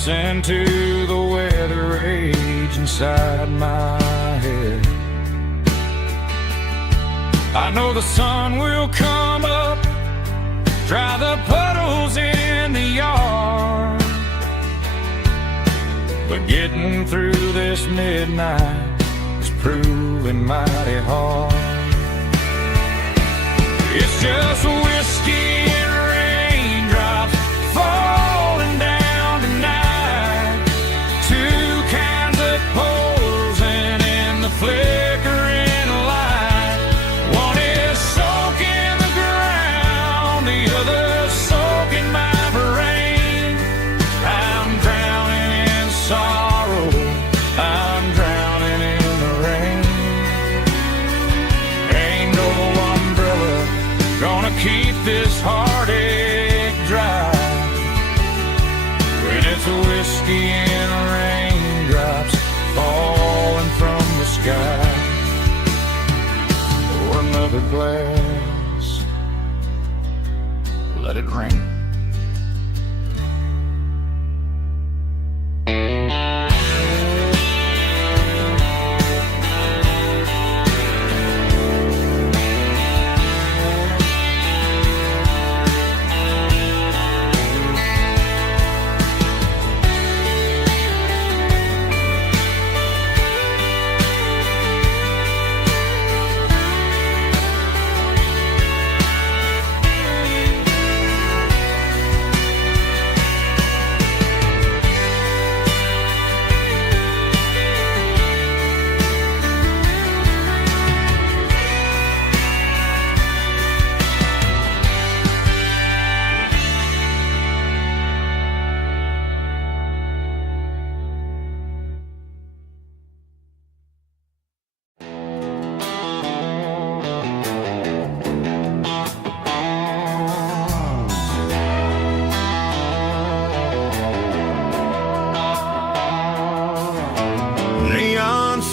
listen to the weather rage inside my head. I know the sun will come up, dry the puddles in the yard, but getting through this midnight is proving mighty hard. It's just whiskey and raindrops falling down tonight, two kinds of posing in the flickering light. One is soaking the ground, the other soaking my brain. I'm drowning in sorrow, I'm drowning in the rain. Ain't no umbrella gonna keep this heartache dry when it's whiskey and raindrops falling from the sky. Pour another glass, let it rain.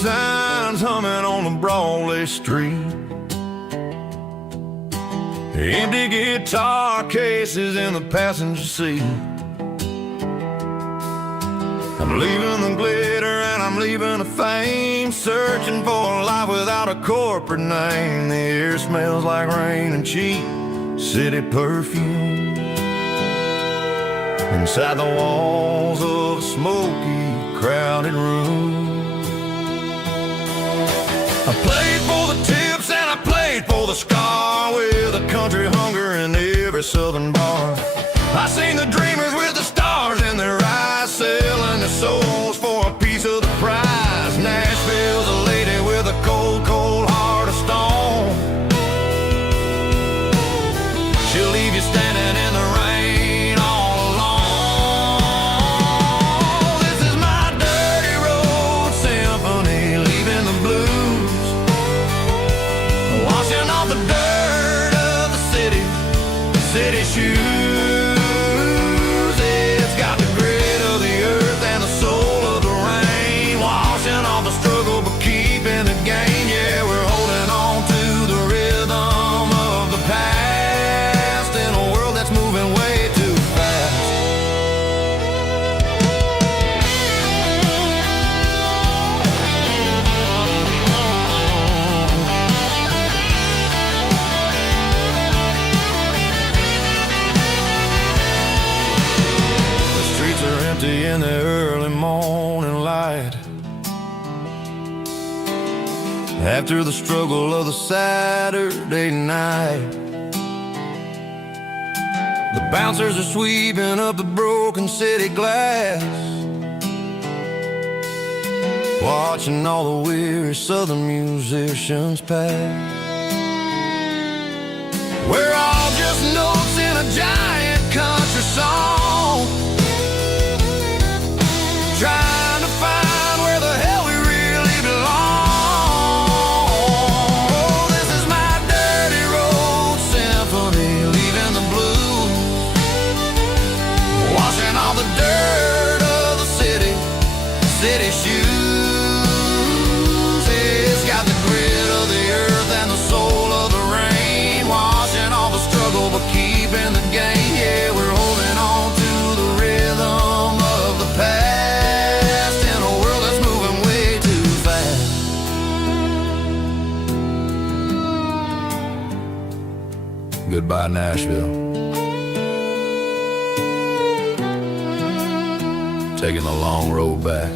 Signs humming on the Broadway street, empty guitar cases in the passenger seat. I'm leaving the glitter and I'm leaving the fame, searching for a life without a corporate name. The air smells like rain and cheap city perfume inside the walls of a smoky, crowded room. I played for the tips and I played for the scar, with a country hunger in every southern bar. I seen the dreamers with the stars in their eyes, selling their souls for a piece of the prize. Nashville's a lady with a cold, cold heart of stone. She'll leave you standing in the rain all alone. This is my dirty road symphony, leaving the blues, washing off the dirt of the city shoes. It's got the grit of the earth and the soul of the rain, washing off the struggle but keeping the gain. Yeah, we're holding on to the rhythm of the past in a world that's moving way too fast. In the early morning light, after the struggle of the Saturday night, the bouncers are sweeping up the broken city glass, watching all the weary southern musicians pass. We're all just notes in a giant country song, trying to find where the hell we really belong. Oh, this is my dirty road symphony, leaving the blues, washing all the dirt of the city shoes. It's got the grit of the earth and the soul of the rain, washing all the struggle but keeping the gain. Yeah, we're holding on goodbye Nashville, taking the long road back.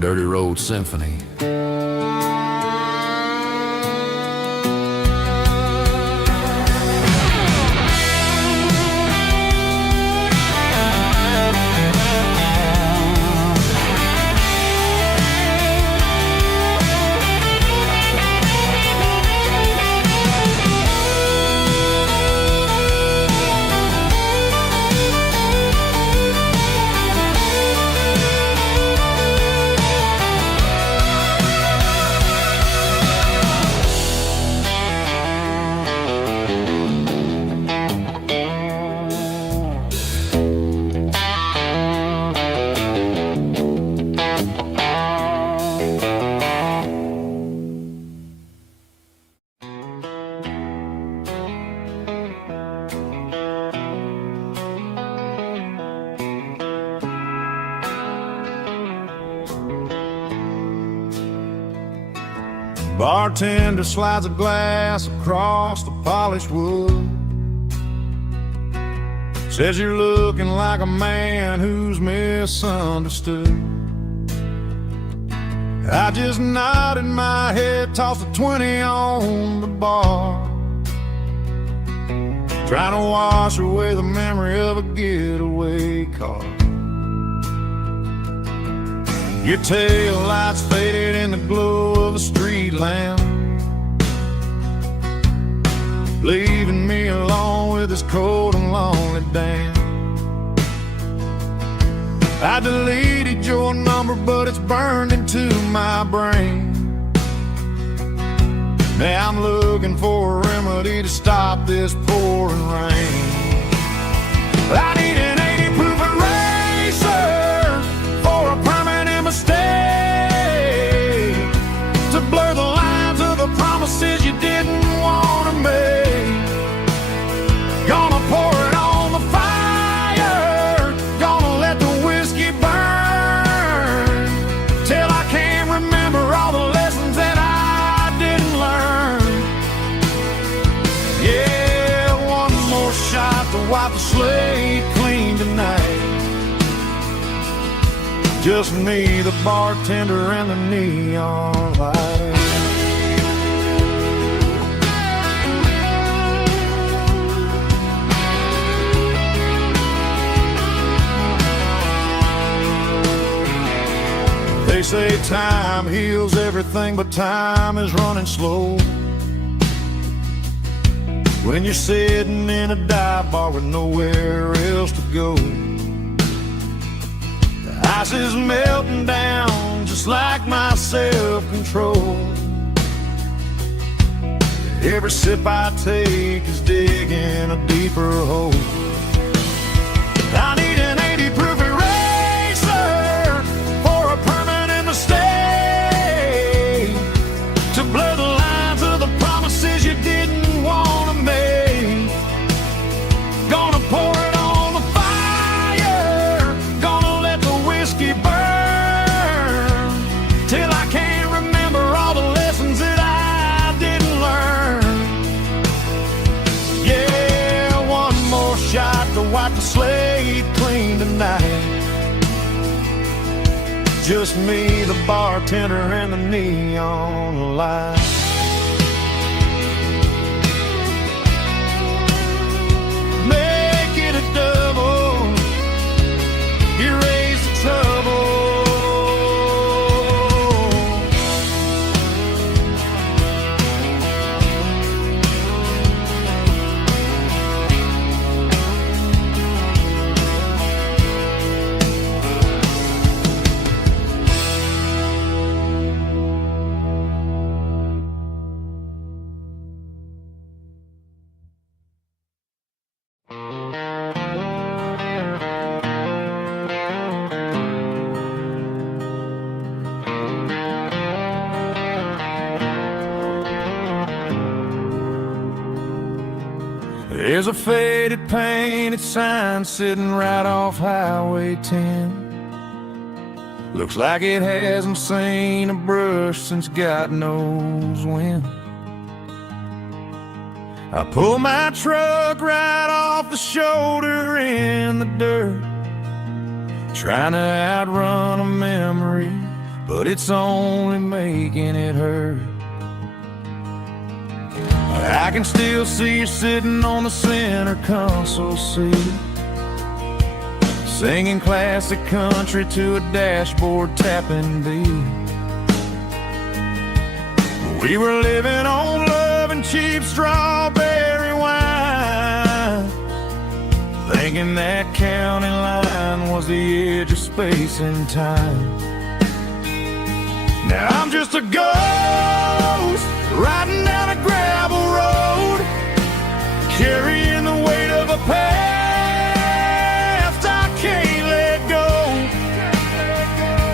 Dirty Road Symphony. Bartender slides a glass across the polished wood. Says you're looking like a man who's misunderstood. I just nodded my head, tossed a 20 on the bar, trying to wash away the memory of a getaway car. Your tail lights faded in the glow of a street lamp, leaving me alone with this cold and lonely damn. I deleted your number, but it's burned into my brain. Now I'm looking for a remedy to stop this pouring rain. I need an 80 proof eraser for a permanent mistake, to blur the lines of the promises you didn't want to make. Gonna pour it on the fire, gonna let the whiskey burn, till I can't remember all the lessons that I didn't learn. Yeah, one more shot to wipe the slate clean tonight. Just me, the bartender, and the neon light. They say time heals everything, but time is running slow when you're sitting in a dive bar with nowhere else to go. Ice is melting down just like my self-control. Every sip I take is digging a deeper hole. I need an 80 proof eraser for a permanent mistake, to blur the lines of the promises you didn't want to make. Gonna pour it on the fire, gonna let the whiskey burn, till I can't remember all the lessons that I didn't learn. Yeah, one more shot to wipe the slate clean tonight. Just me, the bartender, and the neon light. Make it a double, erase the trouble. There's a faded painted sign sitting right off Highway 10, Looks like it hasn't seen a brush since God knows when. I pull my truck right off the shoulder in the dirt, trying to outrun a memory, but it's only making it hurt. I can still see you sitting on the center console seat, singing classic country to a dashboard tapping beat. We were living on love and cheap strawberry wine, thinking that county line was the edge of space and time. Now I'm just a ghost riding down a gravel road, carrying the weight of a past I can't let go.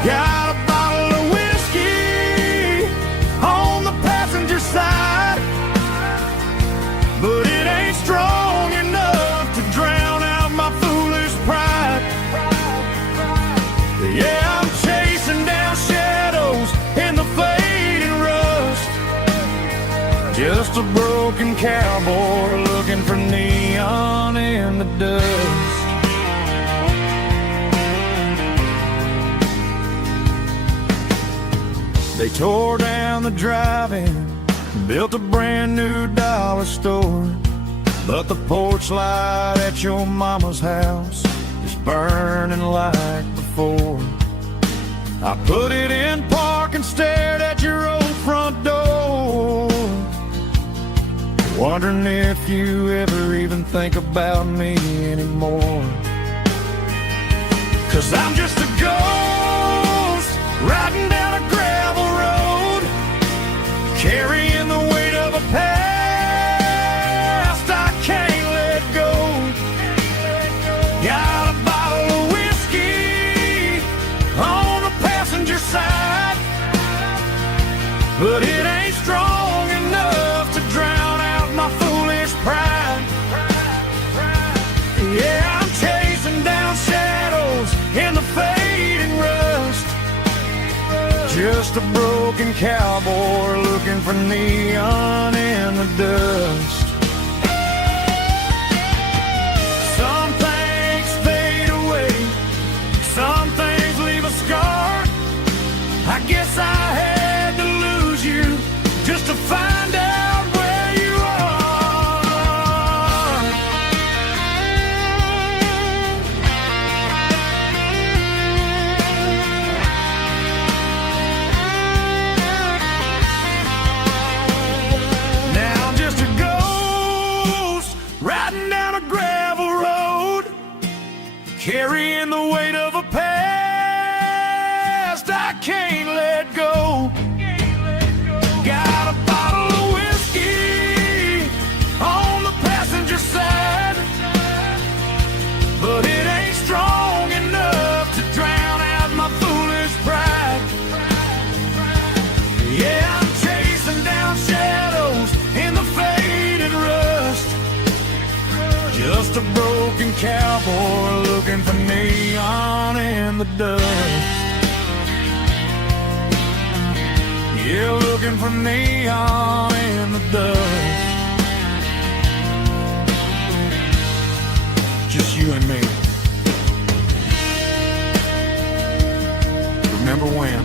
Got a bottle of whiskey on the passenger side, but it ain't strong enough to drown out my foolish pride. Yeah, I'm chasing down shadows in the fading rust, just a broken cowboy looking for neon in the dust. They tore down the drive-in, built a brand new dollar store, but the porch light at your mama's house is burning like before. I put it in park and stared at your old front door, wondering if you ever even think about me anymore. 'Cause I'm just a ghost riding down a gravel road, carrying the weight of a past I can't let go. Got a bottle of whiskey on the passenger side, but it ain't strong enough to drown out my foolish pride. Yeah, I'm chasing down shadows in the fading rust, just a broken cowboy looking for neon in the dust. Some things fade away, some things leave a scar. I guess I had to lose you just to find out where you are. Now I'm just a ghost riding down a gravel road, carrying the weight of a past I can't let go. Got a bottle of whiskey on the passenger side, but it ain't strong enough to drown out my foolish pride. Yeah, I'm chasing down shadows in the faded rust, just a broken cowboy looking for neon in the dust. Yeah, looking for neon in the dust. Just you and me. Remember when?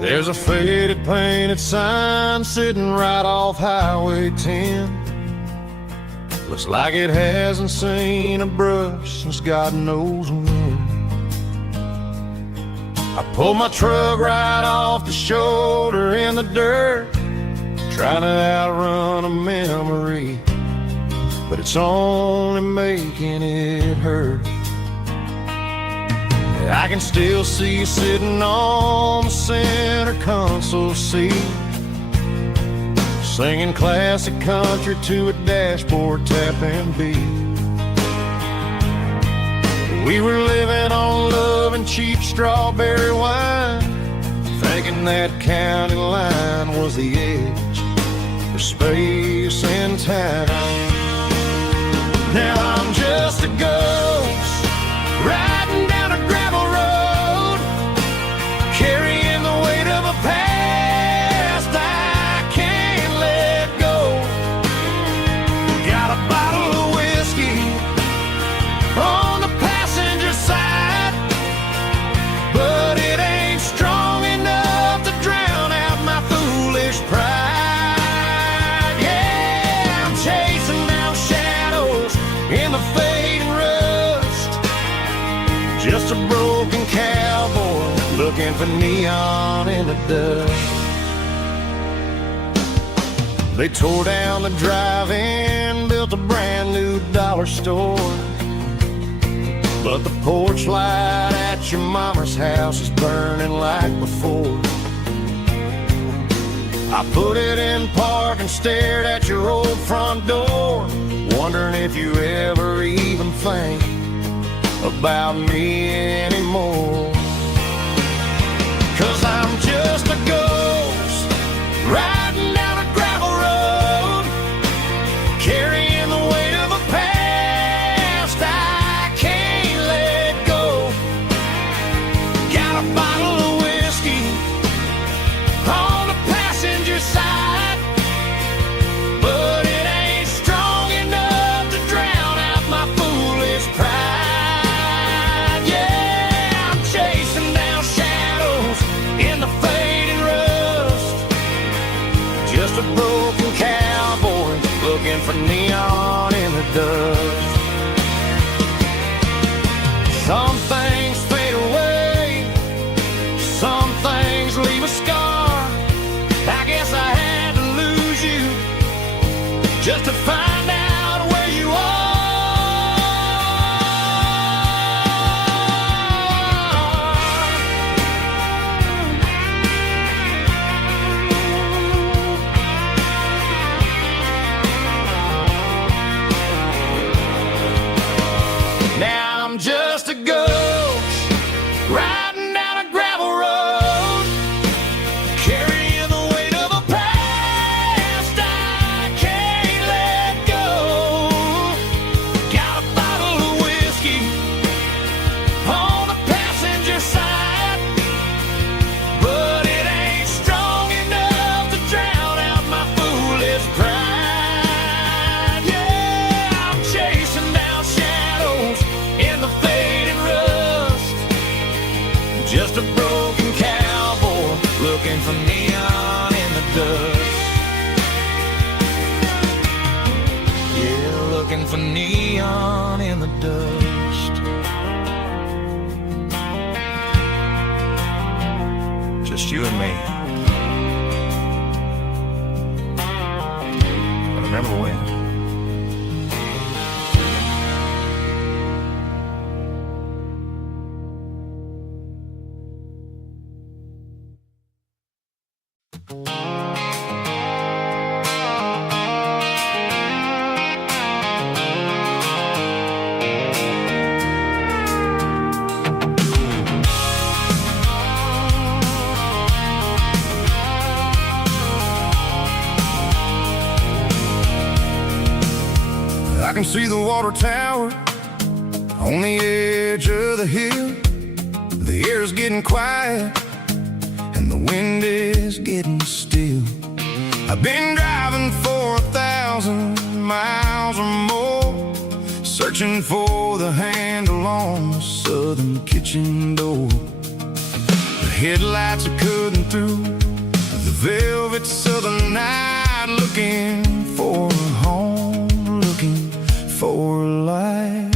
There's a faded painted sign sitting right off Highway 10. Looks like it hasn't seen a brush since God knows when. I pulled my truck right off the shoulder in the dirt, trying to outrun a memory, it's only making it hurt. I can still see you sitting on the center console seat, singing classic country to a dashboard tapping beat. We were living on love and cheap strawberry wine, thinking that county line was the edge for space and time. Now I'm just a ghost riding down a gravel road, carrying the weight of a past I can't let go. Got a bottle of whiskey on the passenger side, but it ain't strong enough to drown out my foolish pride. Yeah, I'm chasing down shadows in the fading rust, just a broken cowboy looking for neon in the dust. They tore down the drive-in, built a brand new dollar store, but the porch light at your mama's house is burning like before. I put it in park and stared at your old front door, wondering if you ever even think about me anymore. 'Cause I'm just a ghost riding down a gravel road, carrying the weight of a past I can't let go. Got a bottle of whiskey on the passenger side, but it ain't strong enough to drown out my foolish pride. Yeah, I'm chasing down shadows in the fading rust, just a broken cowboy looking for neon in the dust. Some things fade away, some things leave a scar. I guess I had to lose you just to find out where you are. Now I'm just a ghost riding down a gravel road, carrying the weight of a past I can't let go. Got a bottle of whiskey on the passenger side, but it ain't strong enough to drown out my foolish pride. Yeah, I'm chasing down shadows in the fading rust, just a broken cowboy looking for neon in the dust. Yeah, looking for neon in the dust. Just you and me. I remember when. I can see the water tower on the edge of the hill. The air is getting quiet and the wind is getting still. I've been driving for 1,000 miles or more, searching for the handle on the southern kitchen door. The headlights are cutting through the velvet southern night, looking for a home, looking for a light.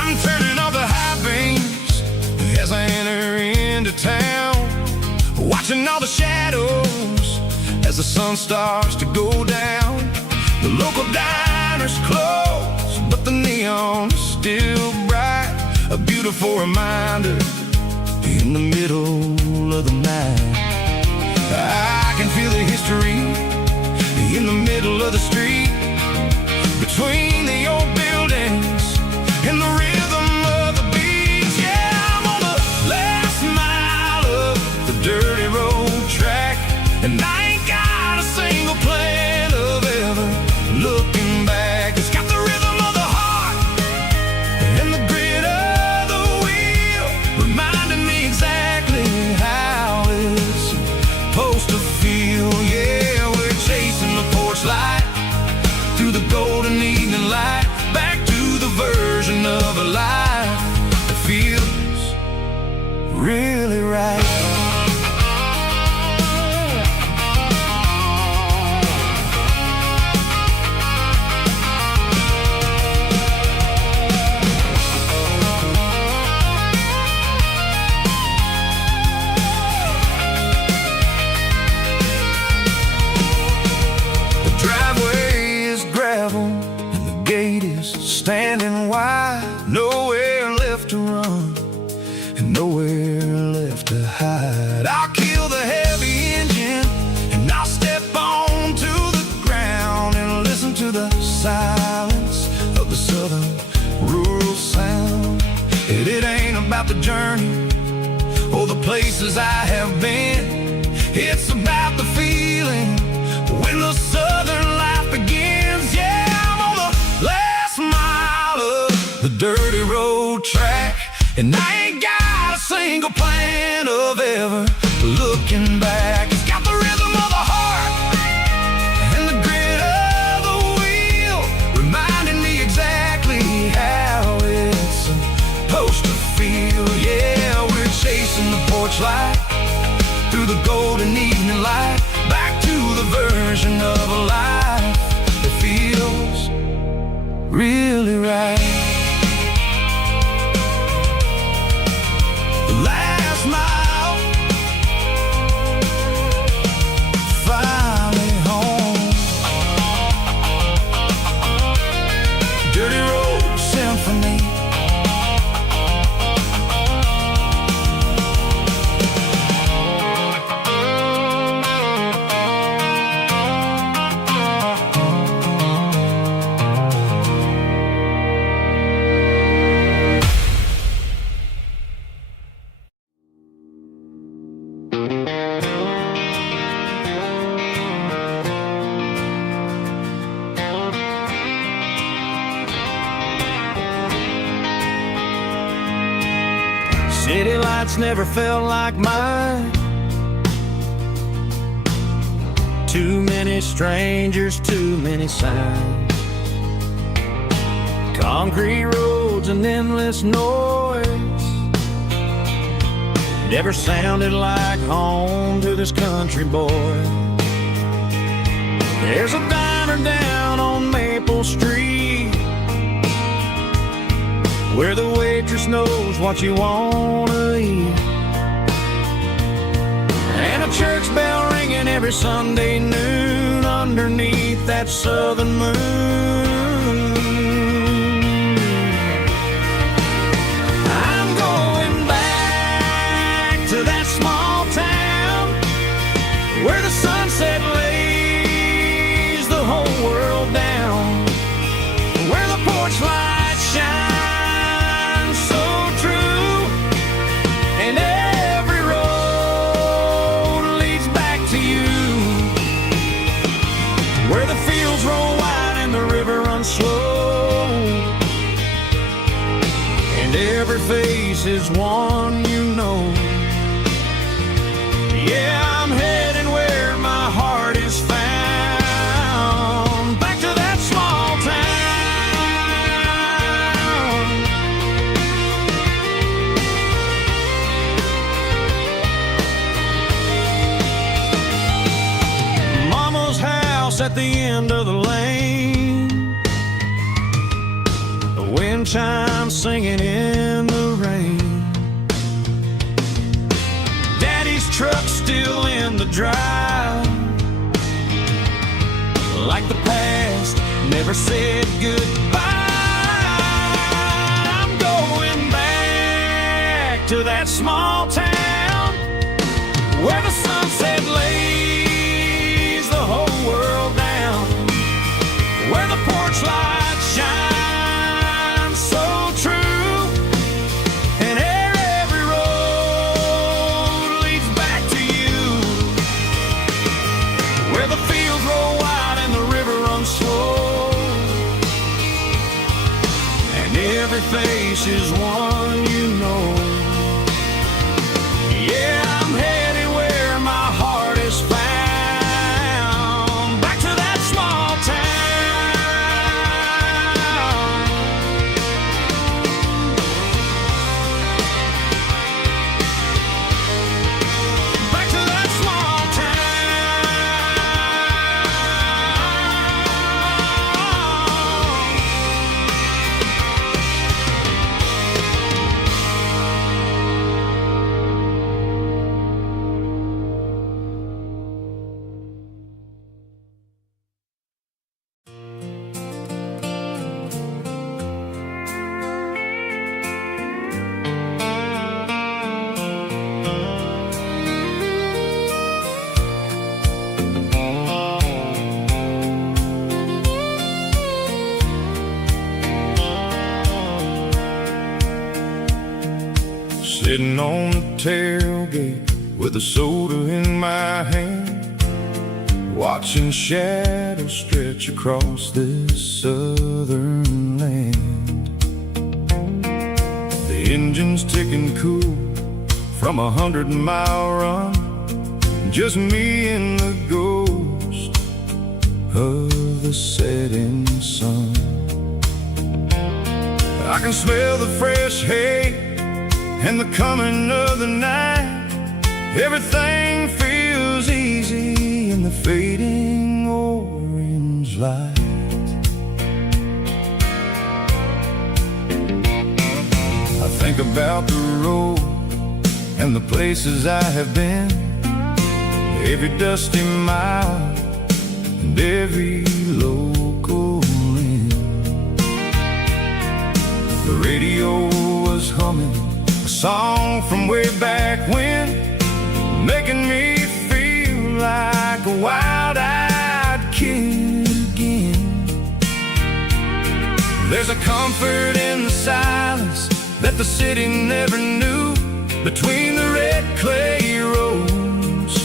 I'm turning off the high beams as I enter into town, watching all the shadows as the sun starts to go down. The local diner's closed, but the neon is still bright. A beautiful reminder in the middle of the night. I can feel the history in the middle of the street, between the old buildings and the rhythm of the beats. Yeah, I'm on the last mile of the dirty road track, and I ain't got a single plan of ever looking back. It's got the rhythm of the heart and the grit of the wheel, reminding me exactly how it's supposed to feel. Yeah, we're chasing the porch light through the golden evening light, back to the version of a life that feels really right. Standing wide, nowhere left to run and nowhere left to hide. I'll kill the heavy engine and I'll step onto the ground and listen to the silence of the southern rural sound. It ain't about the journey or the places I have been. It's about the feeling when the southern life begins. Yeah, I'm on the last mile of the dirty road track, and I ain't got a single plan of ever looking back. It's got the rhythm of the heart and the grit of the wheel, reminding me exactly how it's supposed to feel. Yeah, we're chasing the porch light through the golden evening light, back to the version of a life that feels really right. The last mile, finally home. Dirty road symphony. City lights never felt like mine. Too many strangers, too many signs. Concrete roads and endless noise never sounded like home to this country boy. There's a diner down on Maple Street where the waitress knows what you wanna eat, and a church bell ringing every Sunday noon underneath that southern moon. I'm going back to that small town where the sunset lays the whole world down, where the porch lights shine slow, and every face is one you know. Yeah, I'm heading where my heart is found, back to that small town. Mama's house at the end of the lane, wind chimes singing in the rain. Daddy's truck still in the drive, like the past never said goodbye. I'm going back to that small town where the sunset lays the whole world down, where the porch light shines so true, and every road leads back to you, where the fields roll wide and the river runs slow, and every face is one you know. Yeah, I'm headed where my heart is found, back to that small town. Back to that small Sitting on the tailgate with a soda in my hand, watching shadows stretch across this southern land. The engine's ticking cool from 100-mile run, just me and the ghost of the setting sun. I can smell the fresh hay and the coming of the night. Everything feels easy in the fading orange light. I think about the road and the places I have been, every dusty mile and every local inn. The radio was humming a song from way back when, making me feel like a wild-eyed kid again. There's a comfort in the silence that the city never knew, between the red clay roads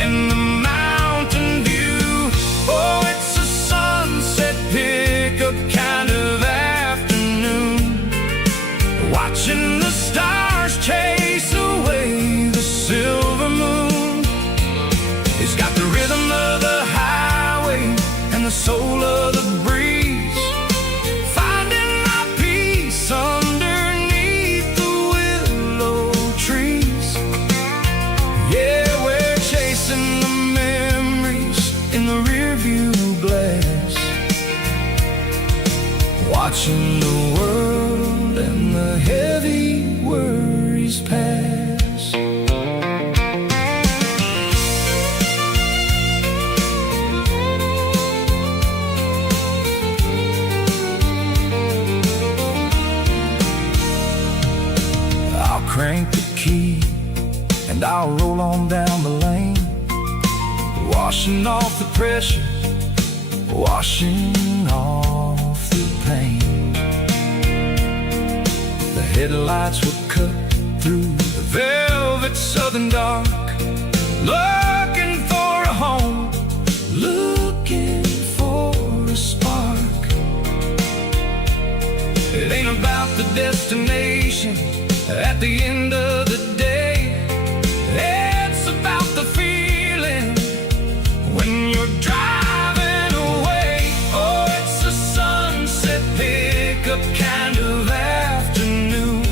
and the mountain view. Oh, it's a sunset pickup kind of afternoon, watching the stars chase away the silver moon. It's got the rhythm of the highway and the soul of the breeze, finding my peace underneath the willow trees. Yeah, we're chasing the memories in the rearview glass, watching the world and the heavy worries pass. I'll crank the key and I'll roll on down the lane, washing off the pressure, washing off the pain. The headlights will cut through the velvet southern dark, looking for a home, looking for a spark. It ain't about the destination at the end of the day, it's about the feeling when you're driving away. Oh, it's a sunset pickup kind of afternoon,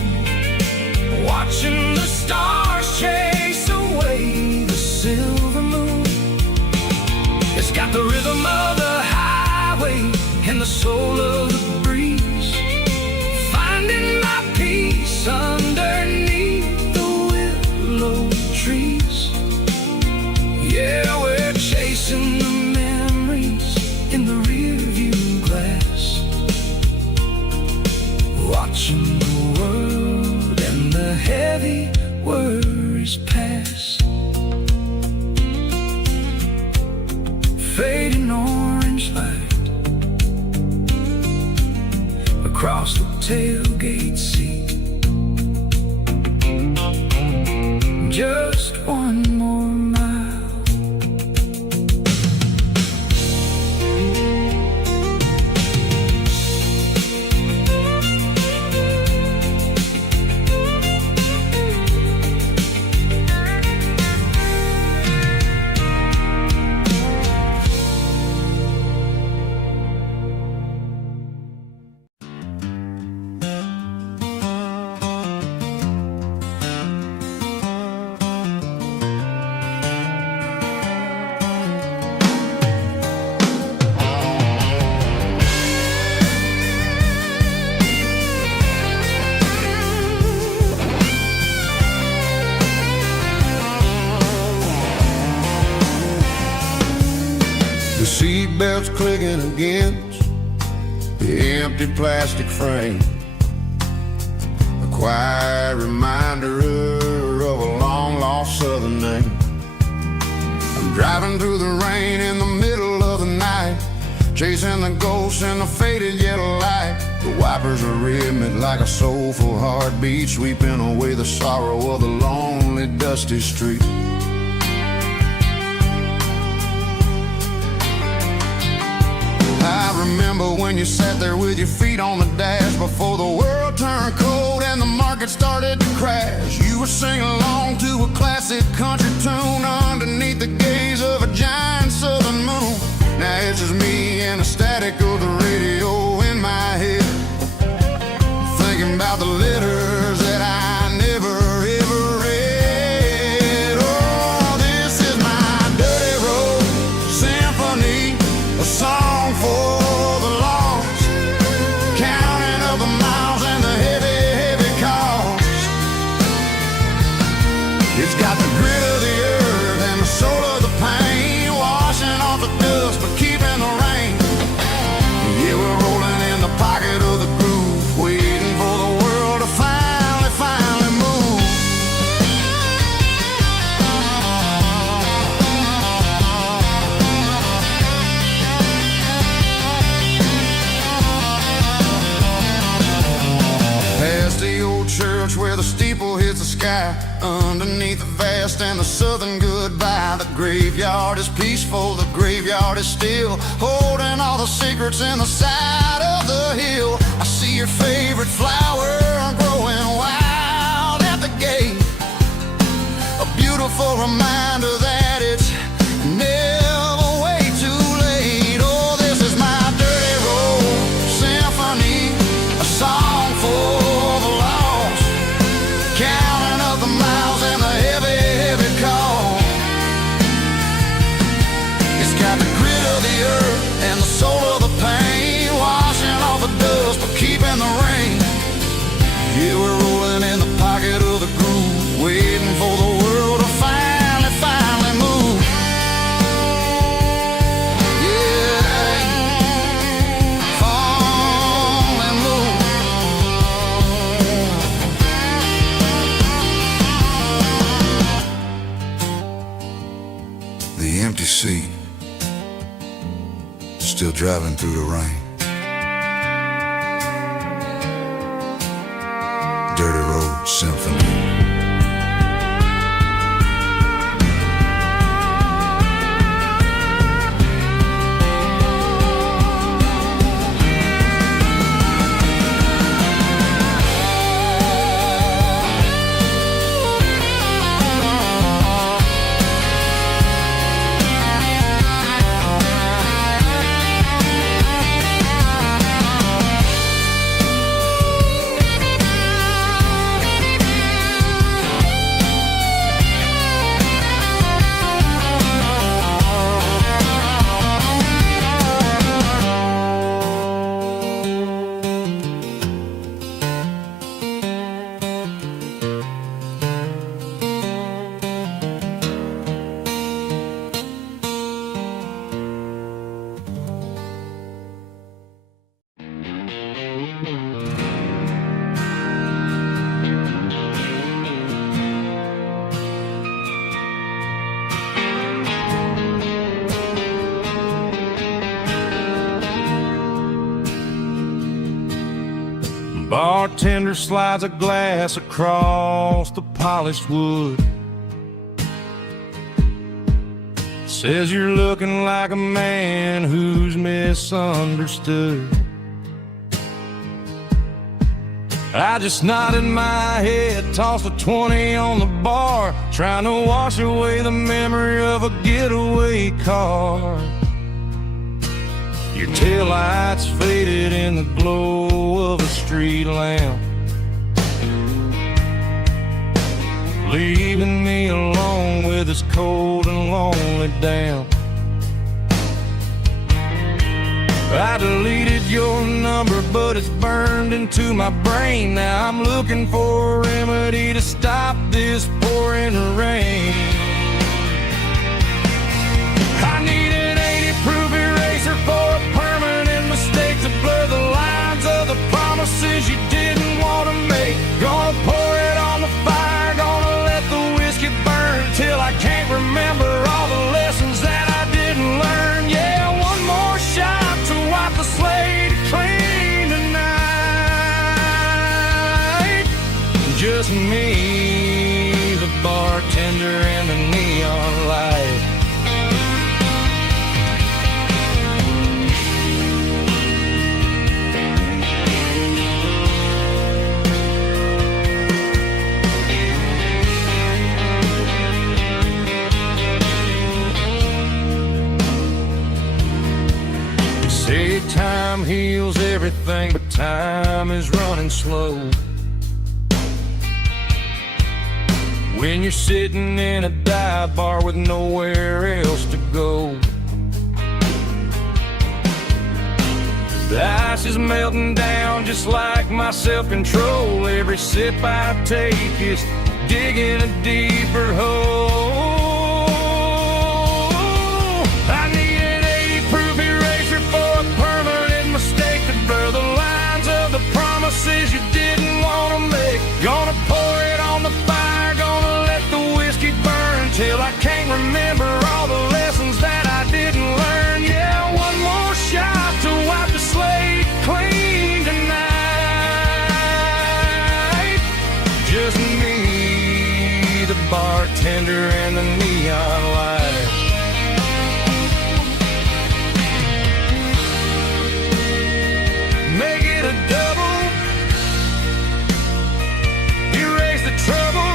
watching the stars chase away the silver moon. It's got the rhythm of the highway and the soul of the breeze, finding my peace underneath the willow trees. Yeah, we're chasing the memories tailgate seat. Just one more mile. The seatbelt's clicking against the empty plastic frame, a quiet reminder of a long-lost southern name. I'm driving through the rain in the middle of the night, chasing the ghosts in the faded yellow light. The wipers are rhythmic like a soulful heartbeat, sweeping away the sorrow of the lonely, dusty street. I remember when you sat there with your feet on the dash before the world turned cold and the market started to crash. You were singing along to a classic country tune underneath the gaze of a giant southern moon. Now it's just me and the static of the radio in my head, thinking about the letters that I never ever read. Oh, this is my dirty road symphony, a song for the lost, counting up the miles and the heavy, heavy cost. It's got the grit of the earth and the soul of the pain, washing off the dust but keeping the rain. Yeah, we're rolling in the pocket of the groove, waiting for the world to finally move. Past the old church where the steeple hits the sky, underneath the vast and the southern goodbye. The graveyard is peaceful, the graveyard is still, holding all the secrets in the side of the hill. I see your favorite flower growing wild at the gate, a beautiful reminder that it's never way too late. Oh, this is my dirty road symphony, a song for the lost, counting up the miles and the heavy, heavy call. It's got the grit of the earth and the soul of the pain, washing off the dust but keeping the rain. Yeah, we're rolling in the pocket of the groove, waiting for the world to finally move. Yeah, finally move. The empty seat, still driving through the rain. Dirty Road Symphony. bartender slides a glass across the polished wood. Says you're looking like a man who's misunderstood. I just nodded my head, tossed a 20 on the bar, trying to wash away the memory of a getaway car. Your taillights faded in the glow of a street lamp, leaving me alone with this cold and lonely damp. I deleted your number, but it's burned into my brain. Now I'm looking for a remedy to stop this pouring rain. I need an 80-proof eraser for a permanent mistake to blur the lines of the promises you didn't want to make. Gonna pour it on the fire, gonna let the whiskey burn till I can't remember all the lessons that I didn't learn. Yeah, one more shot to wipe the slate clean tonight. Just me, the bartender, and the neon light. Say time heals everything, but time is running slow. When you're sitting in a dive bar with nowhere else to go, the ice is melting down just like my self-control. Every sip I take is digging a deeper hole. I need an 80-proof eraser for a permanent mistake to blur the lines of the promises you didn't want to make. Gonna pour it on the fire, gonna let the whiskey burn till I can't remember all the lessons that I didn't learn. Yeah, one more shot to wipe the slate clean tonight. Just me, the bartender, and the neon light. Make it a double, erase the trouble.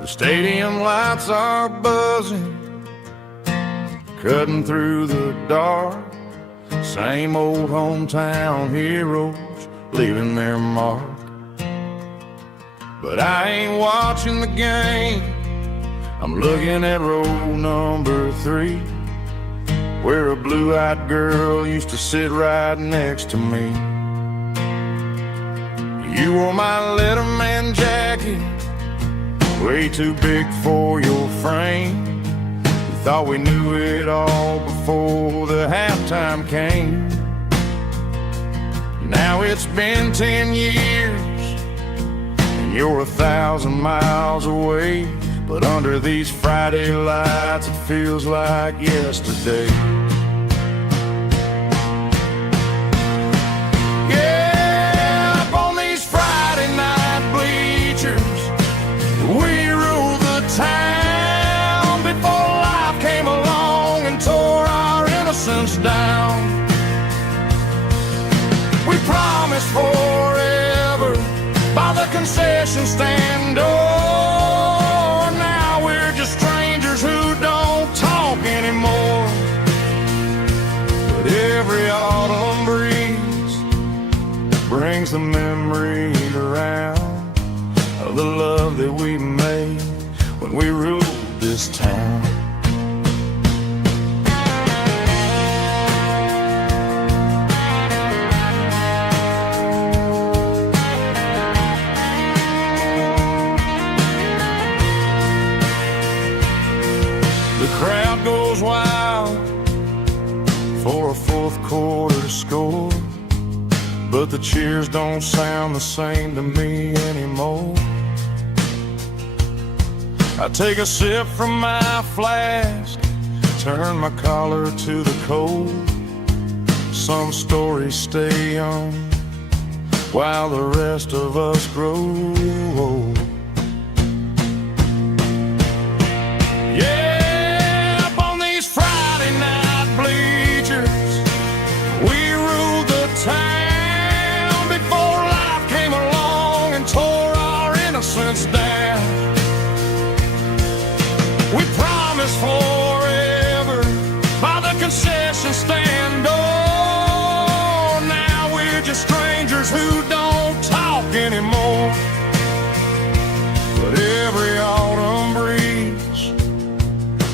The stadium lights are buzzing, cutting through the dark. Same old hometown heroes leaving their mark. But I ain't watching the game, I'm looking at row number 3, where a blue-eyed girl used to sit right next to me. You wore my Letterman jacket, way too big for your frame. We thought we knew it all before the halftime came. Now it's been 10 years and you're 1,000 miles away, but under these Friday lights it feels like yesterday. Yeah, up on these Friday night bleachers, we ruled the town before life came along and tore our innocence down. We promised forever by the concession stand door. Now we're just strangers who don't talk anymore. But every autumn breeze brings the memories around of the love that we made when we ruled this town. The crowd goes wild for a fourth quarter score, but the cheers don't sound the same to me anymore. I take a sip from my flask, turn my collar to the cold. Some stories stay young while the rest of us grow old. Yeah, up on these Friday night bleachers, we ruled the town before life came along and tore our innocence down. We promised forever by the concession stand door. Now we're just strangers who don't talk anymore. But every autumn breeze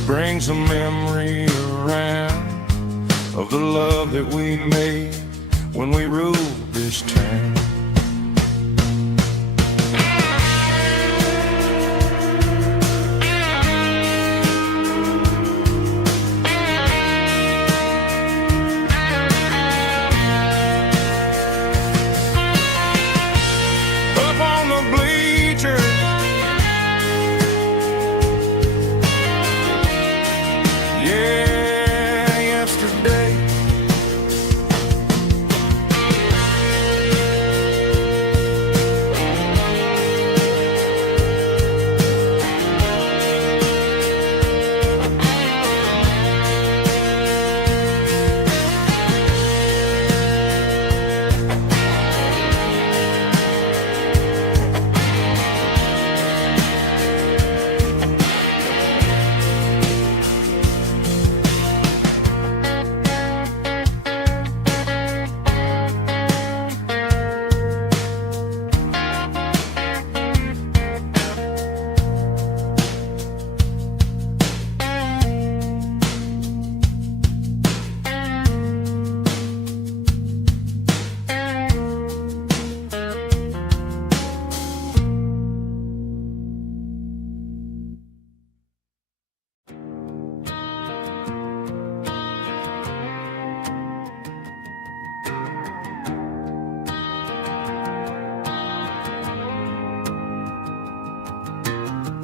brings a memory around of the love that we made when we ruled this town.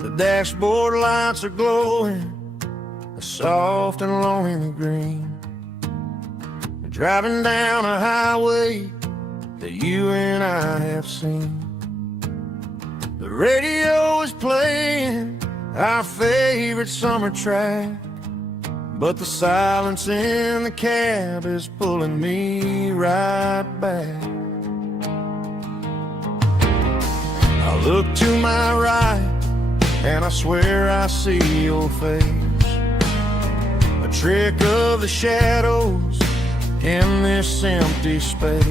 The dashboard lights are glowing a soft and lonely green. We're driving down a highway that you and I have seen. The radio is playing our favorite summer track, but the silence in the cab is pulling me right back. I look to my right and I swear I see your face, a trick of the shadows in this empty space.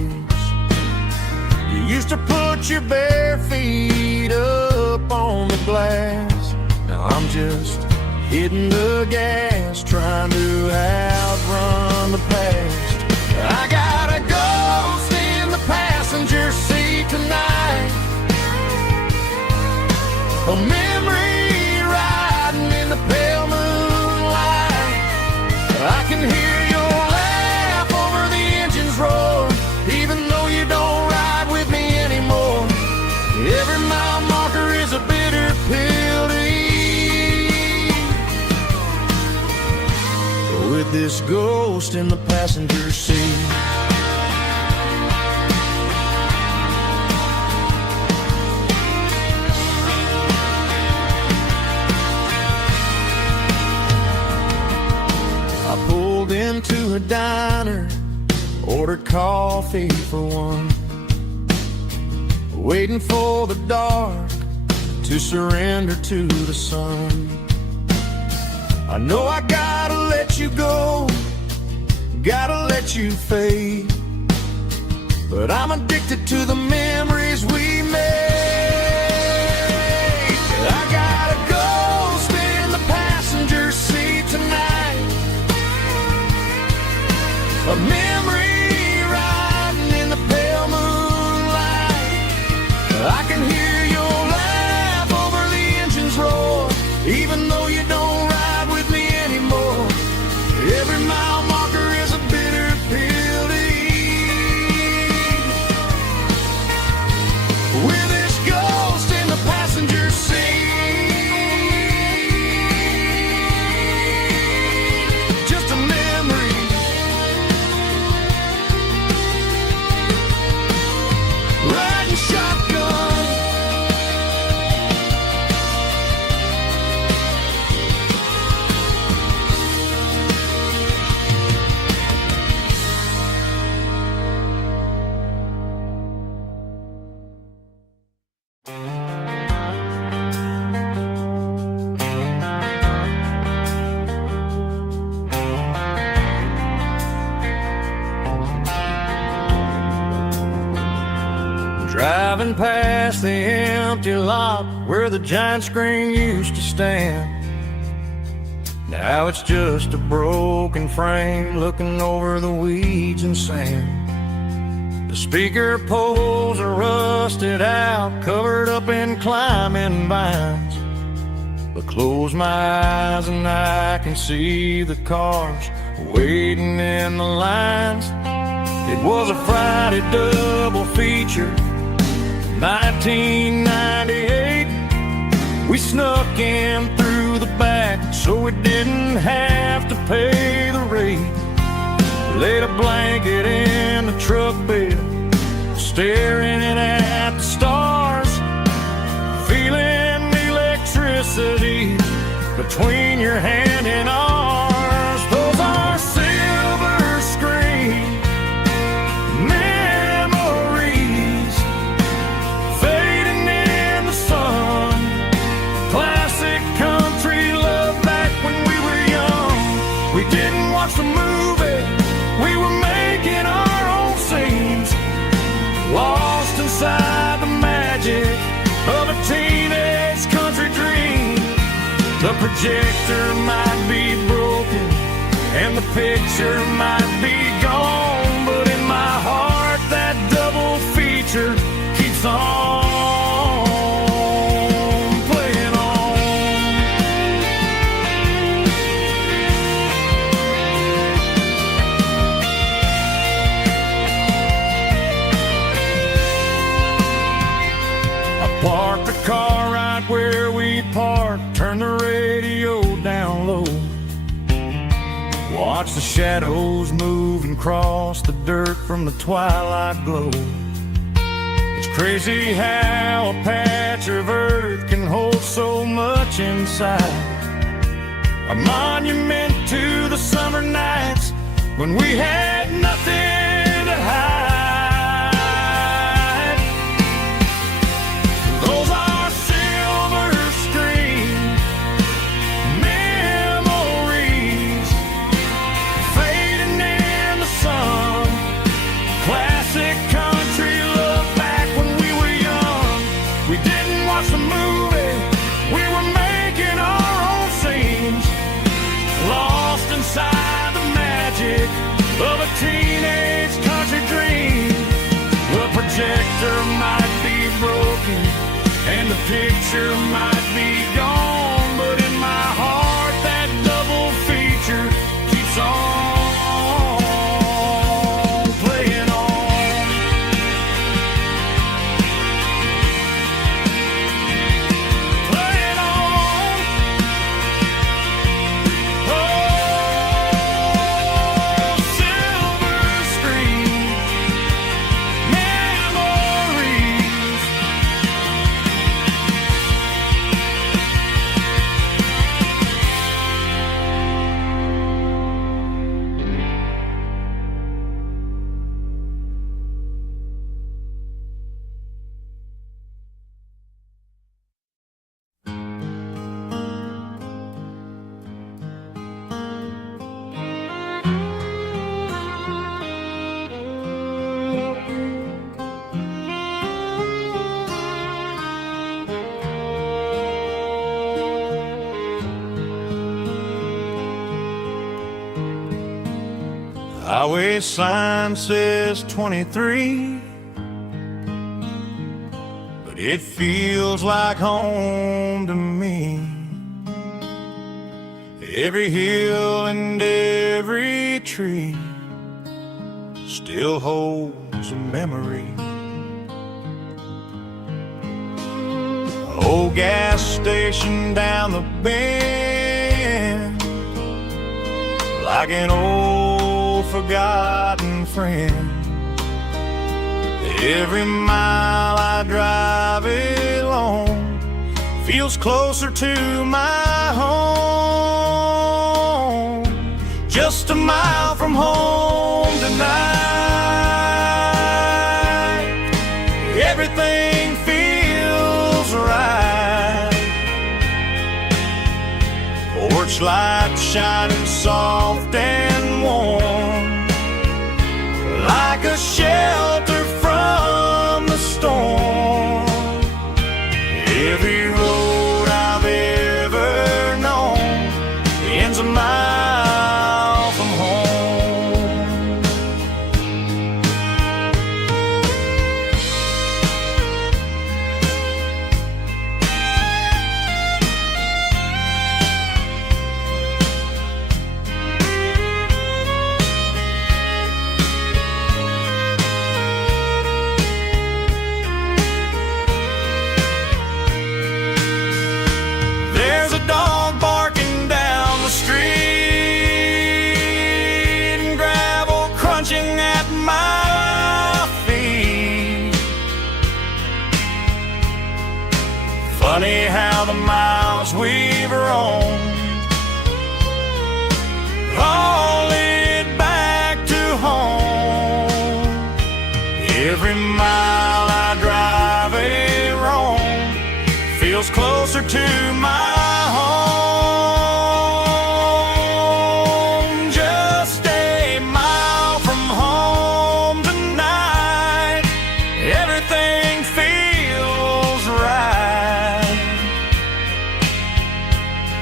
You used to put your bare feet up on the glass. Now I'm just hitting the gas, trying to outrun the past. I got a ghost in the passenger seat tonight, a memory riding in the pale moonlight. I can hear your laugh over the engine's roar, even though you don't ride with me anymore. Every mile marker is a bitter pill to eat, with this ghost in the passenger seat. Into a diner, ordered coffee for one, waiting for the dark to surrender to the sun. I know I gotta let you go, gotta let you fade, but I'm addicted to the memories we made. I got a ghost A memory riding in the pale moonlight. I can hear your laugh over the engine's roar, even though you don't ride with me anymore. Every mile marker is a bitter pill to eat. With this ghost in the passenger seat, just a memory. Riding shotgun. Driving past the empty lot where the giant screen used to stand. Now it's just a broken frame looking over the weeds and sand. The speaker poles are rusted out, covered up in climbing vines. But close my eyes and I can see the cars waiting in the lines. It was a Friday double feature, 1998. We snuck in through the back so we didn't have to pay the rate. Laid a blanket in the truck bed, staring at the stars, feeling the electricity between your hand and ours. Those are silver screen memories fading in the sun. Classic country love back when we were young. We didn't watch the movie, we were making our own scenes, lost inside the magic of a teenage country dream. The projector might be broken and the picture might be gone, but in my heart that double feature keeps on playing on. I parked the car right where we parked, turned the radio down low, watch the shadows move and cross the dirt from the twilight glow. It's crazy how a patch of earth can hold so much inside. A monument to the summer nights when we had nothing to hide. Those are silver screen memories fading in the sun. Classic country love back when we were young. We didn't watch the movie, we were making our own scenes, lost inside the magic of a teenage highway sign says 23, but it feels like home to me. Every hill and every tree still holds a memory. Old gas station down the bend, like an old forgotten friend. Every mile I drive it along feels closer to my home. Just a mile from home tonight, everything feels right. Porch light shining soft and warm, like a shelter from the storm. Every road I've ever known ends a mile from home. There's a dog barking down the street, and gravel crunching at my feet. Funny how the miles we've roamed all lead back to home. Every mile I drive a roam feels closer to my home. Just a mile from home tonight, everything feels right.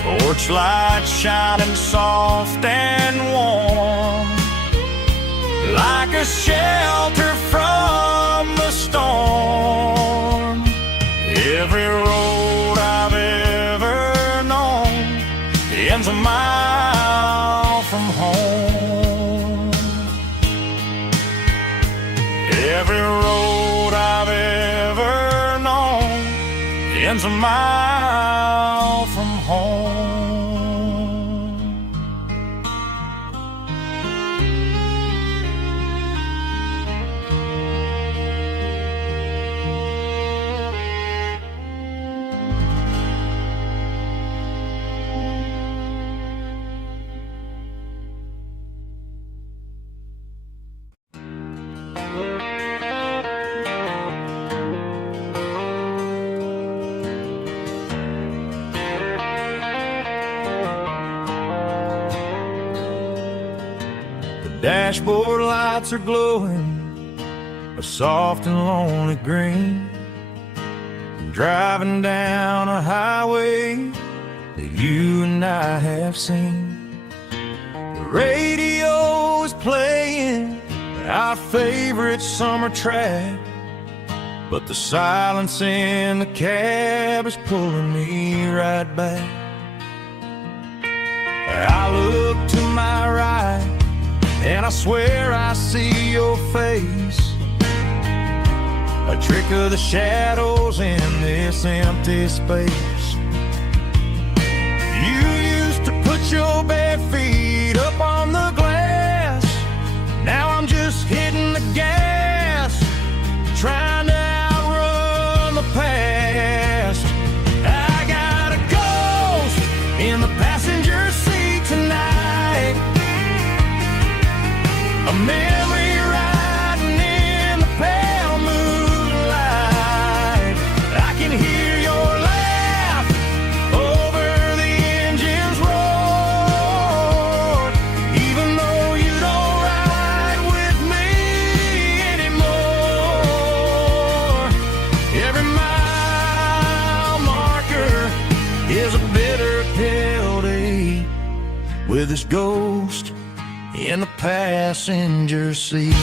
Porch light shining soft and warm, like a shelter from the storm. Every road I've ever known ends a mile from home. Every road I've ever known ends a mile from home. Dashboard lights are glowing a soft and lonely green. I'm driving down a highway that you and I have seen. The radio is playing our favorite summer track, but the silence in the cab is pulling me right back. I look to my right and I swear I see your face, a trick of the shadows in this empty space. You used to put your bare feet up on the glass. Now I'm just hitting the gas, trying to outrun the past. I got a ghost in the passenger seat tonight, a memory riding in the pale moonlight. I can hear your laugh over the engine's roar, even though you don't ride with me anymore. Every mile marker is a bitter pill to eat with this ghost in the passenger seat.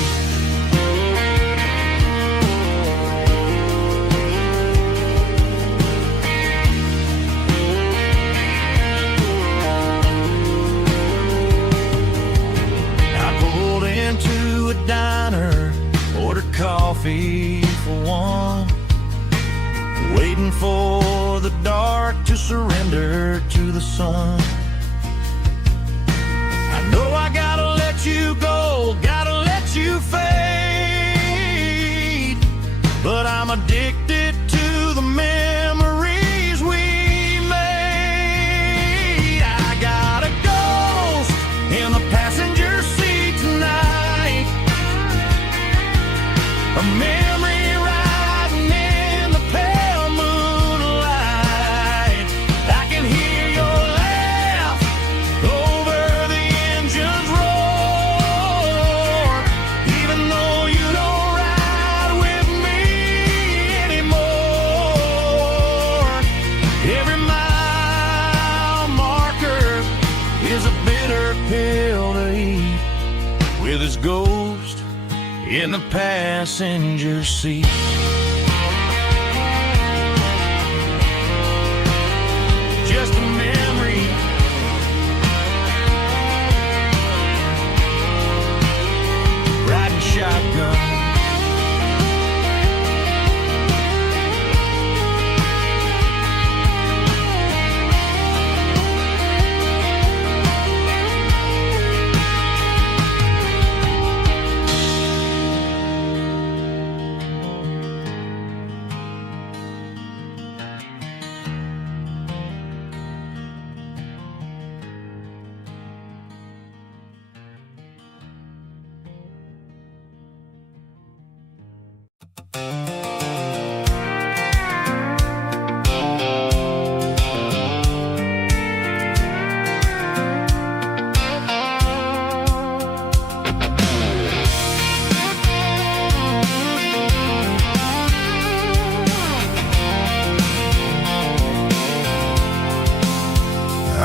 I pulled into a diner, ordered coffee for one, waiting for the dark to surrender to the sun. I know I gotta let you go, gotta let you fade, but I'm addicted to the memories we made. I got a ghost in the passenger seat tonight, a memory riding in the pale moonlight. I can hear your laugh over the engine's roar, even though you don't ride with me anymore. Every mile marker is a bitter pill to eat, with his ghost in the passenger seat. Just a memory, riding shotgun.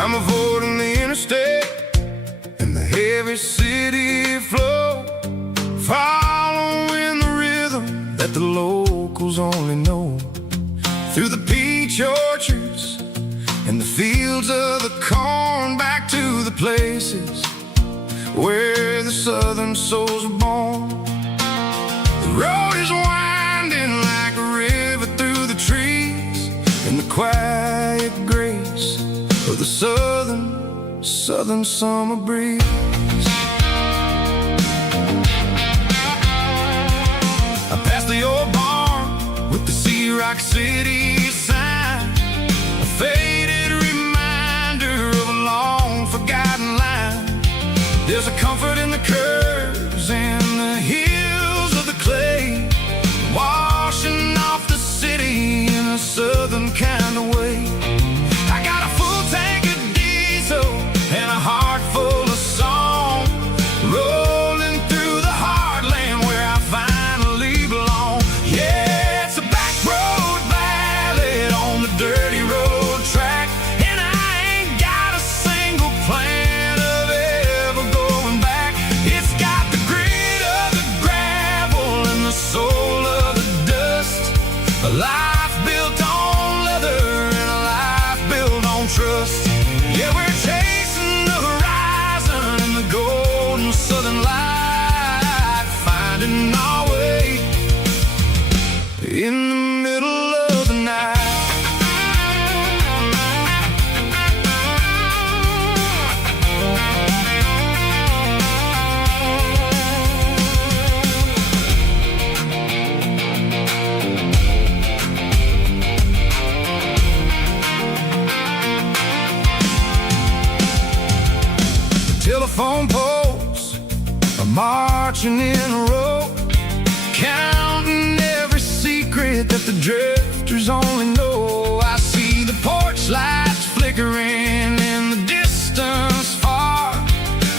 I'm avoiding the interstate and the heavy city flow, following the rhythm that the locals only know, through the peach orchards and the fields of the corn, back to the places where the southern souls were born. The road is winding like a river through the trees, in the quiet grace of the southern summer breeze. I passed the old barn with the Sea Rock City sign, a faded reminder of a long forgotten line. There's a comfort in the curves and the hills of the clay, washing off the city in a southern kind of way. I got a full tank of diesel and a heart full of song, rolling through the heartland where I finally belong. Yeah, it's a back road ballad on the dirty road track, and I ain't got a single plan of ever going back. It's got the grit of the gravel and the soul of the dust, a life built on leather and a life built on trust. Yeah, we're chasing the horizon in the golden southern light, finding our way in the middle of the night. Telephone poles are marching in a row, counting every secret that the drifters only know. I see the porch lights flickering in the distance far,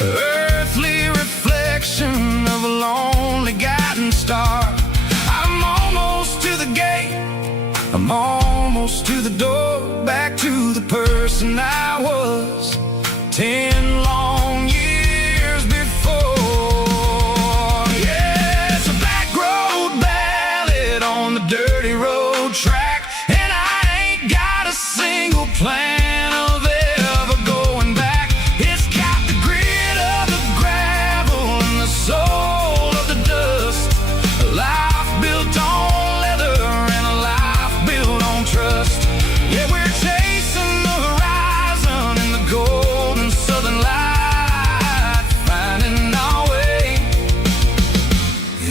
earthly reflection of a lonely guiding star. I'm almost to the gate, I'm almost to the door, back to the person I was 10 long years before.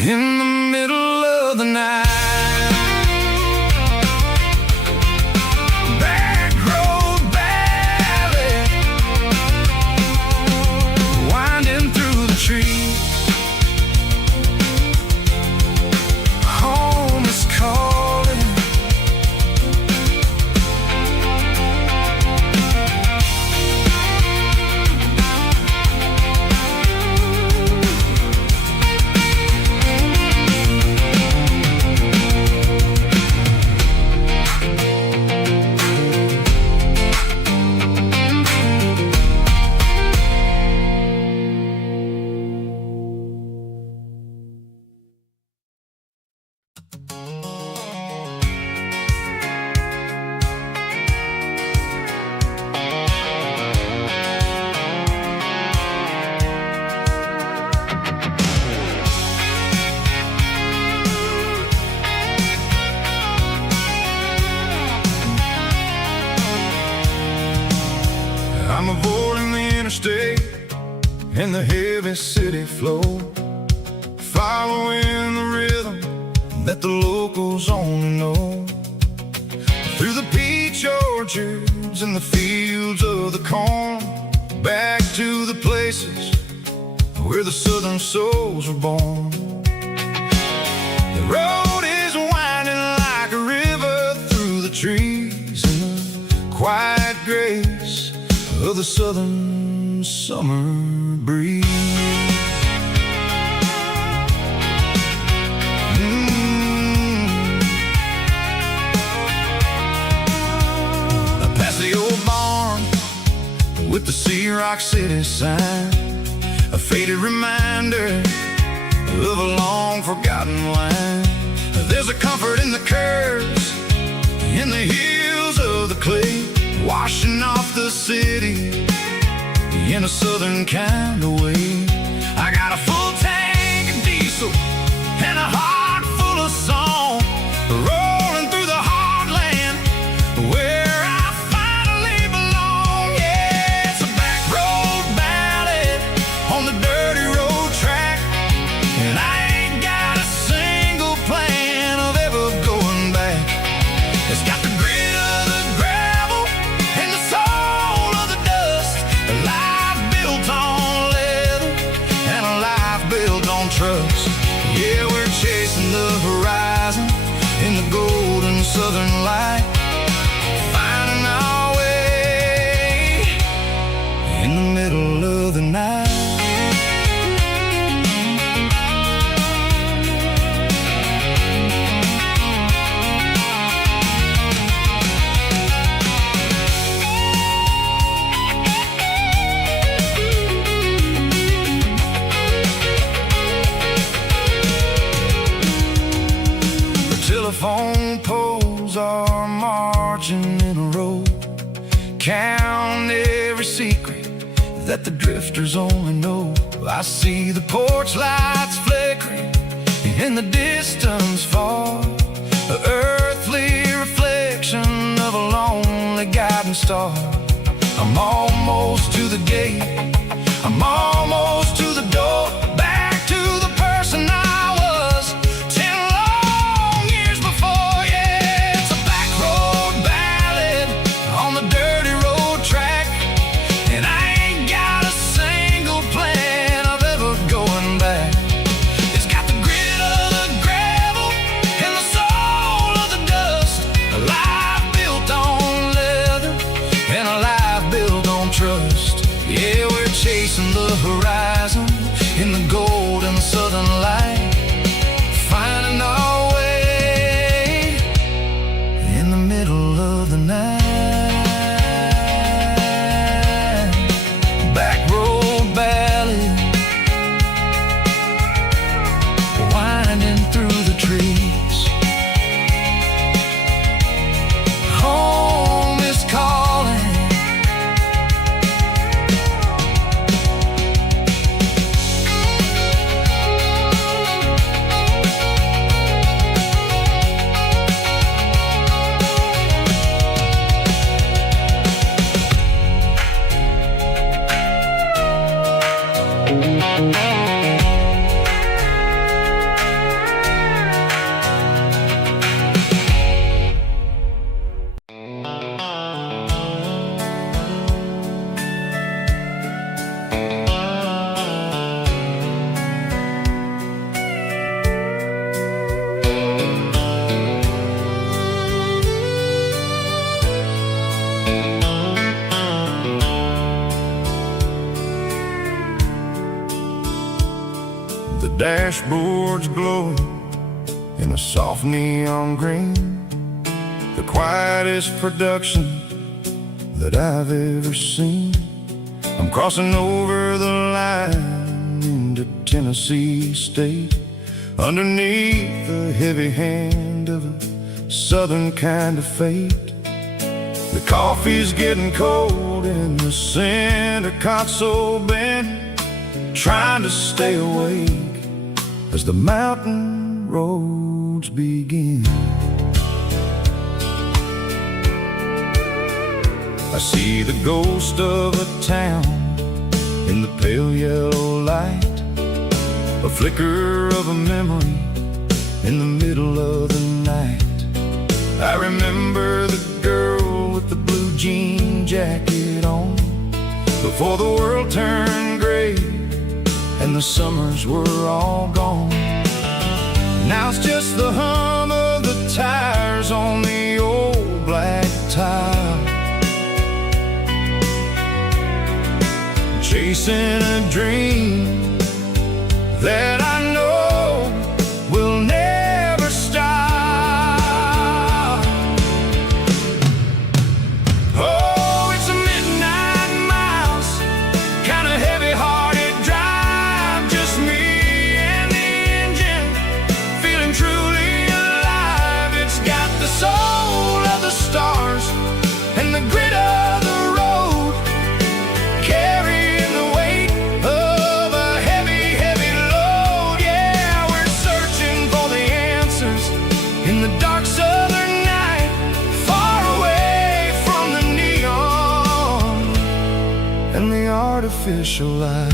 in the middle of the night. Back road ballad, winding through the trees. Home is calling. I'm avoiding the interstate and the heavy city flow, following the rhythm that the locals only know. Through the peach orchards and the fields of the corn, back to the places where the southern souls were born. The road is winding like a river through the trees in the quiet grace of the southern summer breeze. Past the old barn with the Sea Rock City sign, a faded reminder of a long forgotten line. There's a comfort in the curves, in the hills of the clay, washing off the city in a southern kind of way. I got a full tank of diesel and a heart full of song, rolling through the heartland where I finally belong. Yeah, it's a back road ballad on the dirty road track, and I ain't got a single plan of ever going back. It's got the grit of the gravel and the soul of the dust, a life built on leather and a life built on trust. Yeah, we're chasing the horizon in the golden southern light, finding our way in the middle of the night. Telephone poles are marching in a row, count every secret that the drifters only know. I see the porch lights flickering in the distance far, an earthly reflection of a lonely guiding star. I'm almost to the gate, I'm almost to the door, back to the person I was 10 long years before. Yeah, it's a back road ballad on the dirty road track, and I ain't got a single plan of ever going back. It's got the grit of the gravel and the soul of the dust, a life built on leather and a life built on trust. Yeah, we're dashboard's glowing in a soft neon green, the quietest production that I've ever seen. I'm crossing over the line into Tennessee State, underneath the heavy hand of a southern kind of fate. The coffee's getting cold in the center console bin, trying to stay awake as the mountain roads begin. I see the ghost of a town in the pale yellow light, a flicker of a memory in the middle of the night. I remember the girl with the blue jean jacket on, before the world turned gray and the summers were all gone. Now it's just the hum of the tires on the old black tile, chasing a dream that I know will never stop. Oh, it's a midnight miles, kind of heavy-hearted drive, just me and the engine, feeling truly alive. It's got the soul of the stars and the grit of the road, carrying the weight of a heavy, heavy load. Yeah, we're searching for the answers in the dark southern night, far away from the neon and the artificial light.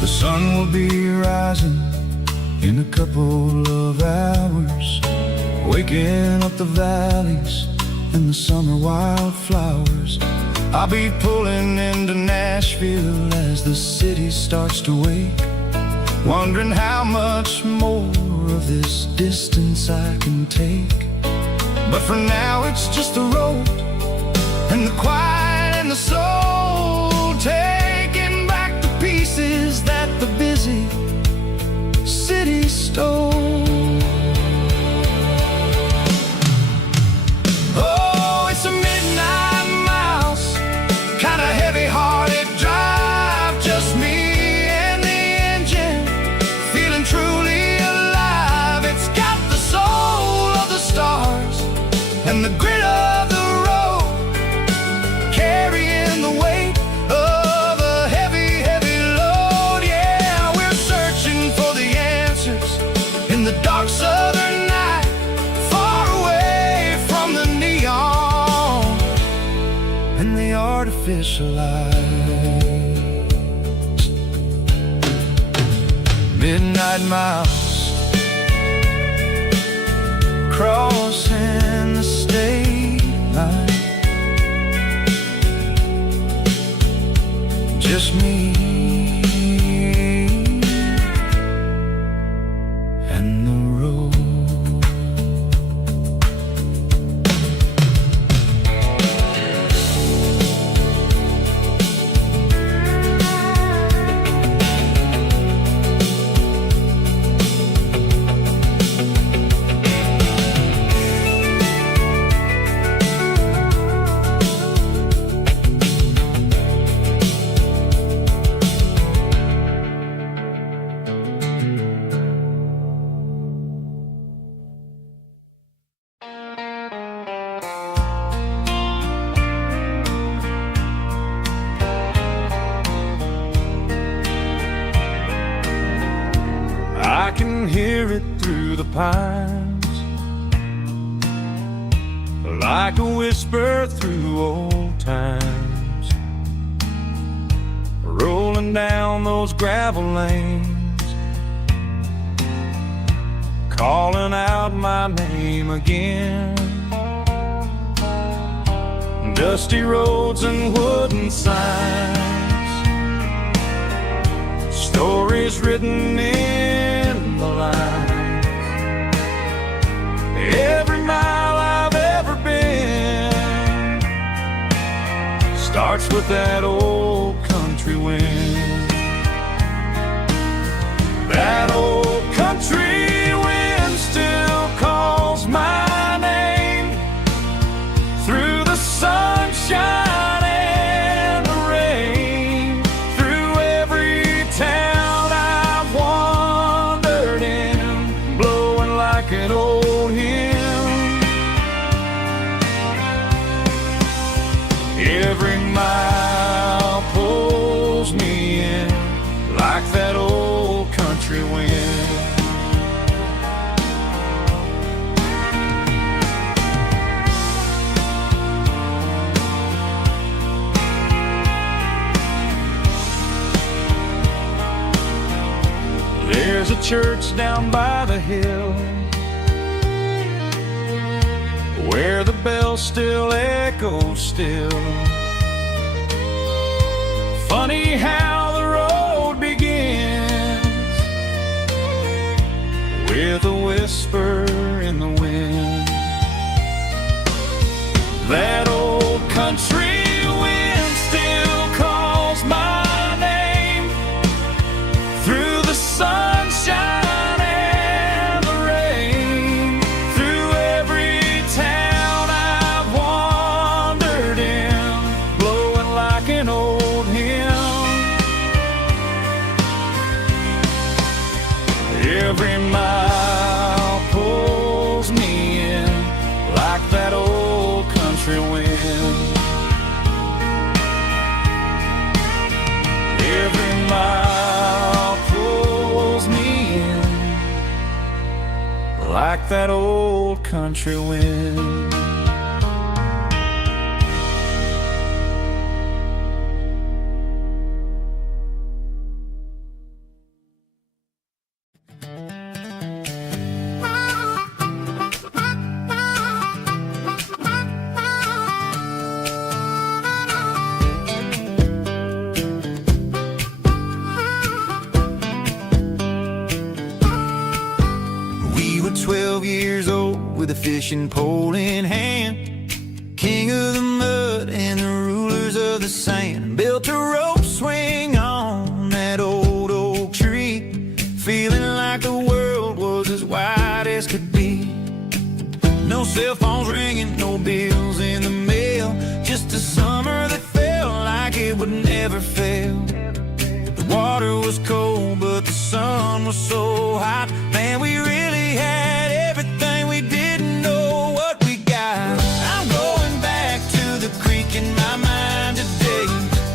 The sun will be rising in a couple of hours, waking up the valleys and the summer wildflowers. I'll be pulling into Nashville as the city starts to wake, wondering how much more of this distance I can take. But for now it's just the road and the quiet and the soul, taking back the pieces that the busy city stole. Oh, it's a midnight miles, kind of heavy-hearted drive, just me and the engine, feeling truly alive. It's got the soul of the stars and the grit of the road, carrying the weight of a heavy, heavy load. Yeah, we're searching for the answers in the dark southern night, far away from the neon and the artificial lights. Midnight miles, crossing the state line, just me and the road. I can hear it through the pines, like a whisper through old times, rolling down those gravel lanes, calling out my name again. Dusty roads and wooden signs, stories written in the lines. Every mile I've ever been starts with that old country wind. That old country wind still calls my name through the sunshine and the rain, through every town I've wandered in, blowing like an old hymn. Every mile pulls me in like that old country wind. There's a church down by the hill where the bell still echoes still. Funny how the road begins with a whisper in the wind. That old country wind still calls my name through the sunshine and the rain, through every town I've wandered in, blowing like an old hymn. Every mile pulls me in like that old country wind. Every mile pulls me in like that old country wind. We were 12 years old with a fishing pole in hand, king of the mud and the rulers of the sand. Built a rope swing on that old oak tree, feeling like the world was as wide as could be. No cell phones ringing, no bills in the mail, just a summer that felt like it would never fail. The water was cold, but the sun was so hot. Man, we really had everything, we didn't know what we got. I'm going back to the creek in my mind today,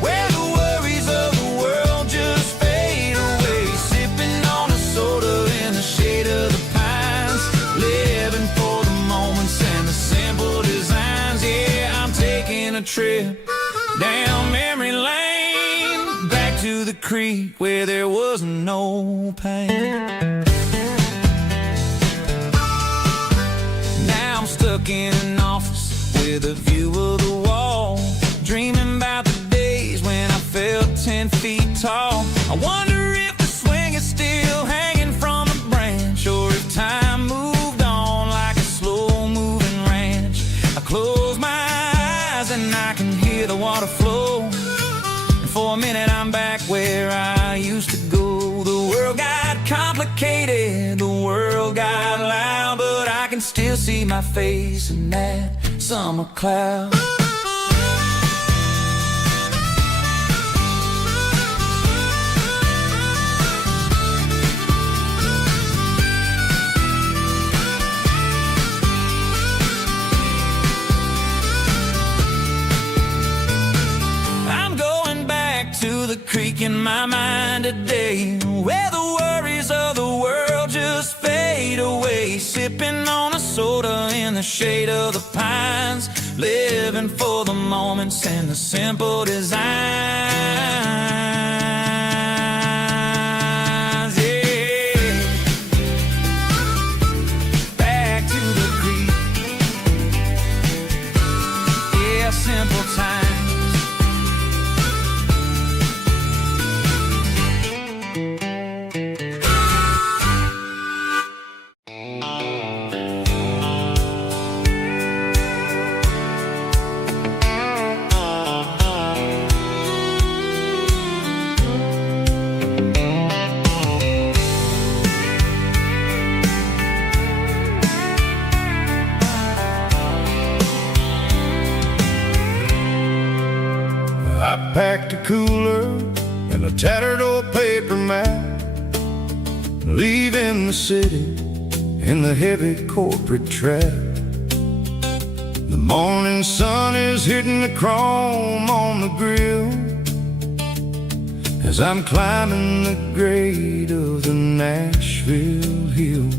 where the worries of the world just fade away. Sipping on a soda in the shade of the pines, living for the moments and the simple designs. Yeah, I'm taking a trip down memory lane, back to the creek where there was no pain. Now I'm stuck in an office with a view of the wall, dreaming about the days when I felt 10 feet tall. I wonder if the swing is still hanging from a branch, or if time moved on like a slow-moving ranch. I close my eyes and I can hear the water flow, and for a minute I'm back where I used to go. The world got complicated, the world got loud, but I can still see my face in that summer cloud. I'm going back to the creek in my mind today, where the worries of the world just fade away. Sipping on a soda in the shade of the pines, living for the moments and the simple designs. Yeah. packed a cooler and a tattered old paper map, leaving the city in the heavy corporate trap. The morning sun is hitting the chrome on the grill as I'm climbing the grade of the Nashville hill.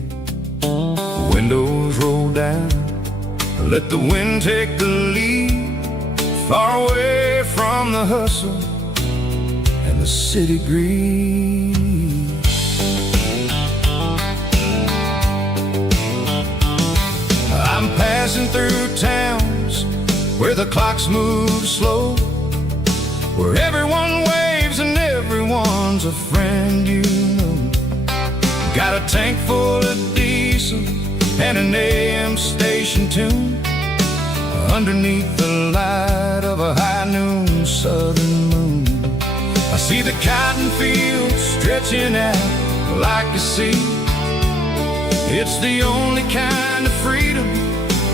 Windows roll down, let the wind take the lead, far away from the hustle and the city greed. I'm passing through towns where the clocks move slow, where everyone waves and everyone's a friend you know. Got a tank full of diesel and an AM station tune underneath the light of a high noon southern moon. I see the cotton fields stretching out like a sea. It's the only kind of freedom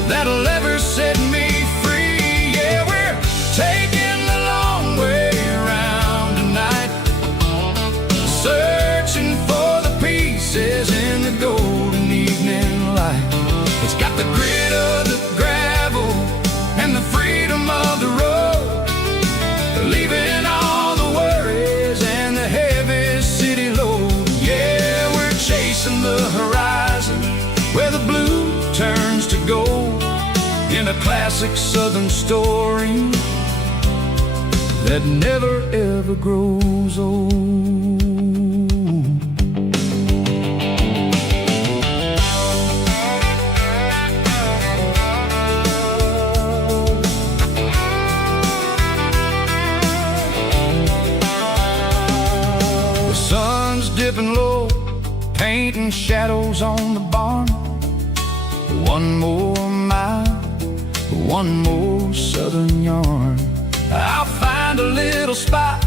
that'll ever set me free. Yeah, we're taking the long way around tonight, searching for the pieces in the golden evening light. It's got the grit of the gravel and the freedom of the road, leaving all the worries and the heavy city load. Yeah, we're chasing the horizon where the blue turns to gold, in a classic southern story that never ever grows old. The sun's dipping low, painting shadows on the barn. One more mile, one more southern yarn. I'll find a little spot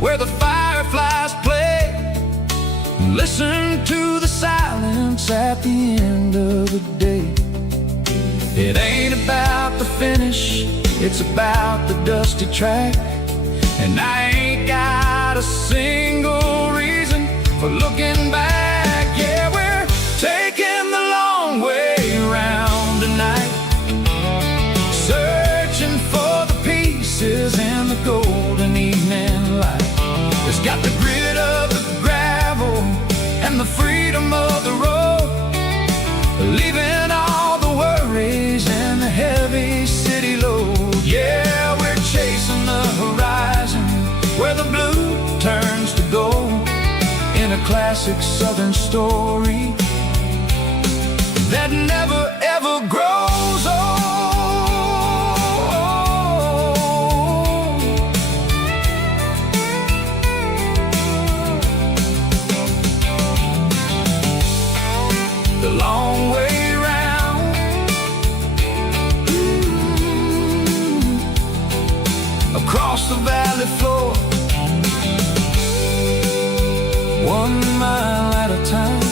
where the fireflies play, listen to the silence at the end of the day. It ain't about the finish, it's about the dusty track. And I ain't got a single reason for looking back. Yeah, we're taking the long way around tonight, searching for the pieces in the golden evening light. It's got the grit of the gravel and the freedom of the road, leaving all the worries and the heavy city load. Yeah, we're chasing the horizon where the blue turns to gold, in a classic southern story that never ever grows old. The long way round, across the valley floor, 1 mile at a time.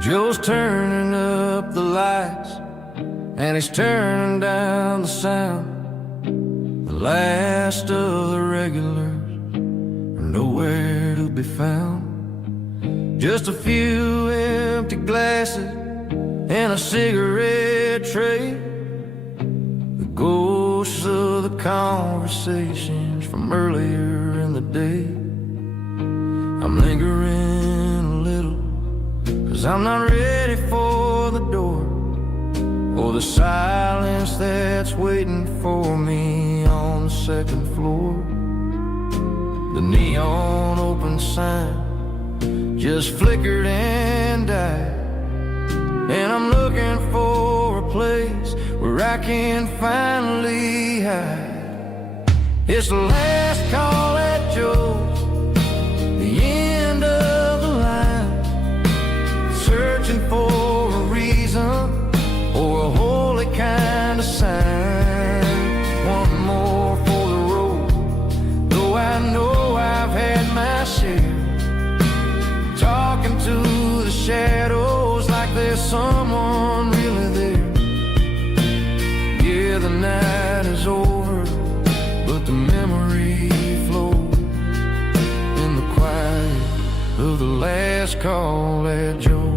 Joe's turning up the lights and he's turning down the sound. The last of the regulars are nowhere to be found. Just a few empty glasses and a cigarette tray, the ghosts of the conversations from earlier in the day. I'm lingering a little, 'cause I'm not ready for the door, or the silence that's waiting for me on the second floor. The neon open sign just flickered and died, and I'm looking for a place where I can finally hide. It's the last call at Joe's, the end of the line, searching for a reason or a holy kind of sign. One more for the road, though I know I've had my share, talking to the shadows like there's someone really there. Yeah, the night is over, but the memory flows in the quiet of the last call at Joe.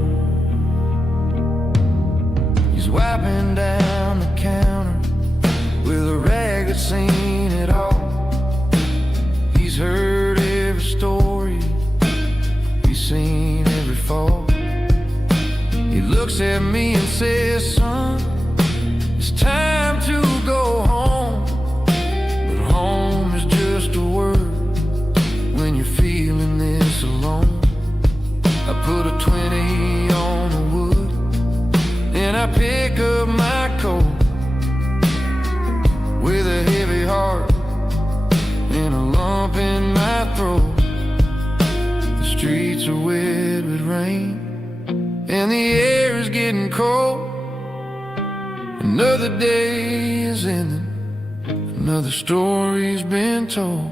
He's wiping down the counter with a rag that's seen it all. He's heard every story, he's seen every fall. He looks at me and says, son, it's time to go home. But home is just a word when you're feeling this alone. I put a 20 on the wood, and I pick up my coat with a heavy heart and a lump in my throat. The streets are wet with rain, and the air is getting cold. Another day is ending, another story's been told.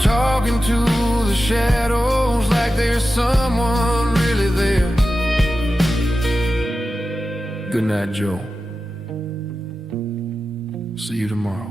Talking to the shadows like there's someone really there. Good night, Joe. See you tomorrow.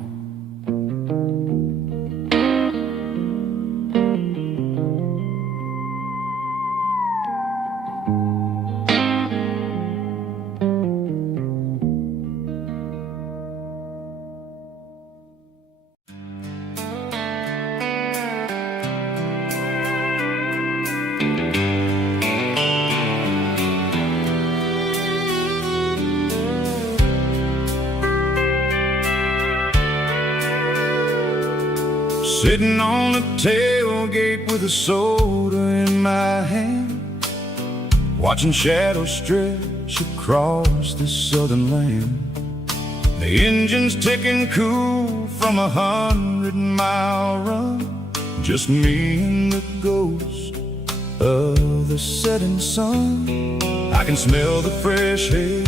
Sitting on the tailgate with a soda in my hand, watching shadows stretch across this southern land. The engine's ticking cool from a 100-mile run, just me and the ghost of the setting sun. I can smell the fresh air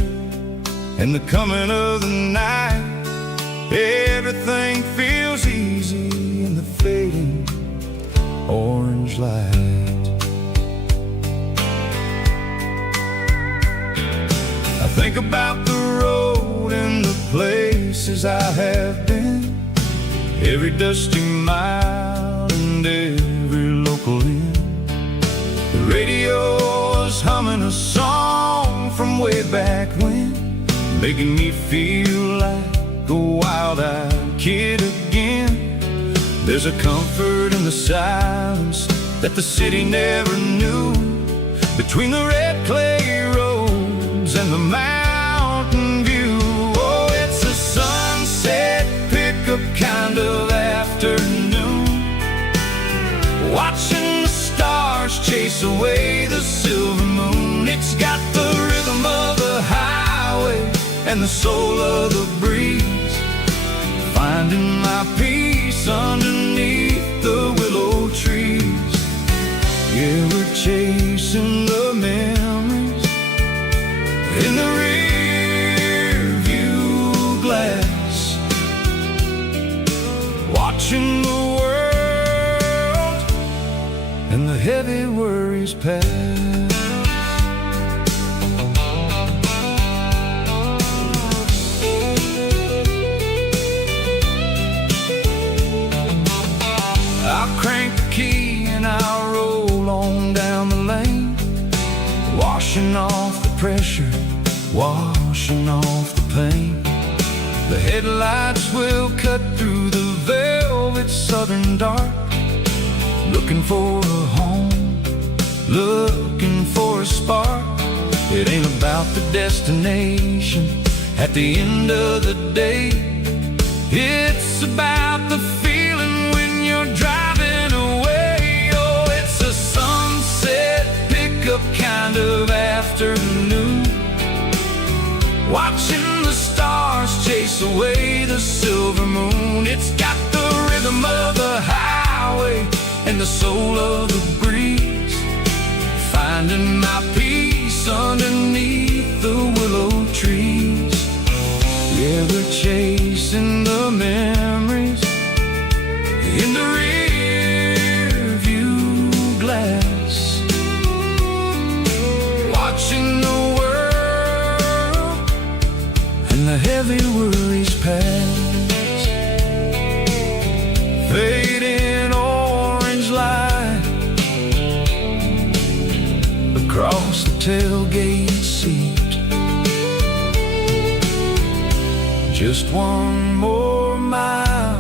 and the coming of the night. Everything feels easy in the fading orange light. I think about the road and the places I have been, every dusty mile and every local inn. The radio is humming a song from way back when, making me feel like a wild-eyed kid again. There's a comfort in the silence that the city never knew, between the red clay roads and the mountain view. Oh, it's a sunset pickup kind of afternoon, watching the stars chase away the silver moon. It's got the rhythm of the highway and the soul of the breeze, finding my peace underneath the willow trees. Yeah, we're chasing the memories in the rear view glass, watching the world and the heavy worries pass. key and I'll roll on down the lane, washing off the pressure, washing off the pain. The headlights will cut through the velvet southern dark, looking for a home, looking for a spark. It ain't about the destination at the end of the day. It's about the feeling when you're driving away. Oh, it's a sunset pickup kind of afternoon, watching the stars chase away the silver moon. It's got the rhythm of the highway and the soul of the breeze, finding my peace underneath the willow trees. Yeah, we're chasing the memories in the rear view glass, watching the world and the heavy worries pass. Fading orange light across the tailgate seat. Just one more mile,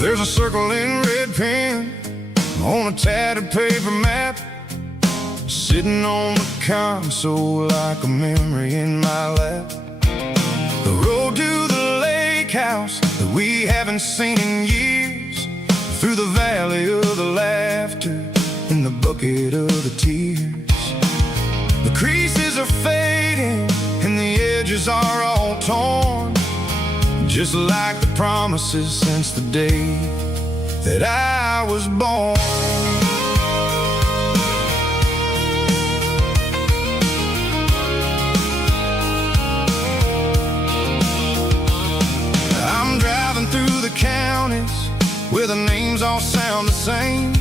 There's a circle in red pen on a tattered paper map, sitting on the console like a memory in my lap. The road to the lake house that we haven't seen in years, through the valley of the laughter in the bucket of the tears. The creases are fading and the edges are all torn, just like the promises since the day that I was born. I'm driving through the counties where the names all sound the same,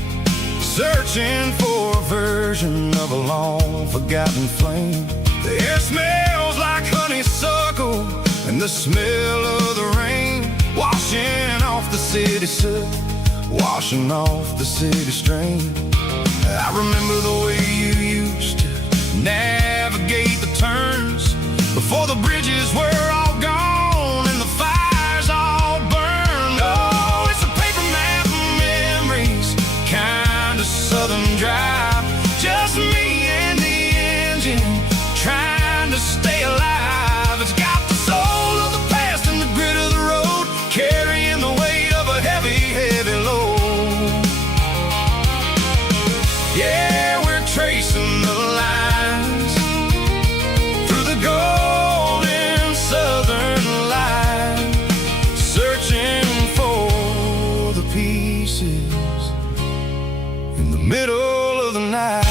searching for a version of a long forgotten flame. The air smells like honeysuckle and the smell of the rain, washing off the city soot, washing off the city strain. I remember the way you used to navigate the turns before the bridges were all gone and the fires all burned. Oh, it's a paper map of memories, kind of southern drive, just me and the engine trying to stay alive. It's got the soul of the past and the grit of the road, carrying the weight of a heavy, heavy load. Yeah, we're tracing the lines through the golden southern light, searching for the pieces in the middle of the night.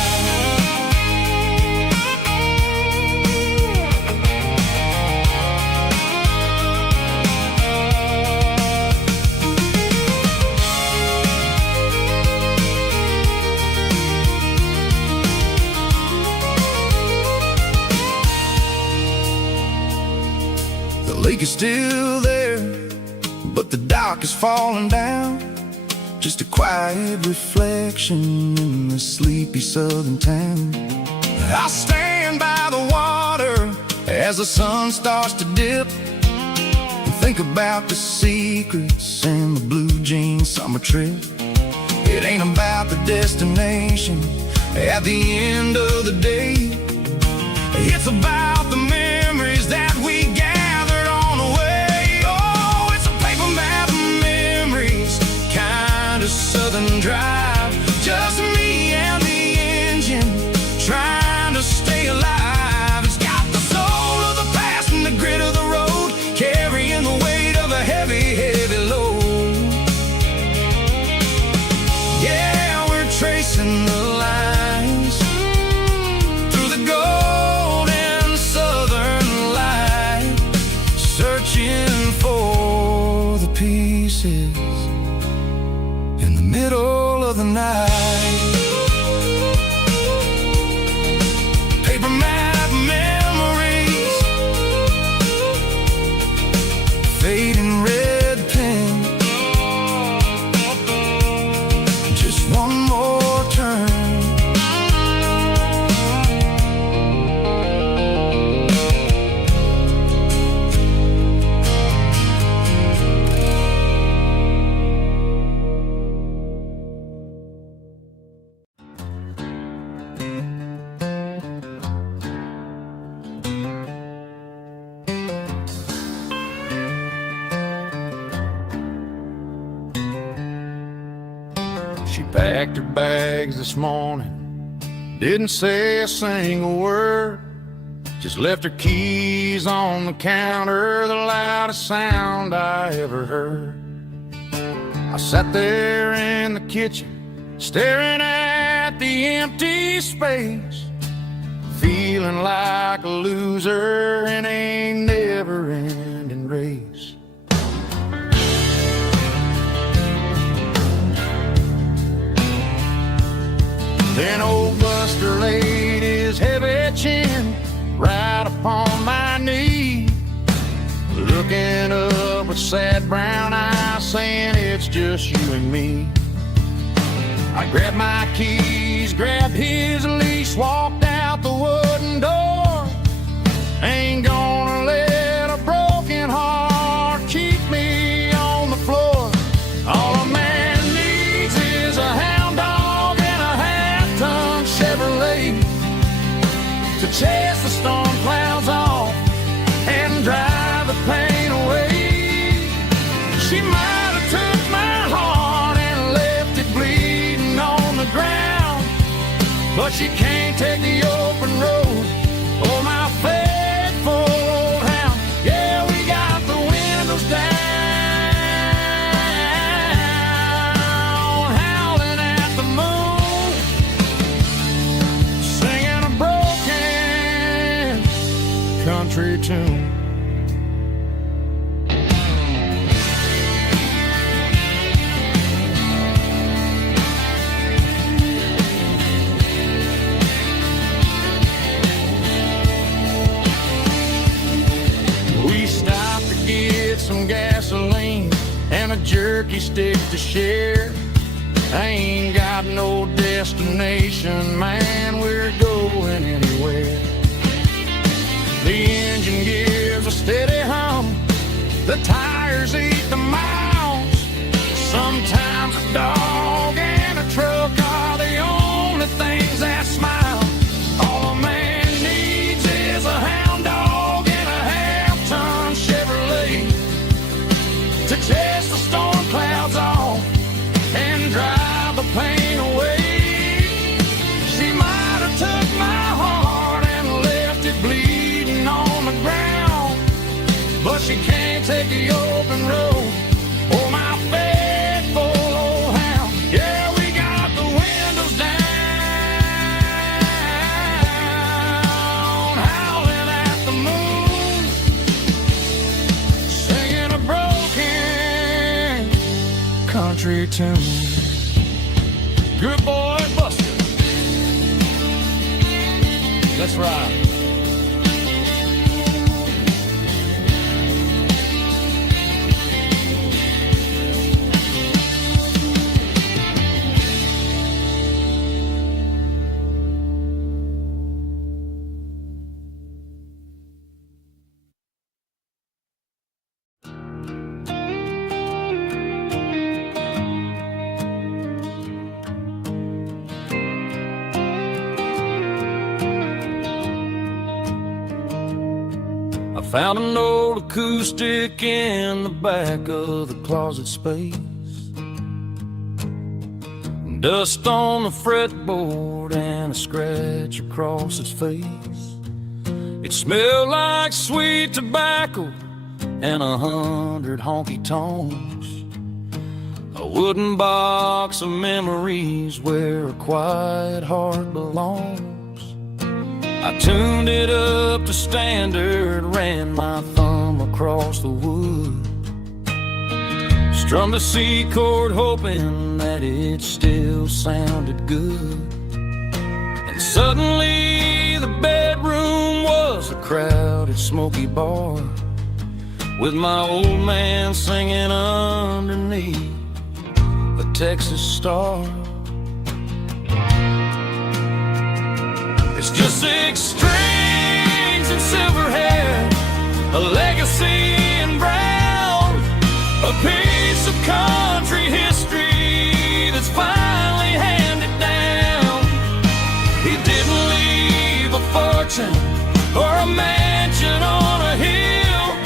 The lake is still there, but the dock is falling down, just a quiet reflection in the sleepy southern town. I'll stand by the water as the sun starts to dip and think about the secrets and the blue jean summer trip. It ain't about the destination at the end of the day, it's about the memories that we gathered on the way. Oh, it's a paper map of memories, kind of southern drive, just me and the engine trying to stay alive. of the night. Paper map memories, fading red pen, just one more turn. She packed her bags this morning, didn't say a single word, just left her keys on the counter, the loudest sound I ever heard. I sat there in the kitchen, staring at the empty space, feeling like a loser in a never-ending race. Then old Buster laid his heavy chin right upon my knee, looking up with sad brown eyes, saying it's just you and me. I grabbed my keys, grabbed his leash, walked out the wooden door. Ain't gonna let a broken heart keep me on the floor. All a man needs is a hound dog and a half-ton Chevrolet to chase the storm clouds off and drive the pain away. She might have took my heart and left it bleeding on the ground, but she can't take the open road or my faithful old hound. Yeah, we got the windows down, howling at the moon, singing a broken country tune. We stopped to get some gasoline and a jerky stick to share. I ain't got no destination, man, we're going anywhere. The engine gives a steady hum, the tires eat the miles. Sometimes a dog and a truck are the only things that smile. All a man needs is a hound dog and a half-ton Chevrolet to chase the storm clouds off and drive the pain away. She might have took my heart and left it bleeding on the ground, but she can't take the open road or my faithful old hound. Yeah, we got the windows down, howling at the moon, singing a broken country tune. Good boy, Buster. Let's ride. I found an old acoustic in the back of the closet space. Dust on the fretboard and a scratch across its face. It smelled like sweet tobacco and 100 honky tonks. A wooden box of memories where a quiet heart belongs. I tuned it up to standard, ran my thumb across the wood. Strummed a C chord hoping that it still sounded good. And suddenly the bedroom was a crowded, smoky bar, with my old man singing underneath the Texas star. It's just 6 strings and silver hair, a legacy in brown, a piece of country history that's finally handed down. He didn't leave a fortune or a mansion on a hill,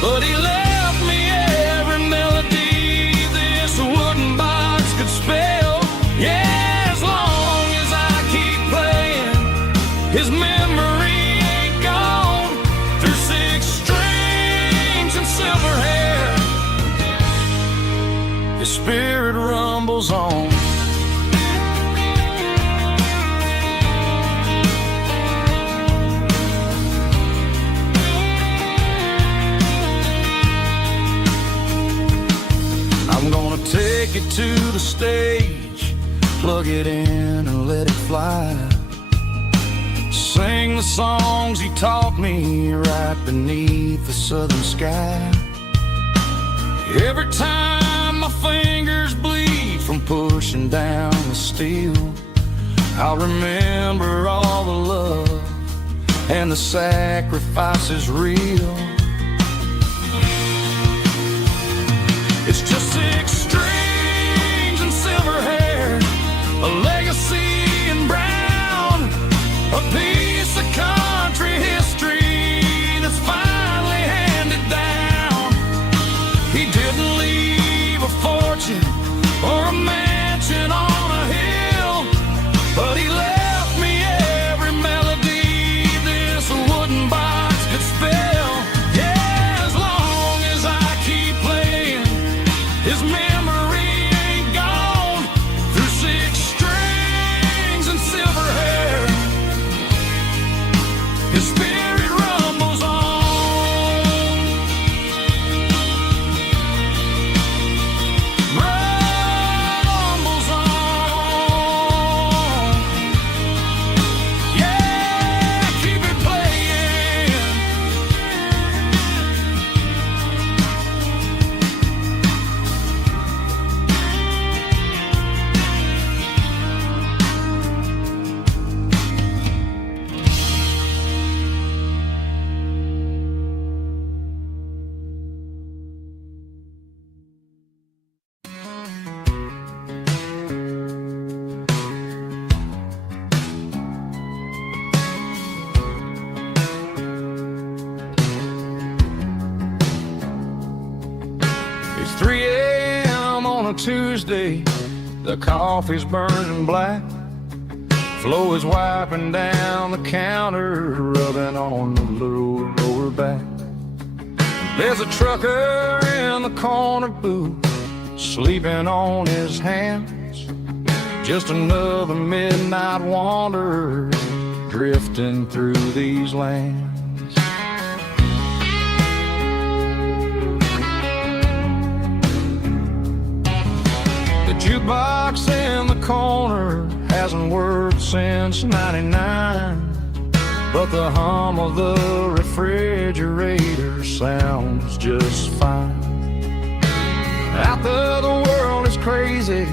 but he left me every melody this wooden box could spell. Yeah, as long as I keep playing, his memory ain't gone. Through 6 strings and silver hair, his spirit rumbles on. I'm gonna take it to the stage, plug it in and let it fly. Sing the songs he taught me right beneath the southern sky. Every time my fingers bleed from pushing down the steel, I'll remember all the love and the sacrifices real. It's just 6 strings and silver hair, a legacy in brown, a piece of country history that's finally handed down. He didn't leave a fortune or a mansion on a hill, but he left me every melody this wooden box could spell. Yeah, as long as I keep playing, his memory ain't gone. Through 6 strings and silver hair, his spirit rumbles on. Rumbles on. Yeah, keep it playing. It's 3 a.m. on a Tuesday, the coffee's burning black. Flo is wiping down the counter, rubbing on the lower back. There's a trucker in the corner booth, sleeping on his hands. Just another midnight wanderer, drifting through these lands. The jukebox in the corner hasn't worked since '99, but the hum of the refrigerator sounds just fine. Out there the world is crazy,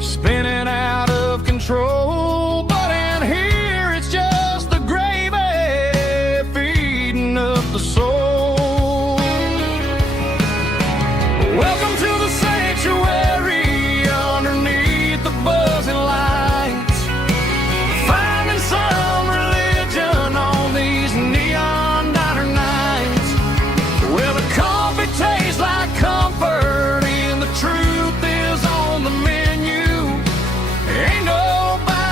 spinning out of control, but in here it's just the gravy feeding up the soul. Welcome to the sanctuary underneath the buzzing lights, finding some religion on these neon diner nights, where the coffee tastes like comfort and the truth is on the menu. Ain't nobody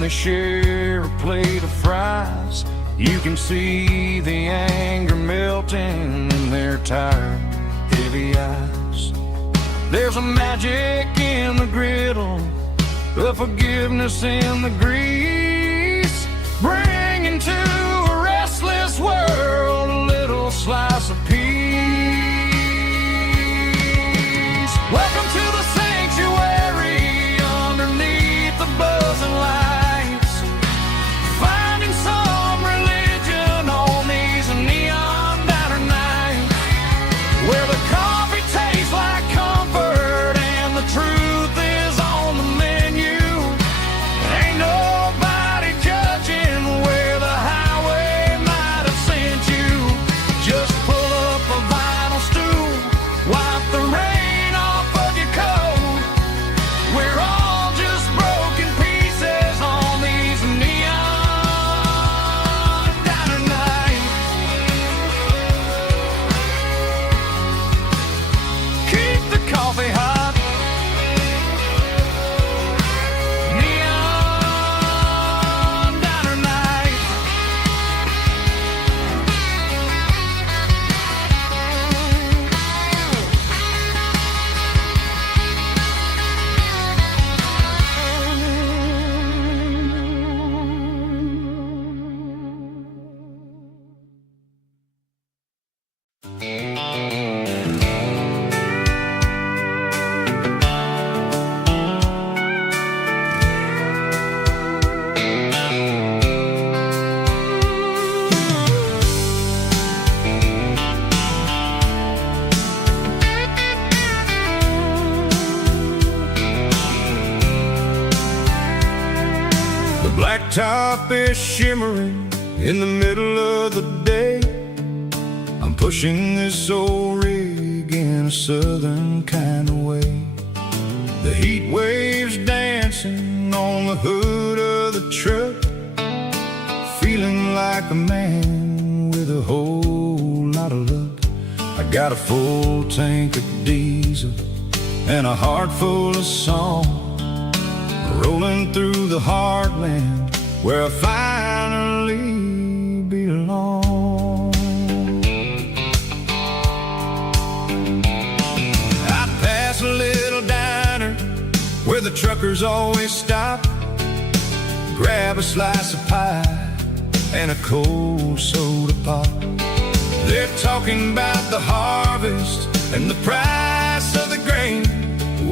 when they share a plate of fries. You can see the anger melting in their tired, heavy eyes. There's a magic in the griddle, the forgiveness in the grease, bringing to a restless world a little slice of peace. Welcome to the sanctuary underneath the buzzing lights, finding some religion on these neon diner nights, where the coffee tastes like comfort and the truth is on the menu. Ain't nobody judging where the highway might have sent you. Just pull up a vinyl stool, wipe the rain off of your coat. We're all just broken pieces on these neon diner nights. Keep the coffee hot. Neon diner nights. The blacktop is shimmering in the middle of the day. I'm pushing this old rig in a southern kind of way. The heat waves dancing on the hood of the truck, feeling like a man with a whole lot of luck. I got a full tank of diesel and a heart full of song, rolling through the heartland where I finally belong. I pass a little diner where the truckers always stop, grab a slice of pie and a cold soda pop. They're talking about the harvest and the price of the grain,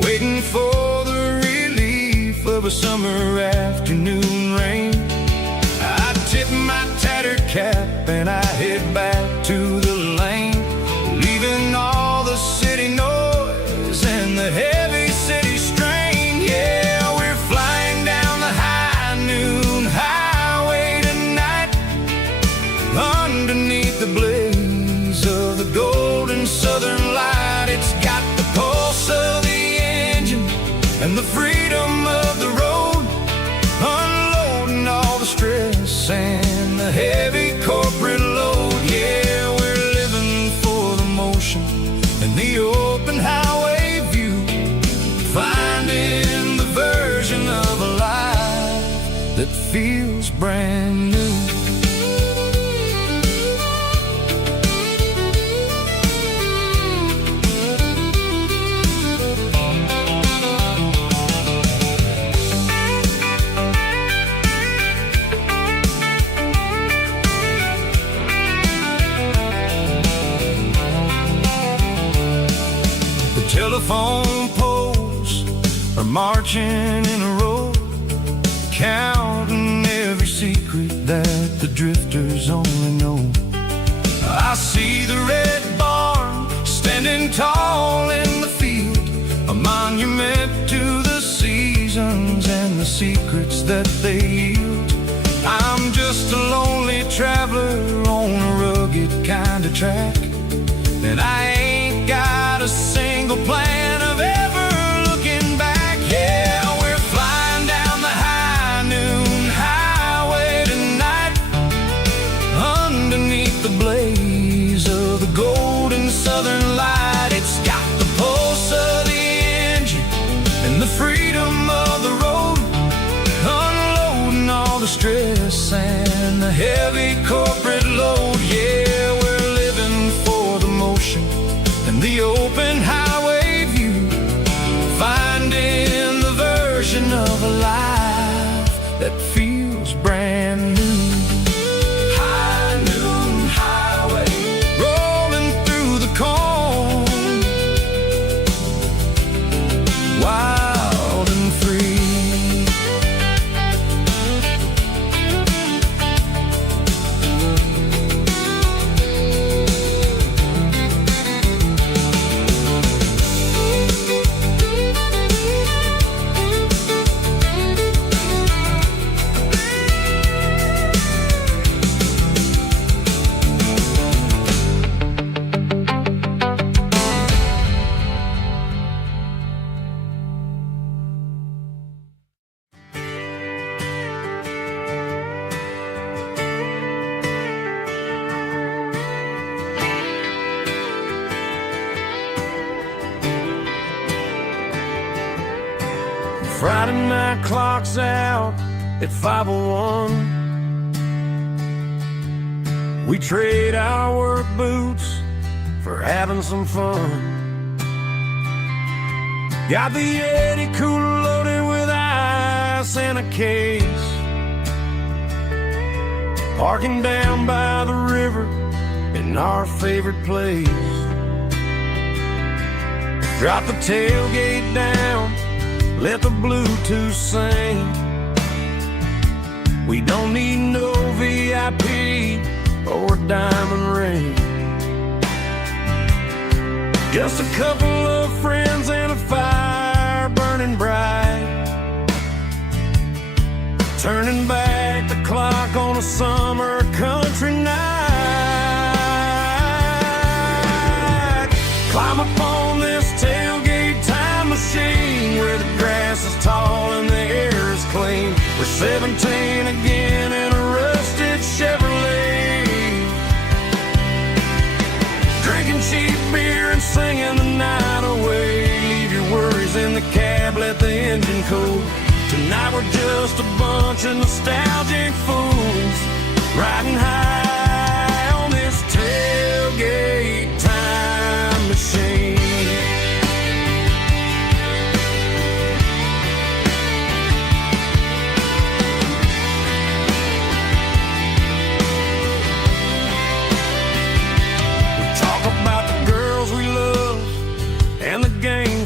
waiting for the relief of a summer afternoon rain. I tip my tattered cap and I head back to the lane, leaving all the city noise and the heavy city strain. Yeah, we're flying down the high noon highway tonight, underneath the blaze of the golden southern light. It's got the pulse of the engine and the freedom of the road, unloading all the stress and the heavy corporate load. Yeah, we're living for the motion and the open highway view, finding the version of a life that feels brand new. Telephone poles are marching in a row, counting every secret that the drifters only know. I see the red barn standing tall in the field, a monument to the seasons and the secrets that they yield. I'm just a lonely traveler on a rugged kind of track, and I ain't got a single plan of ever looking back. Yeah, we're flying down the high noon highway tonight, underneath the blaze of the golden southern light. It's got the pulse of the engine and the freedom of the road, unloading stress and the heavy corporate load. Yeah, we're living for the motion and the open highway view, finding the version of a life that feels brand new. High noon highway, rolling through the corn, wild and free. Friday night clock's out at 5:01. We trade our work boots for having some fun. Got the Yeti cooler loaded with ice and a case, parking down by the river in our favorite place. Drop the tailgate down, let the Bluetooth sing. We don't need no VIP or a diamond ring. Just a couple of friends and a fire burning bright, turning back the clock on a summer country night. Climb up on this tailgate time machine where the grass is tall and the air is clean. We're 17 again in a rusted Chevrolet, drinking cheap beer and singing the night away. Leave your worries in the cab, let the engine cool. Tonight we're just a bunch of nostalgic fools, riding high on this tailgate time machine.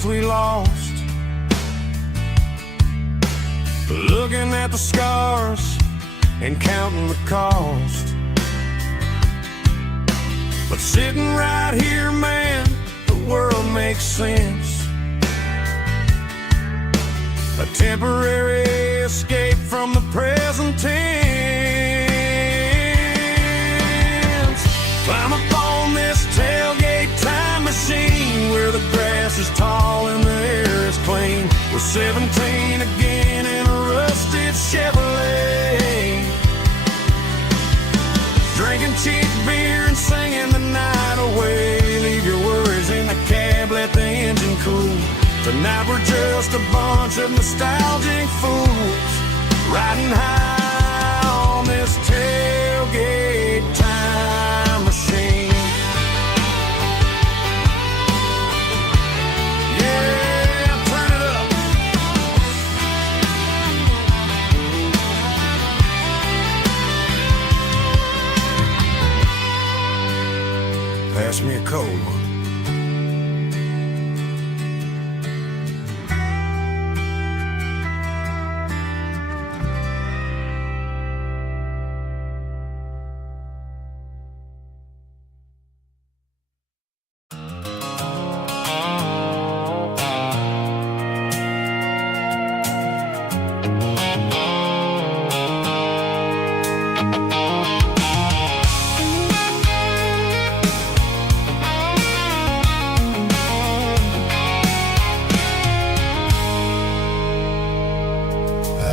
We lost, looking at the scars and counting the cost. But sitting right here, man, the world makes sense. A temporary escape from the present tense. Climb up on this tailgate time machine where the grass is tall and the air is clean. We're 17 again in a rusted Chevrolet, drinking cheap beer and singing the night away. Leave your worries in the cab, let the engine cool. Tonight we're just a bunch of nostalgic fools, riding high on this tailgate time machine. Pass me a cold one.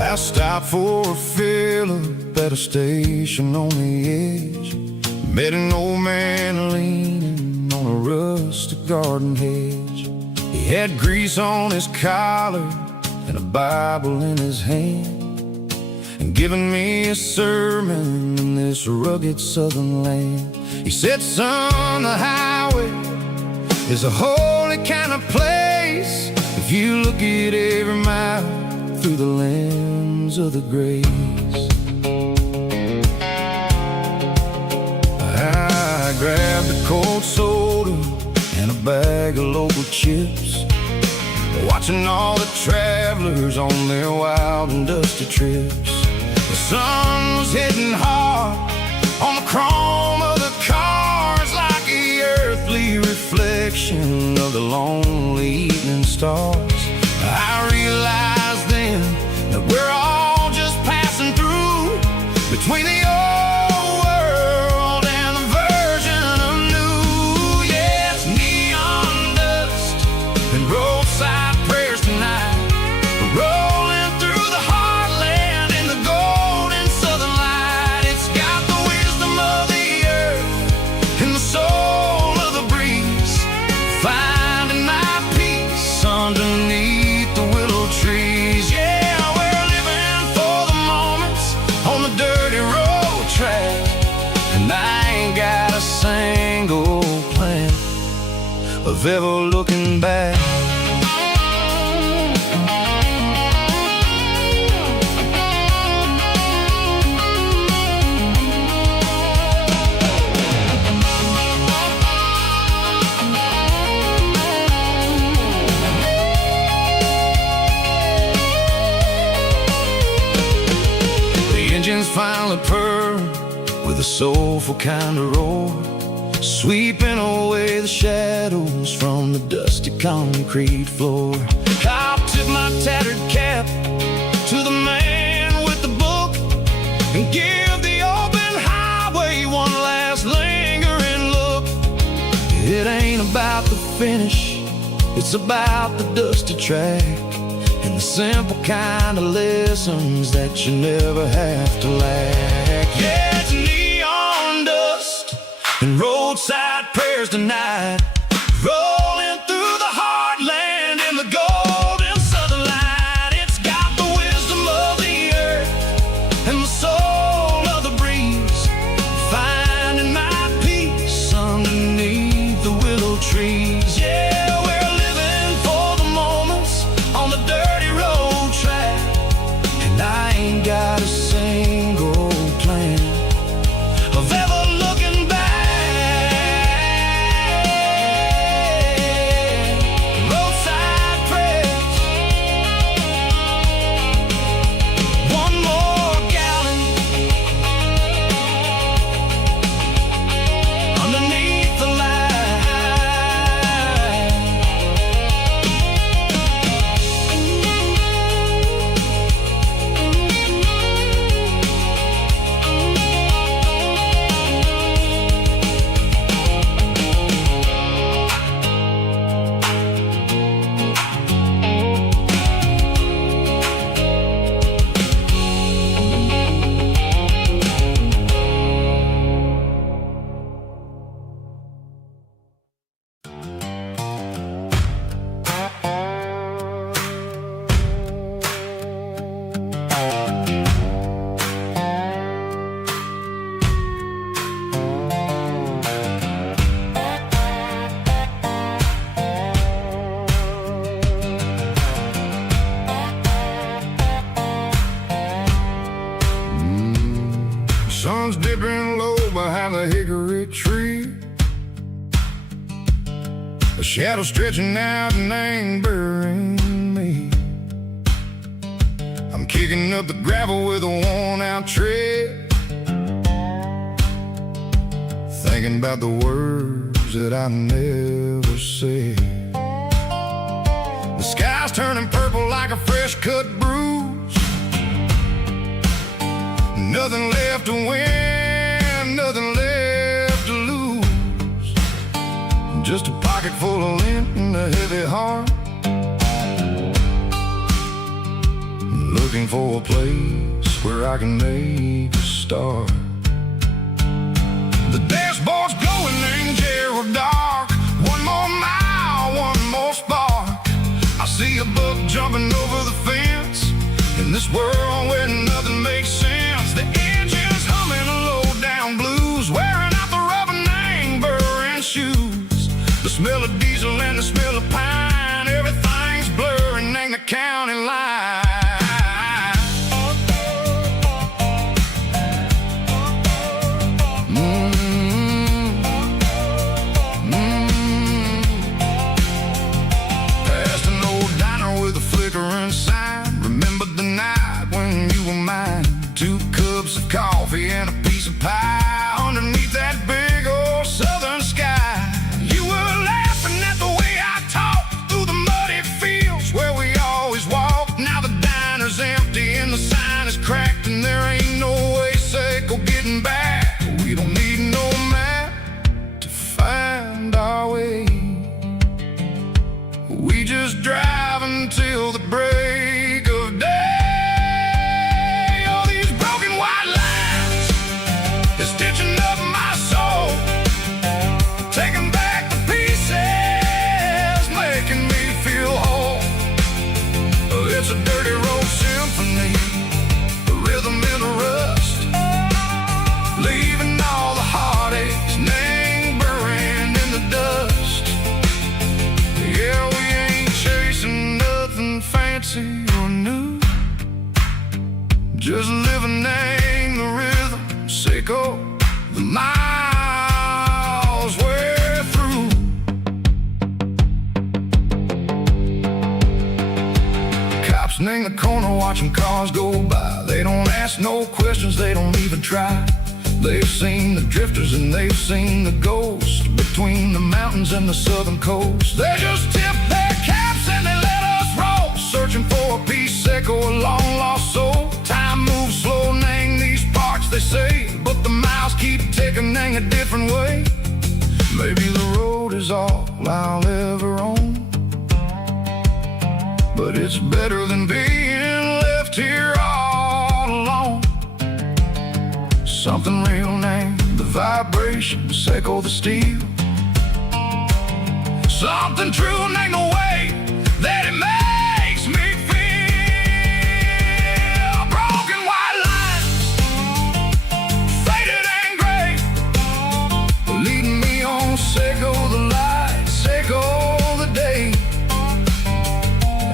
I stopped for a fill-up at a station on the edge. Met an old man leaning on a rustic garden hedge. He had grease on his collar and a Bible in his hand. and giving me a sermon in this rugged southern land. He said, son, the highway is a holy kind of place if you look at every mile through the lens of the grace. I grabbed a cold soda and a bag of local chips, watching all the travelers on their wild and dusty trips. The sun was hitting hard on the chrome of the cars, like the earthly reflection of the lonely evening stars. I realized then that we're all just passing through between the old world and the version of new. Yes, neon dust and roadside prayers tonight, rolling through the heartland in the golden southern light. It's got the wisdom of the earth and the soul of the breeze, finding my peace underneath the willow trees. Yeah, we're living for the moments on the dirty road track, and I ain't got a single plan of ever looking back. Engines finally purr with a soulful kind of roar, sweeping away the shadows from the dusty concrete floor. I'll tip my tattered cap to the man with the book and give the open highway one last lingering look. It ain't about the finish, it's about the dusty track and the simple kind of lessons that you never have to lack. Yeah, it's neon dust and roadside prayers tonight, rolling through the heartland in the golden southern light. It's got the wisdom of the earth and the soul of the breeze, finding my peace underneath the willow trees. Yeah, we're living for the moments on the dirty road track, and I ain't got a single plan of ever looking back. Roadside prayers, one more gallon underneath the light. Sun's dipping low behind the hickory tree, a shadow stretching out and angering me. I'm kicking up the gravel with a worn-out tread, thinking about the words that I never said. The sky's turning purple like a fresh-cut bruise, nothing left to win, nothing left to lose, just a pocket full of lint and a heavy heart, looking for a place where I can make a start. The dashboard's glowing in Gerald dark, one more mile, one more spark. I see a buck jumping over the fence, and the this world where nothing makes sense. The engine's humming a low-down blues, wearing out the rubber name burring shoes. The smell of diesel and the smell of pine, everything's blurring, ain't the county line. Past an old diner with a flickering sign, remembered the night when you were mine. 2 cups of coffee and a piece of pie underneath that big old southern sky. You were laughing at the way I talked through the muddy fields where we always walked. Now the diner's empty and the sign is cracked, and there ain't no way safe or getting back. We don't need no map to find our way. We just drive until the break of day. All these broken white lines is stitching up my soul, taking back the pieces, making me feel whole. It's a dirty road symphony, the rhythm in the rust, leaving all the heartaches, name buried in the dust. Yeah, we ain't chasing nothing fancy or new, just living in the rhythm, sick of the miles we're through. Cops in the corner watching cars go by. They don't ask no questions, they don't even try. They've seen the drifters and they've seen the ghosts between the mountains and the southern coast. They just tip their caps and they let us roll, searching for a piece sick or a long lost soul. Time moves slow, nang these parts they say, but the miles keep ticking, nang a different way. Maybe the road is all I'll ever own, but it's better than being left here all alone. Something real named the vibration, echo the steel. Something true named the way that it makes me feel. Broken white lines, faded and gray, leading me on, echo the light, echo the day.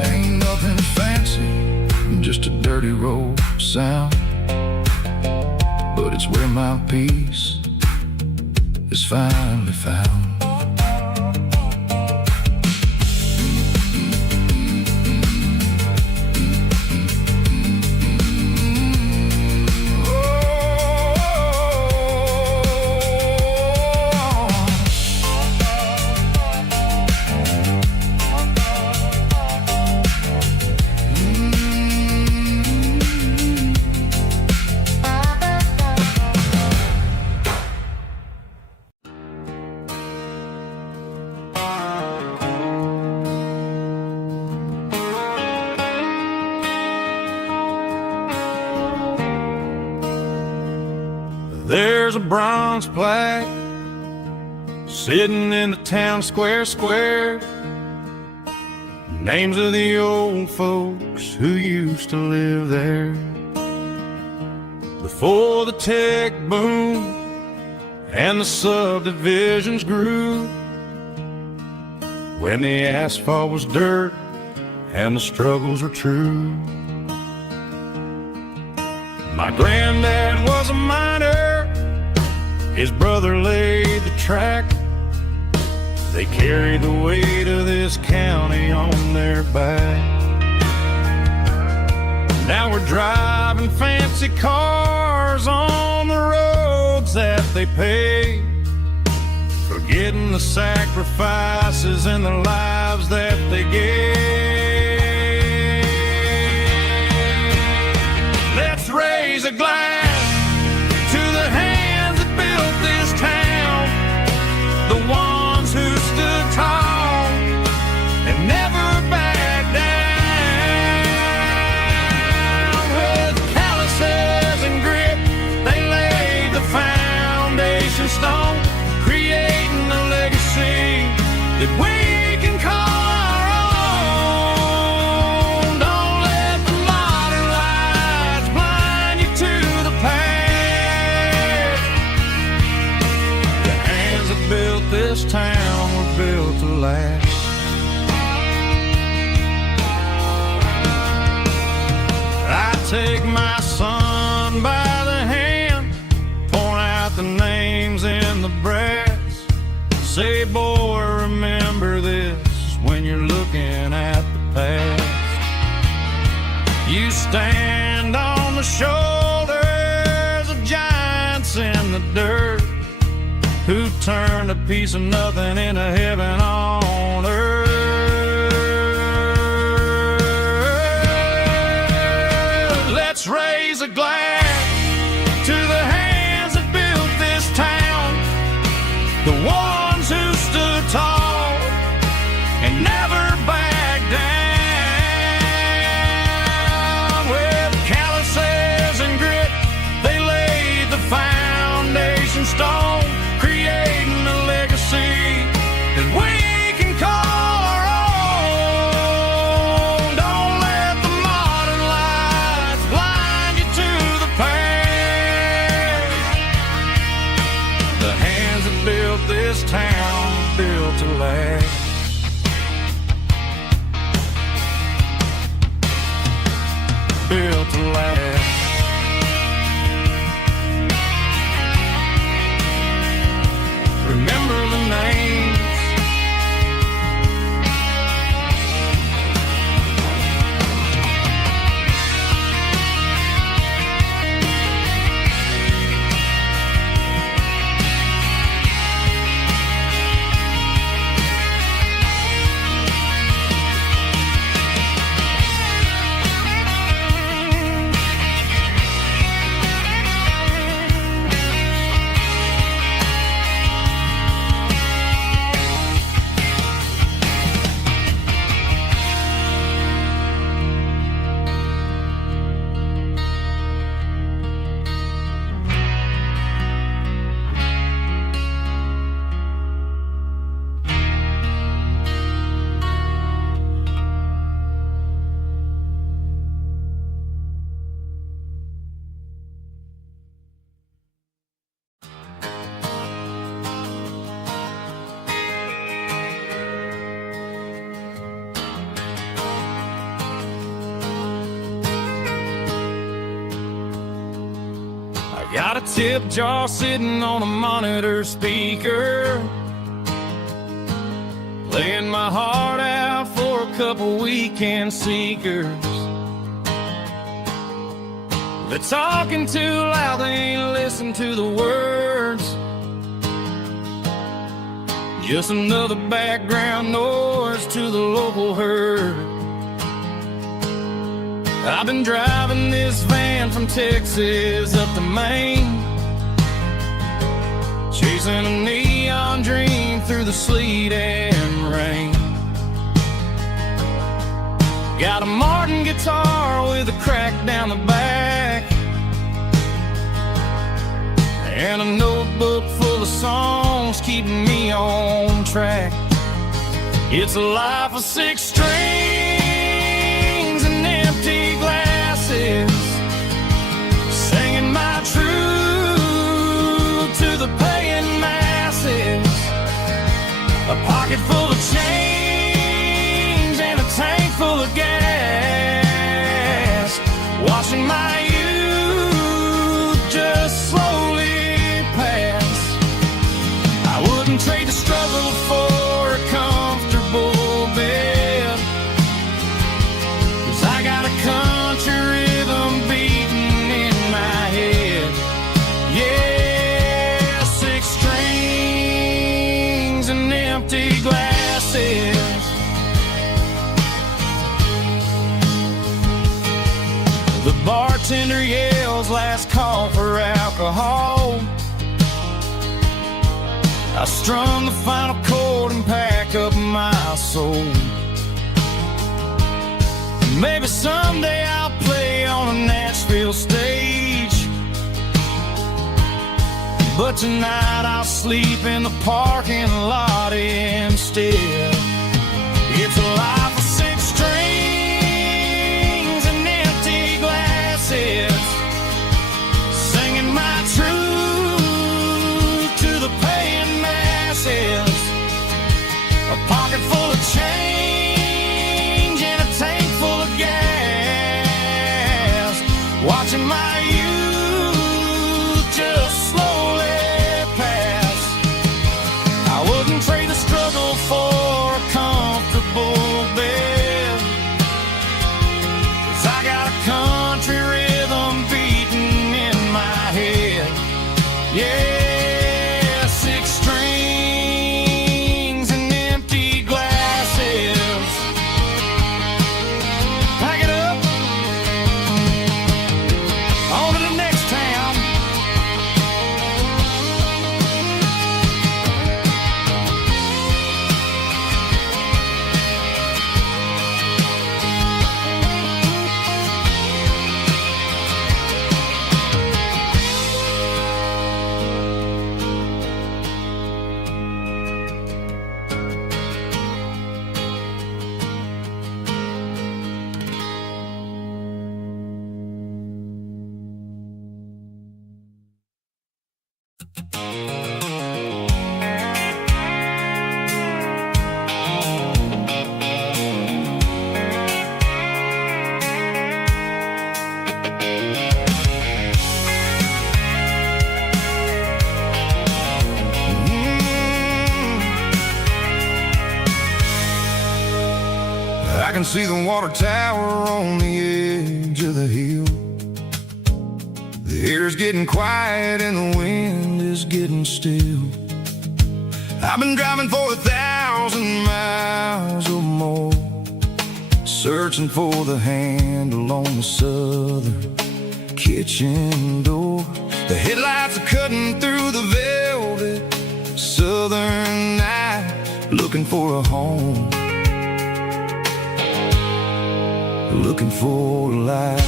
Ain't nothing fancy, just a dirty road sound, but it's where my peace is finally found. There's a bronze plaque sitting in the town square. Names of the old folks who used to live there before the tech boom and the subdivisions grew, when the asphalt was dirt and the struggles were true. My granddad was a miner, his brother laid the track. They carried the weight of this county on their back. Now we're driving fancy cars on the roads that they paved, forgetting the sacrifices and the lives that they gave. Let's raise a glass to the hands that built this town, the ones who stood tall and never backed down. With calluses and grit, they laid the foundation stone, creating a legacy that we can call our own. Don't let the modern life built to last. I take my son by the hand, point out the names in the brass. Say, boy, remember this when you're looking at the past. You stand on the shoulders of giants in the dirt, who turned a piece of nothing into heaven on earth. Let's raise a glass to the hands that built this town, the ones who stood tall and never backed down. With calluses and grit, they laid the foundation stone, creating a legacy that we can call our own. Don't let the modern lights blind you to the past. The hands that built this town, built to last. Built to last. Remember the names. Got a tip jar sitting on a monitor speaker, playing my heart out for a couple weekend seekers. They're talking too loud, they ain't listen to the words. Just another background noise to the local herd. I've been driving this van from Texas up to Maine, chasing a neon dream through the sleet and rain. Got a Martin guitar with a crack down the back, and a notebook full of songs keeping me on track. It's a life of 6 strings and empty glasses, singing my truth to the paying masses. A pocket full of change and a tank full of gas, watching my youth just slowly pass. I wouldn't trade the struggle for a comfortable bed, 'cause I got a country rhythm beating in my head. Yeah, 6 strings and empty glasses. The bartender yells last call for alcohol. I strum the final chord and pack up my soul. Maybe someday I'll play on a Nashville stage, but tonight I'll sleep in the parking lot instead. It's a life of 6 strings and empty glasses, singing my truth to the paying masses. I can see the water tower on the edge of the hill. The air's getting quiet and the wind is getting still. I've been driving for 1,000 miles or more, searching for the handle on the southern kitchen door. The headlights are cutting through the velvet southern night, looking for a home, looking for a light.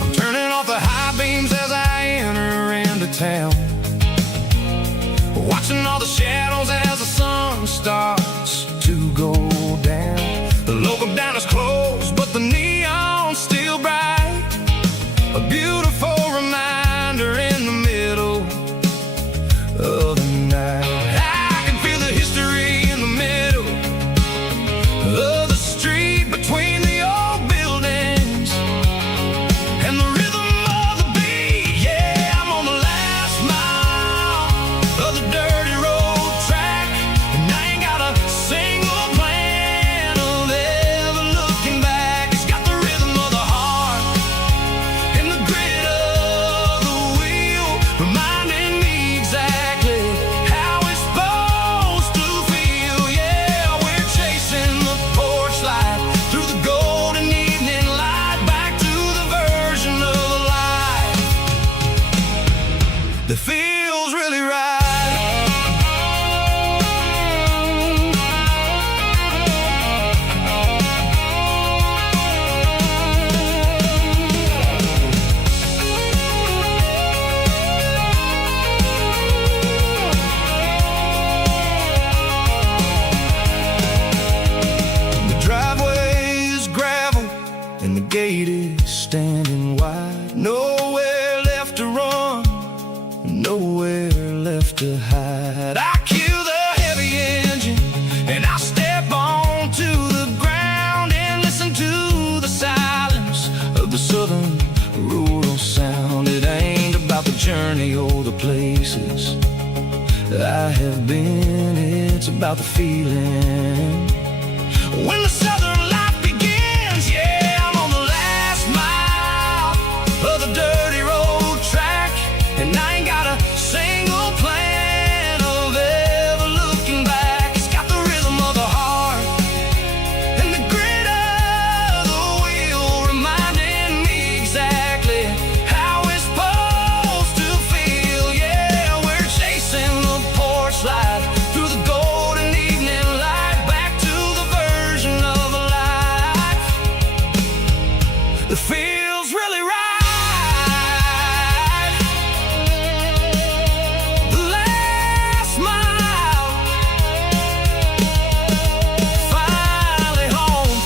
I'm turning off the high beams as I enter into town, watching all the shadows as the sun starts to go down. The local diner's closed, but the neon's still bright, a beautiful reminder in the middle of the night. I can feel the history in the middle of the street, between the old buildings and the rhythm of the beat. Yeah, I'm on the last mile of the dirty road track, and I ain't got a single plan of ever looking back. It's got the rhythm of the heart and the grit of the wheel, reminding me exactly how it's supposed to feel. Yeah, we're chasing the porch light through the golden evening light, back to the version of life that feels really right. The driveway is gravel and the gate is standing wide. Nowhere left to run, nowhere left to hide. I kill the heavy engine and I step onto the ground and listen to the silence of the southern rural sound. It ain't about the journey or the places I have been, it's about the feeling when the southern life begins. Yeah, I'm on the last mile of the dirty road track, and I ain't got a single plan of ever looking back. It's got the rhythm of the heart and the grit of the wheel, reminding me exactly how it's supposed to feel. Yeah, we're chasing the porch light through the golden evening light, back to the version of life that feels really right. The last mile, finally home.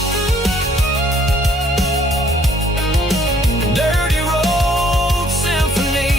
Dirty road symphony.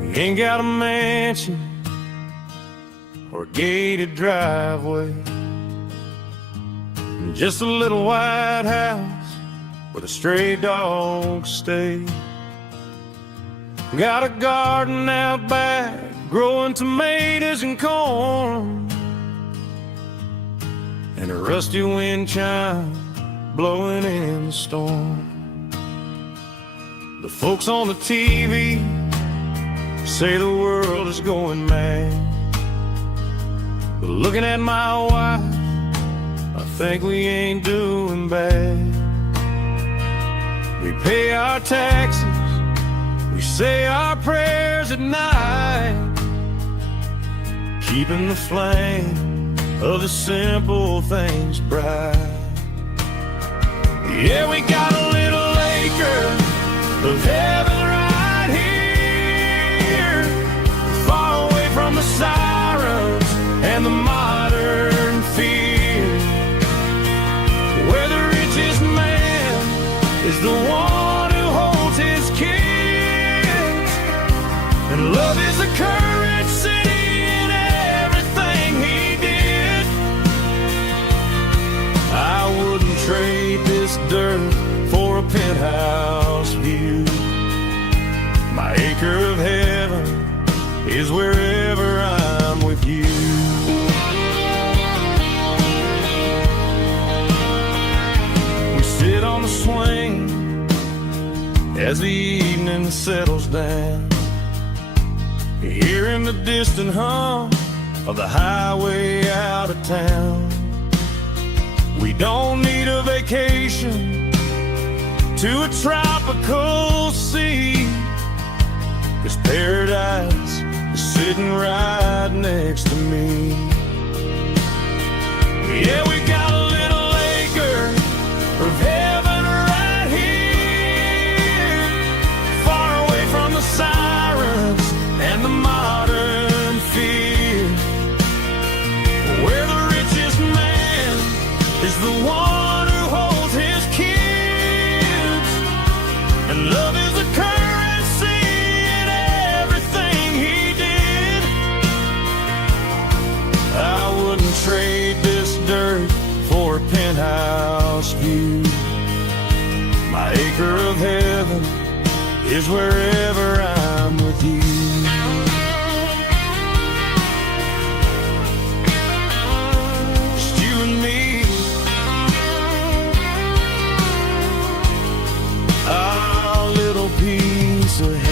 We ain't got a mansion or a gated driveway, just a little white house where the stray dogs stay. Got a garden out back, growing tomatoes and corn, and a rusty wind chime blowing in the storm. The folks on the TV say the world is going mad, but looking at my wife, I think we ain't doing bad. We pay our taxes We say our prayers at night, keeping the flame of the simple things bright. Yeah, we got a little acre of heaven right here, far away from the sirens and the modern fear, where the richest man is the one who holds his kids, and love is the currency in everything he did. I wouldn't trade this dirt for a penthouse view. My acre of heaven is wherever I'm with you. We sit on the swing as the evening settles down, hearing the distant hum of the highway out of town. We don't need a vacation to a tropical sea, 'cause paradise is sitting right next to me. Yeah, we got a little acre of heaven right here, far away from the sirens and the modern fear, where the richest man is the one who holds his kids, and love is a currency in everything he did. I wouldn't trade this dirt for a penthouse view. My acre of heaven is wherever I'm with you. Just you and me, our little piece of heaven.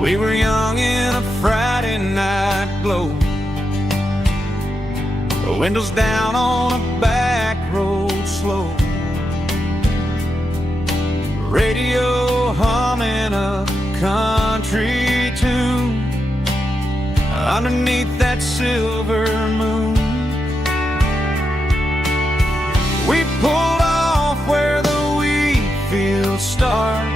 We were young in a Friday night glow, the windows down on a back road slow, radio humming a country tune underneath that silver moon. We pulled off where the wheat fields start,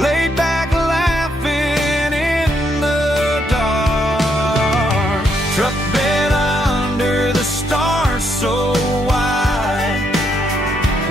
laid back laughing in the dark, truck bed under the stars so wide,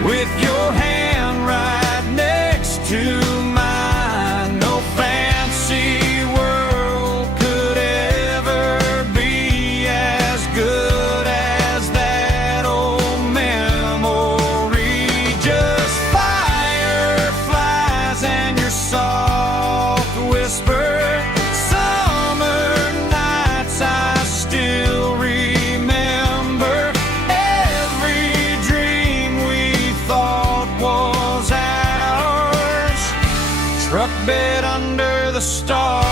with your hand right next to mine. No fancy world could ever be as good as that old memory. Just fireflies and your soft whisper. Summer nights I still remember. Every dream we thought was ours, truck bed under the stars.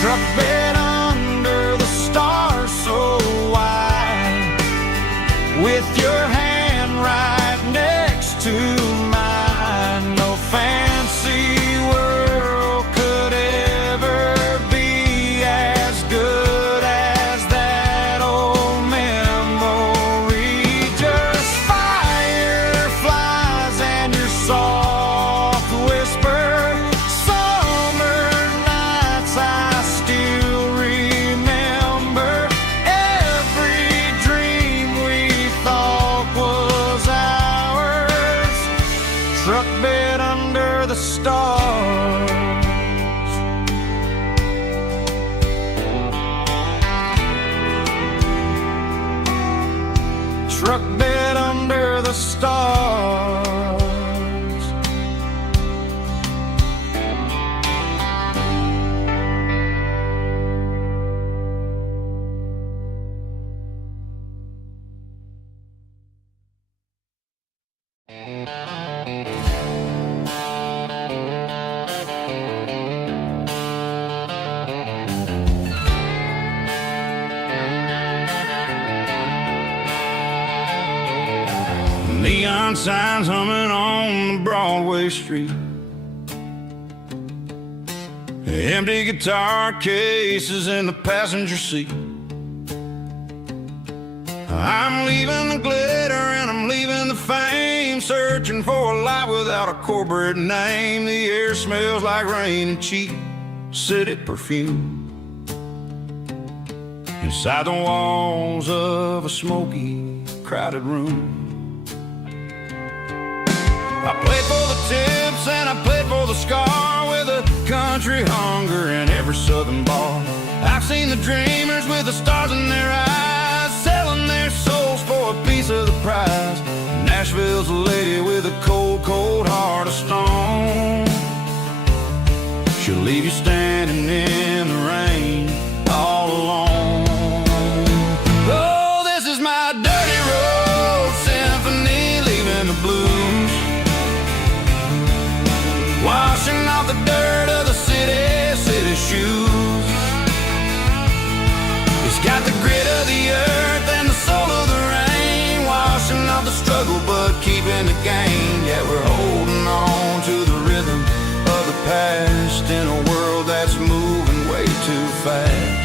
Truck bed under the stars so wide, with your hand right struck dead under the stars. Neon signs humming on the Broadway street, empty guitar cases in the passenger seat. I'm leaving the glitter and I'm leaving the fame, searching for a life without a corporate name. The air smells like rain and cheap city perfume inside the walls of a smoky, crowded room. I played for the tips and I played for the scar, with a country hunger in every southern bar. I've seen the dreamers with the stars in their eyes, selling their souls for a piece of the prize. Nashville's a lady with a cold, cold heart of stone. She'll leave you standing in the rain all alone. Oh, this is my dirty road symphony, leaving the blues, washing off the dirt of the city shoes. It's got the grit of the earth and the soul of the rain, washing off the struggle but keeping the gain. Yeah, we're holding on to the rhythm of the past in a world that's moving way too fast.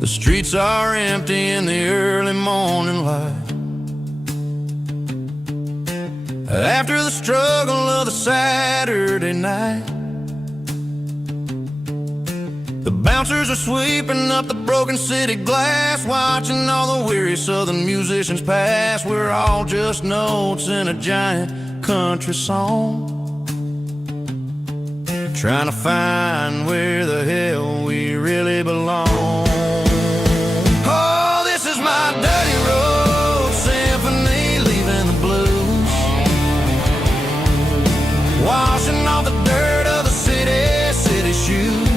The streets are empty in the early morning light, after the struggle of the Saturday night. The bouncers are sweeping up the broken city glass, watching all the weary southern musicians pass. We're all just notes in a giant country song, trying to find where the hell we really belong. My dirty road symphony, leaving the blues, washing off the dirt of the city shoes.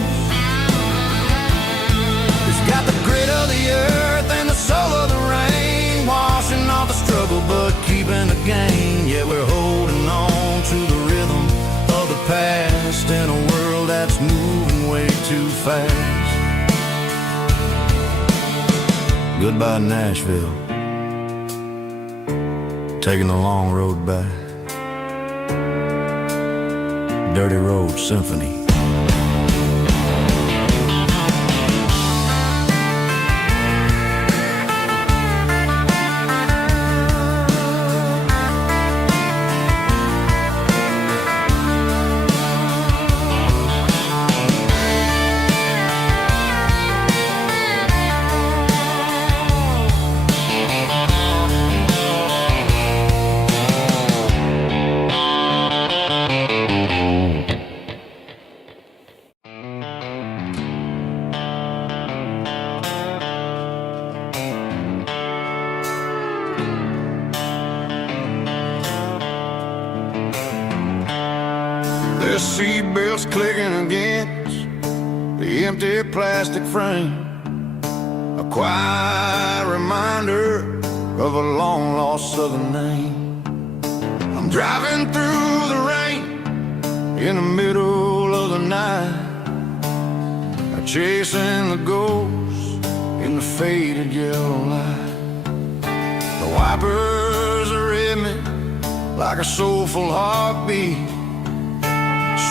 It's got the grit of the earth and the soul of the rain, washing off the struggle but keeping the gain. Yeah, we're holding on to the rhythm of the past in a world that's moving way too fast. Goodbye, Nashville, taking the long road back. Dirty Road Symphony. The seatbelt's clicking against the empty plastic frame, a quiet reminder of a long-lost southern name. I'm driving through the rain in the middle of the night, chasing the ghosts in the faded yellow light. The wipers are in me like a soulful heartbeat,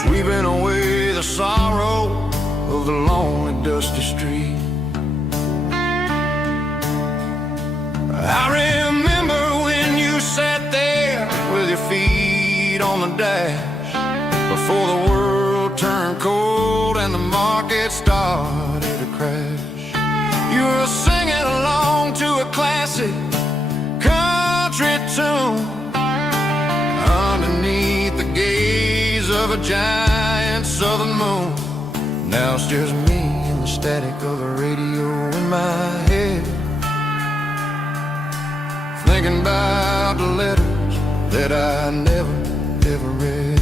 sweeping away the sorrow of the lonely, dusty street. I remember when you sat there with your feet on the dash, before the world turned cold and the market started to crash. You were singing along to a classic country tune underneath the gaze of a giant southern moon. Now it's just me and the static of the radio in my head, thinking about the letters that I never, ever read.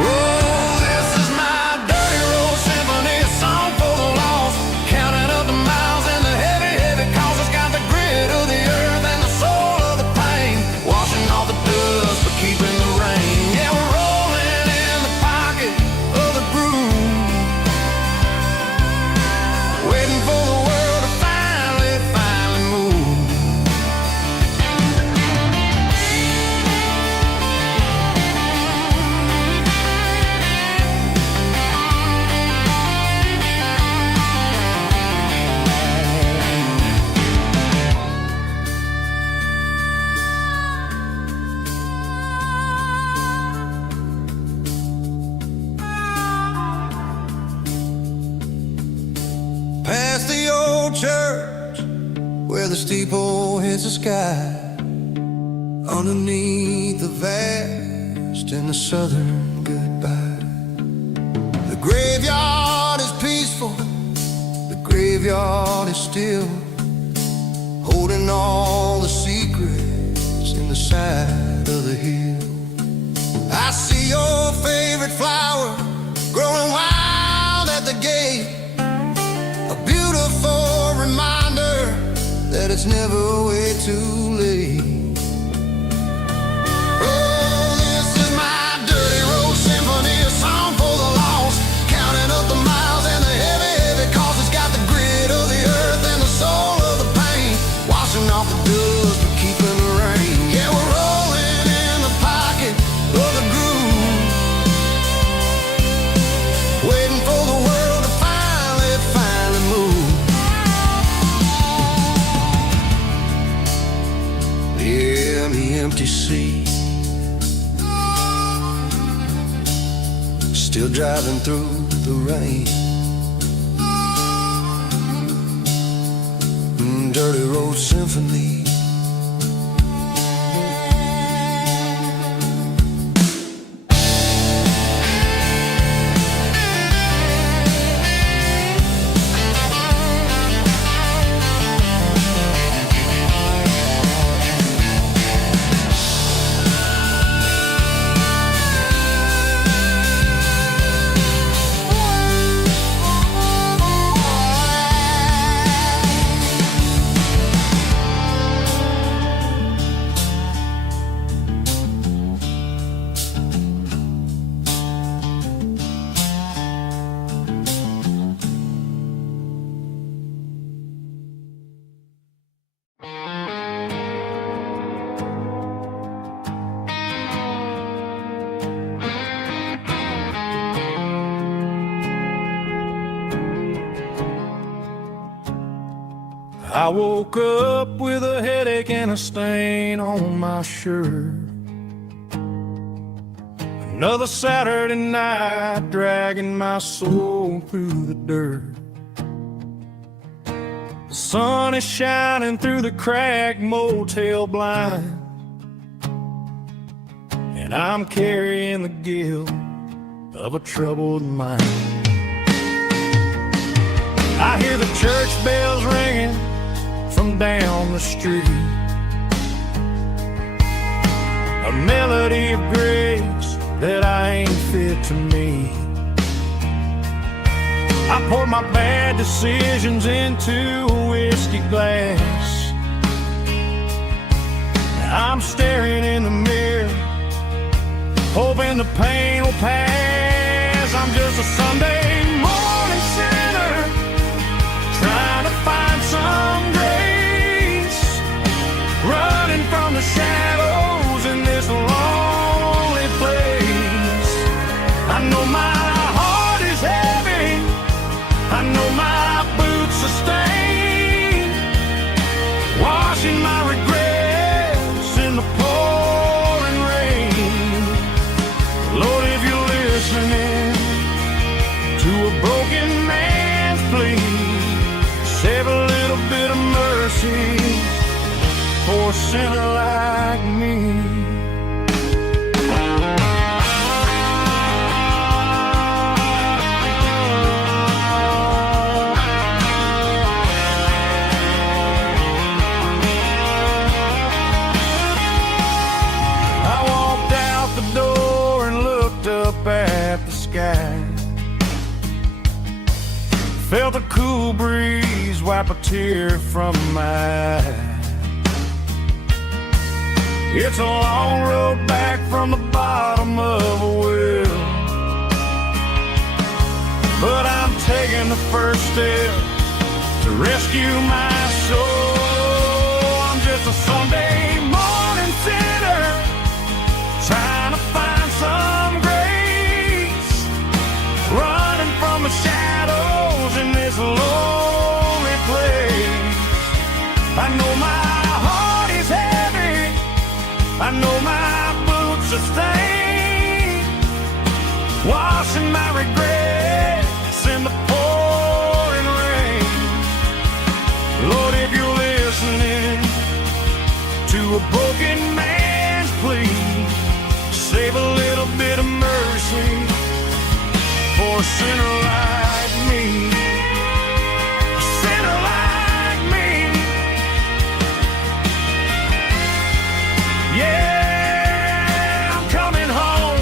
Oh, this is my dirty road symphony, a song for the lost, counting up the miles and the heavy, heavy calls. It's got the grit of the earth and the soul of the pain, washing off the dust but keeping the rain. Yeah, we're rolling in the pocket of the groove, waiting for the world to finally move. Past the old church where the steeple hits the sky, underneath the vast and the southern goodbye. The graveyard is peaceful, the graveyard is still, holding all the secrets in the side of the hill. I see your favorite flower growing wild at the gate, a beautiful reminder that it's never way too late. Oh, this is my dirty road symphony, a song for the lost, counting up the miles and the heavy, heavy calls. It's got the grit of the earth and the soul of the pain, washing off the dust but keeping the rain. Yeah, we're rolling in the pocket of the groove, waiting for the world to finally move. Yeah, the empty sea, still driving through the rain. Dirty road symphony. I woke up with a headache and a stain on my shirt. Another Saturday night dragging my soul through the dirt. The sun is shining through the cracked motel blind, and I'm carrying the guilt of a troubled mind. I hear the church bells ringing from down the street, a melody of grace that I ain't fit to meet. I pour my bad decisions into a whiskey glass. I'm staring in the mirror, hoping the pain will pass. I'm just a Sunday morning sinner, trying to find some grace, running from the shadows in this lonely place. I know my heart is heavy, I know my boots are stained, broken man's plea. Save a little bit of mercy for a sinner like me. At the sky, felt a cool breeze wipe a tear from my eye. It's a long road back from the bottom of a well, but I'm taking the first step to rescue my soul. I'm just a Sunday morning sinner trying to find some grace, running from the shadows in this lonely place. I know my heart is heavy, I know my boots are stained, washing my regrets in the pouring rain. Lord, if you're listening to a broken man's plea, save a little bit of mercy for a sinner like me. A sinner like me. Yeah, I'm coming home.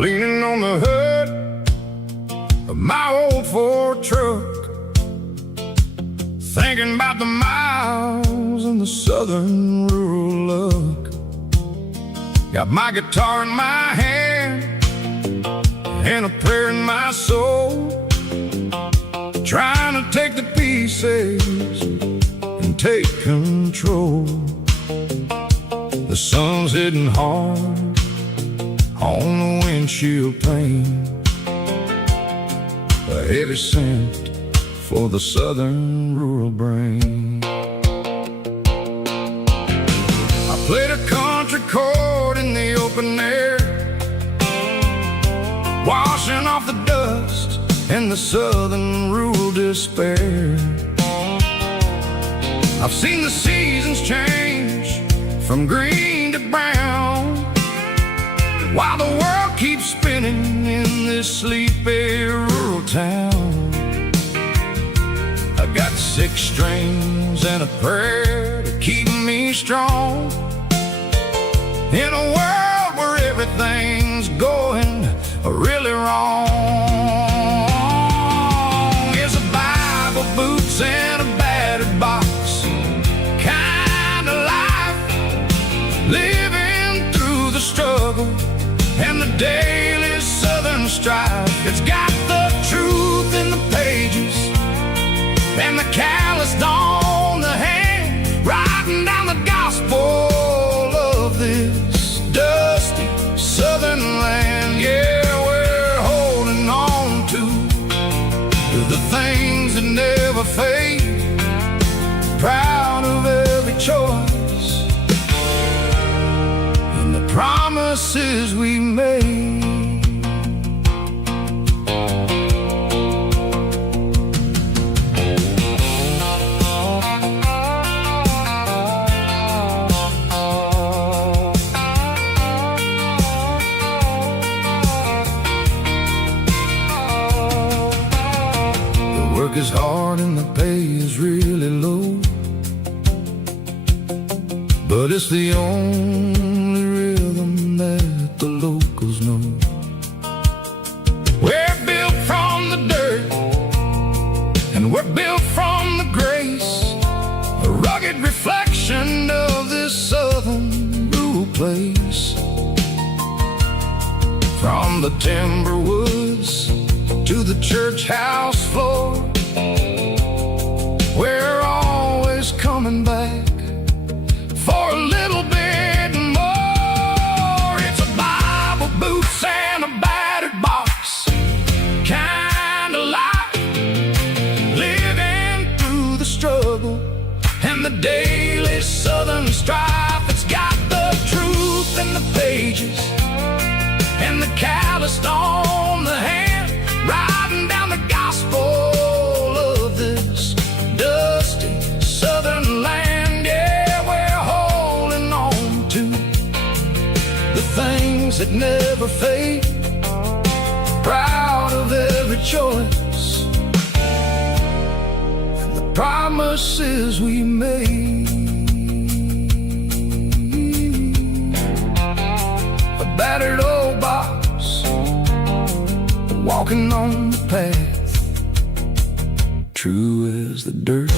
Leaning on the hood of my old Ford truck, thinking about the miles and the southern rural look. Got my guitar in my hand and a prayer in my soul, trying to take the pieces and take control. The sun's hitting hard on the windshield pane, a heavy scent for the southern rural brain. I played a country chord in the open air, washing off the dust and the southern rural despair. I've seen the seasons change from green to brown, while the world keeps spinning in this sleepy rural town. I got 6 strings and a prayer to keep me strong, in a world where everything's going really wrong. It's a Bible, boots, and a battered box kind of life, living through the struggle and the daily southern strife. It's got the truth in the pages and the calloused on the hand, writing down the gospel of this dusty southern land. Yeah, we're holding on to the things that never fade, proud of every choice and the promises we made. is hard and the pay is really low, but it's the only rhythm that the locals know. We're built from the dirt, and we're built from the grace, a rugged reflection of this southern rural place. From the timber woods to the church house floor, we're always coming back for a little bit more. It's a Bible, boots, and a battered box kind of life, living through the struggle and the daily southern strife. It's got the truth in the pages and the calloused on the hand, riding down the gospel of this dusty southern land. Yeah, we're holding on to the things that never fade, proud of every choice and the promises we made. A battered old box, walking on the path, true as the dirt.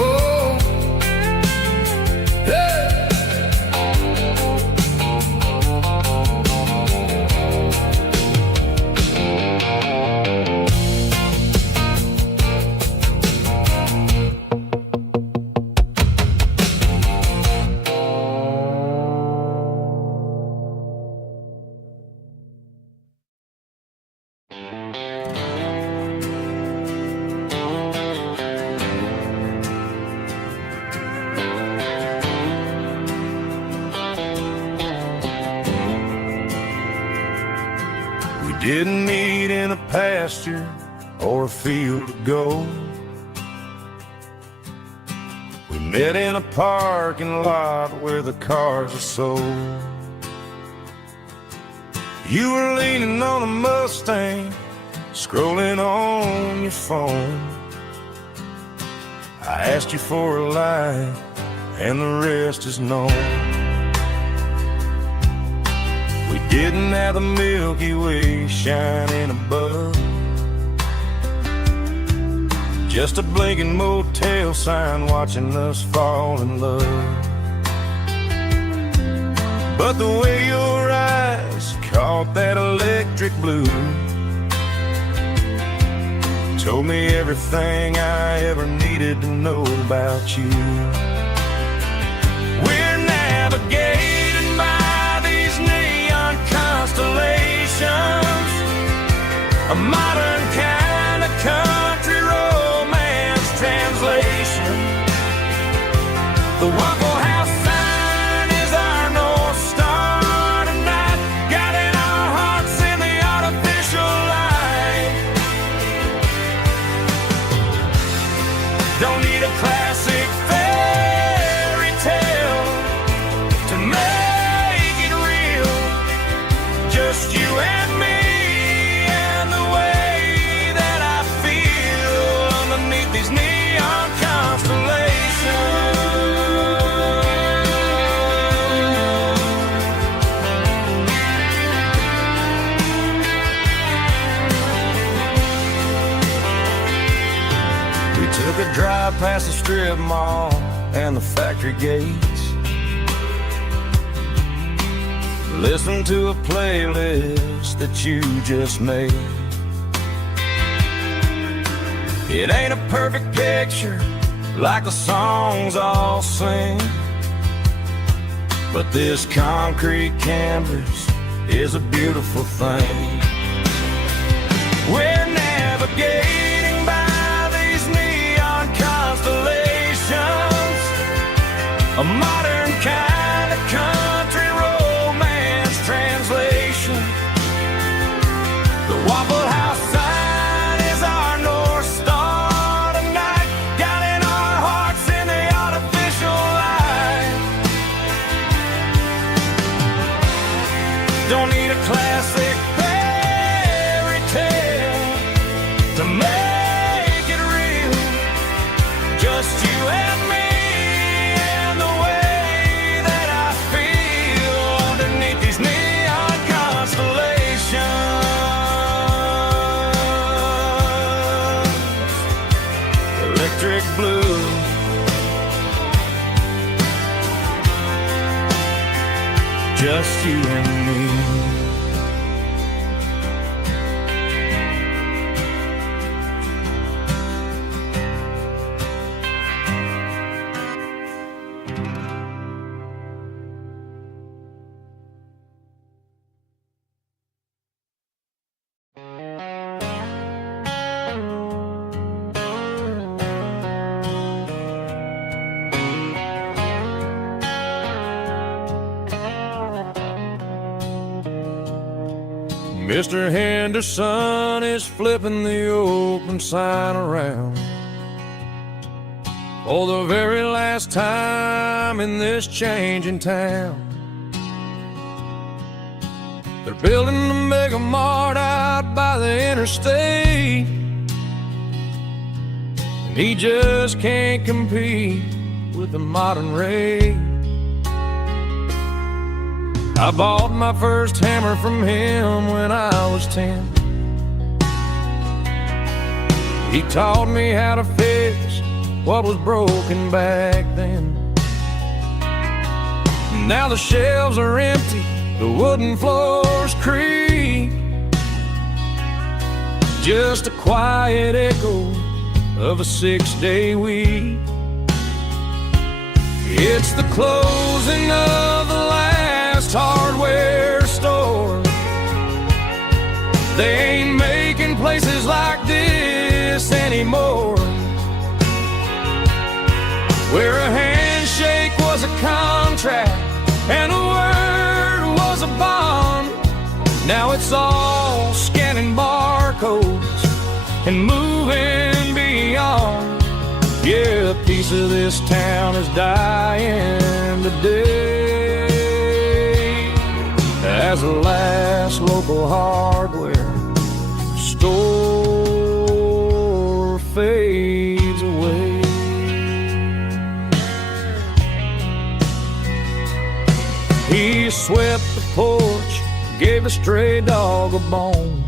Oh, yeah. Didn't meet in a pasture or a field of gold. We met in a parking lot where the cars are sold. You were leaning on a Mustang, scrolling on your phone. I asked you for a light, and the rest is known. We didn't have the Milky Way shining above, just a blinking motel sign watching us fall in love. But the way your eyes caught that electric blue told me everything I ever needed to know about you. We're navigating by these neon constellations, a modern kind of country romance translation. The Waffle House sign is our North Star tonight, guiding our hearts in the artificial light. Don't need a classic fairy tale to make it real, just you and me and the way that I feel underneath these neon constellations. We took a drive past the strip mall and the factory gates, listened to a playlist that you just made. It ain't a perfect picture like the songs all sing, but this concrete canvas is a beautiful thing. We're navigating by these neon constellations, a modern kind of country romance translation. The Waffle House sign is our North Star tonight, guiding our hearts in the artificial light. Don't need a classic fairy tale just you and me. Mr. Henderson is flipping the open sign around for the very last time in this changing town. They're building the mega mart out by the interstate, and he just can't compete with the modern rate. I bought my first hammer from him when I was 10. He taught me how to fix what was broken back then. Now the shelves are empty, the wooden floors creak, just a quiet echo of a 6-day week. It's the closing of the last hardware store. They ain't making places like this anymore, where a handshake was a contract and a word was a bond. Now it's all scanning barcodes and moving beyond. Yeah, a piece of this town is dying today as the last local hardware store fades away. He swept the porch, gave a stray dog a bone,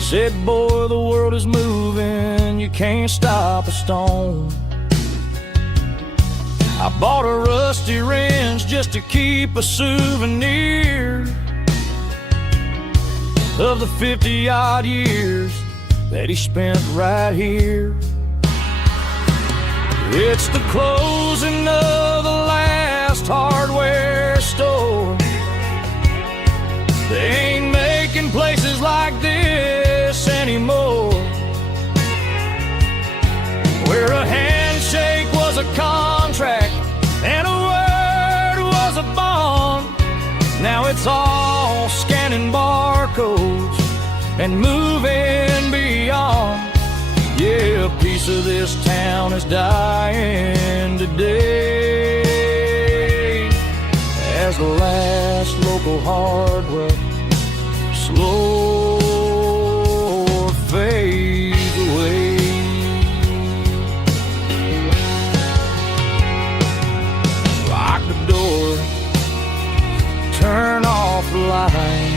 said, boy, the world is moving, you can't stop a stone. I bought a rusty wrench just to keep a souvenir of the 50-odd years that he spent right here. It's the closing of the last hardware store. They ain't making places like this anymore, where a handshake was a contract and a word was a bond. Now it's all scanning barcodes and moving beyond. Yeah, a piece of this town is dying today as the last local hardware slow fades away. Lock the door, turn off the light.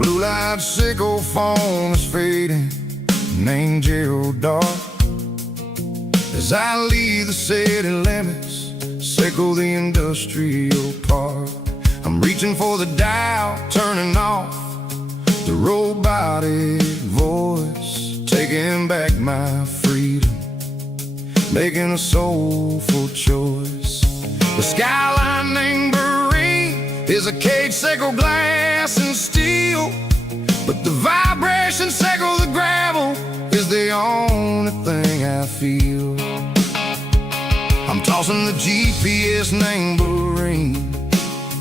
Blue-light sickle phone is fading, an angel dark. As I leave the city limits, sickle the industrial park. I'm reaching for the dial, turning off the robotic voice, taking back my freedom, making a soulful choice. The skyline named Barrene is a cage, Seco glass and steel, but the vibration, Seco the gravel, is the only thing I feel. I'm tossing the GPS named Barrene,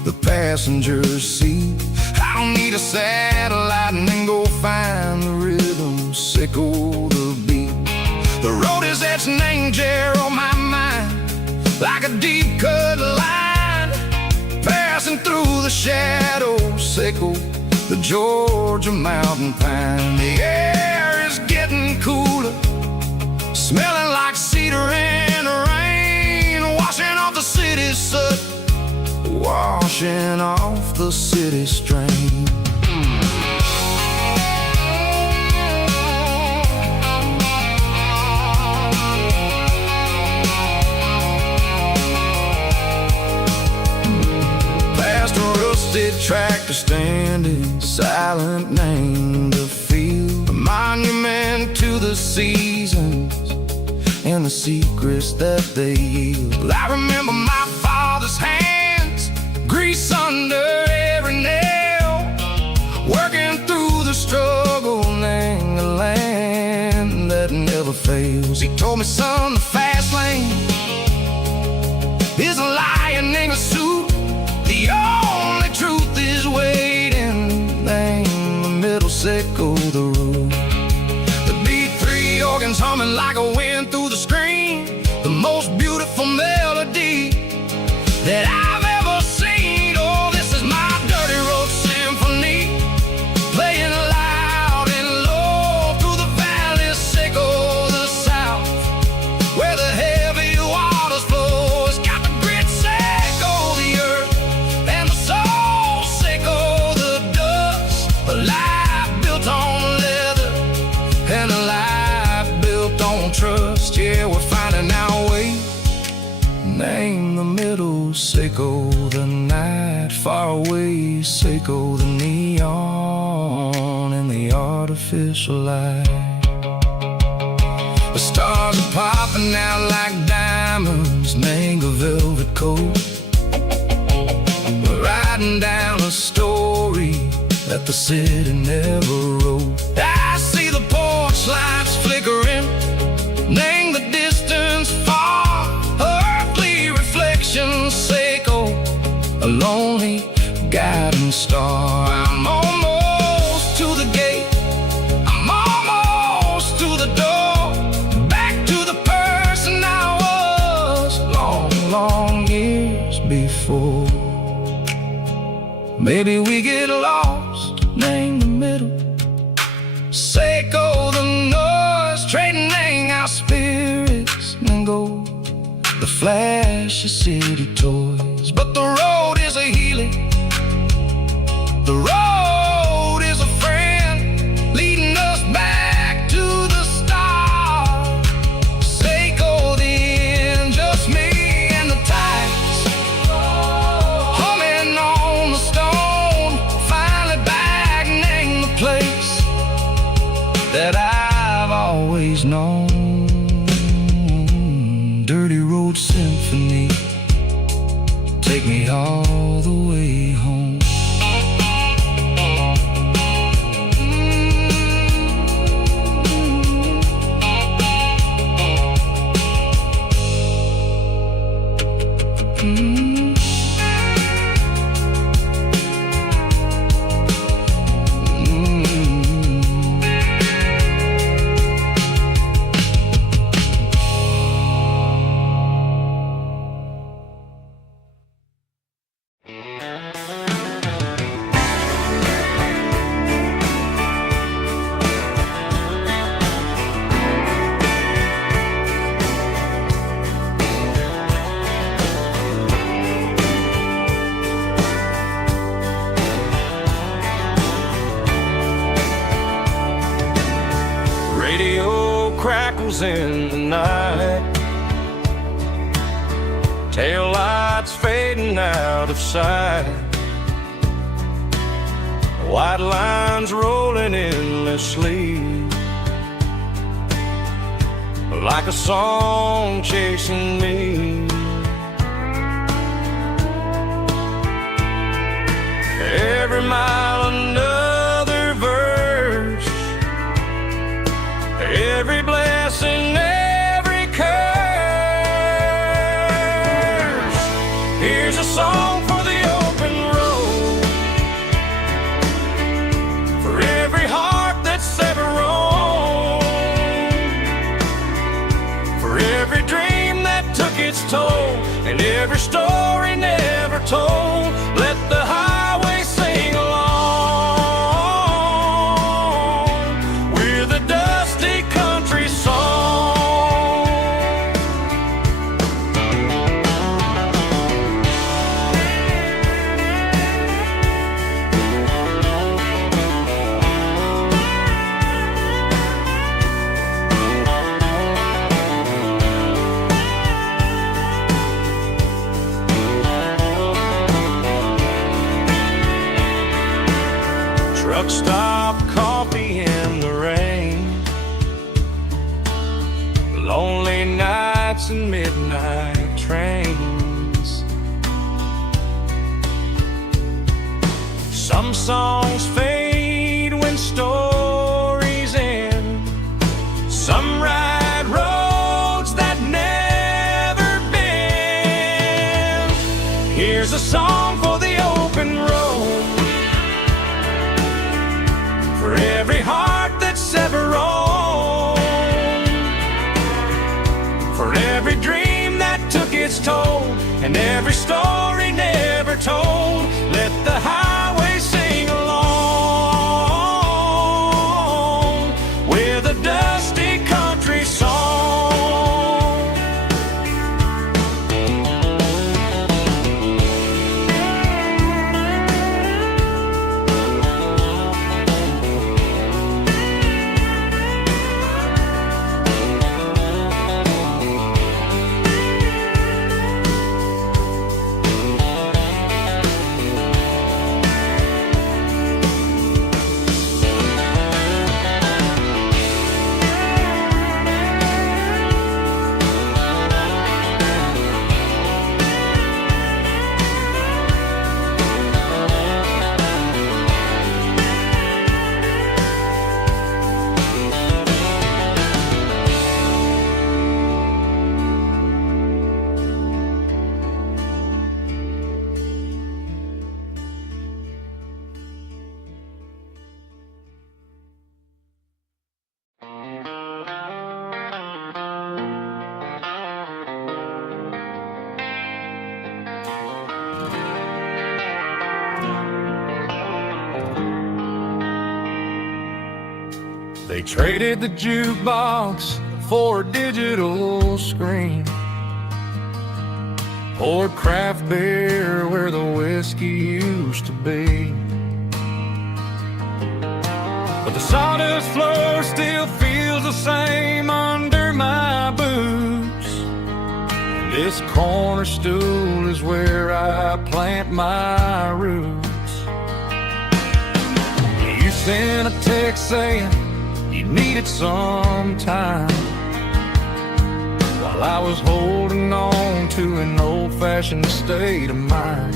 the passenger seat. I don't need a satellite and then go find the rhythm, Seco the beat. The road is etched named Jer on my mind, like a deep cut line, passing through the shadows, Seco the Georgia mountain pine. The air is getting cooler, smelling like cedar in the rain, washing off the city soot, washing off the city strain. Past a rusted tractor standing silent, named the field, a monument to the seasons and the secrets that they yield. I remember my father's hands, grease under every nail, working through the struggle, named the land that never fails. He told me, son, the fast lane is a lion in a suit, the only truth is waiting, named the middle, Seco the road. The B3 organs humming like a wind through the screen, the most beautiful melody that I've ever seen. Oh, this is my dirty road symphony, playing loud and low through the valleys, Seco the south, where the heavy waters flow. It's got the grit, Seco the earth, and the soul, Seco the dust. A life built on leather and a life built on trust. Yeah, we're finding our way, name the middle, Seco the night, far away, Seco the neon and the artificial light. The stars are popping out like diamonds, mango velvet coat. We're riding down a story that the city never wrote. I see the porch lights flickering, name the distance far, earthly reflections, Seco, a lonely guiding star. I'm almost to the gate, I'm almost to the door, back to the person I was long, long years before. Maybe we get lost, name the middle, Seco the noise, trading our spirits and go the flash of city toys. But the road is a healing, the road is a friend, leading us back to the start, Seco the end, just me and the tides, humming on the stone, finally back, name the place that I've always known. Dirty road symphony, take me all the way home. crackles in the night, tail lights fading out of sight. white lines rolling endlessly, like a song chasing me. Every mile another verse, every blessing, every curse. Here's a song for the open road, for every heart that's ever roamed, for every dream that took its toll, and every story never told. Let the highway sing along with a dusty country song. Truck stop, coffee in the rain, lonely nights and midnight trains. Some songs fade when stories end, some ride roads that never bend. Here's a song for the open road, for every heart that's ever roamed, for every dream that took its toll, and every story never told. Let the highway sing along with a dusty country song. They traded the jukebox for a digital screen, poured craft beer where the whiskey used to be. But the sawdust floor still feels the same under my boots. This corner stool is where I plant my roots. You sent a text saying you needed some time, while I was holding on to an old-fashioned state of mind.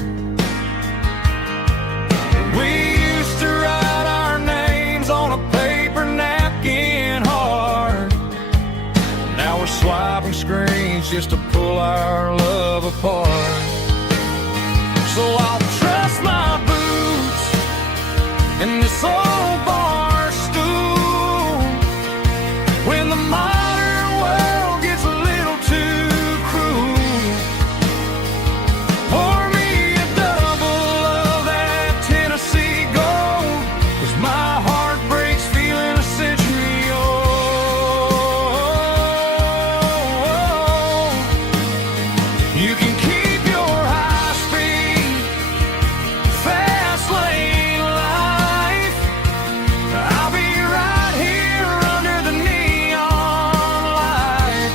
We used to write our names on a paper napkin hard. Now we're swiping screens just to pull our love apart. So I'll trust my boots in this old bar stool when the modern world gets a little too cruel. Pour me a double of that Tennessee Gold, 'cause my heart breaks feeling a century old. You can keep your high-speed fast lane life. I'll be right here under the neon light,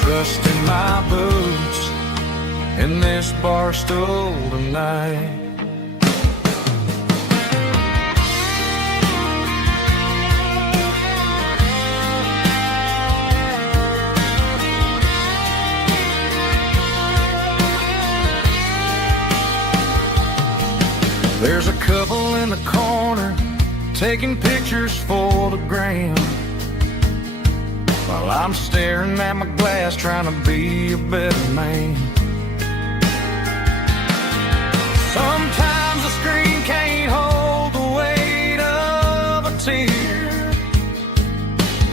trusting my boots in this bar stool tonight. There's a couple in the corner taking pictures for the gram, while I'm staring at my glass trying to be a better man. Sometimes the screen can't hold the weight of a tear,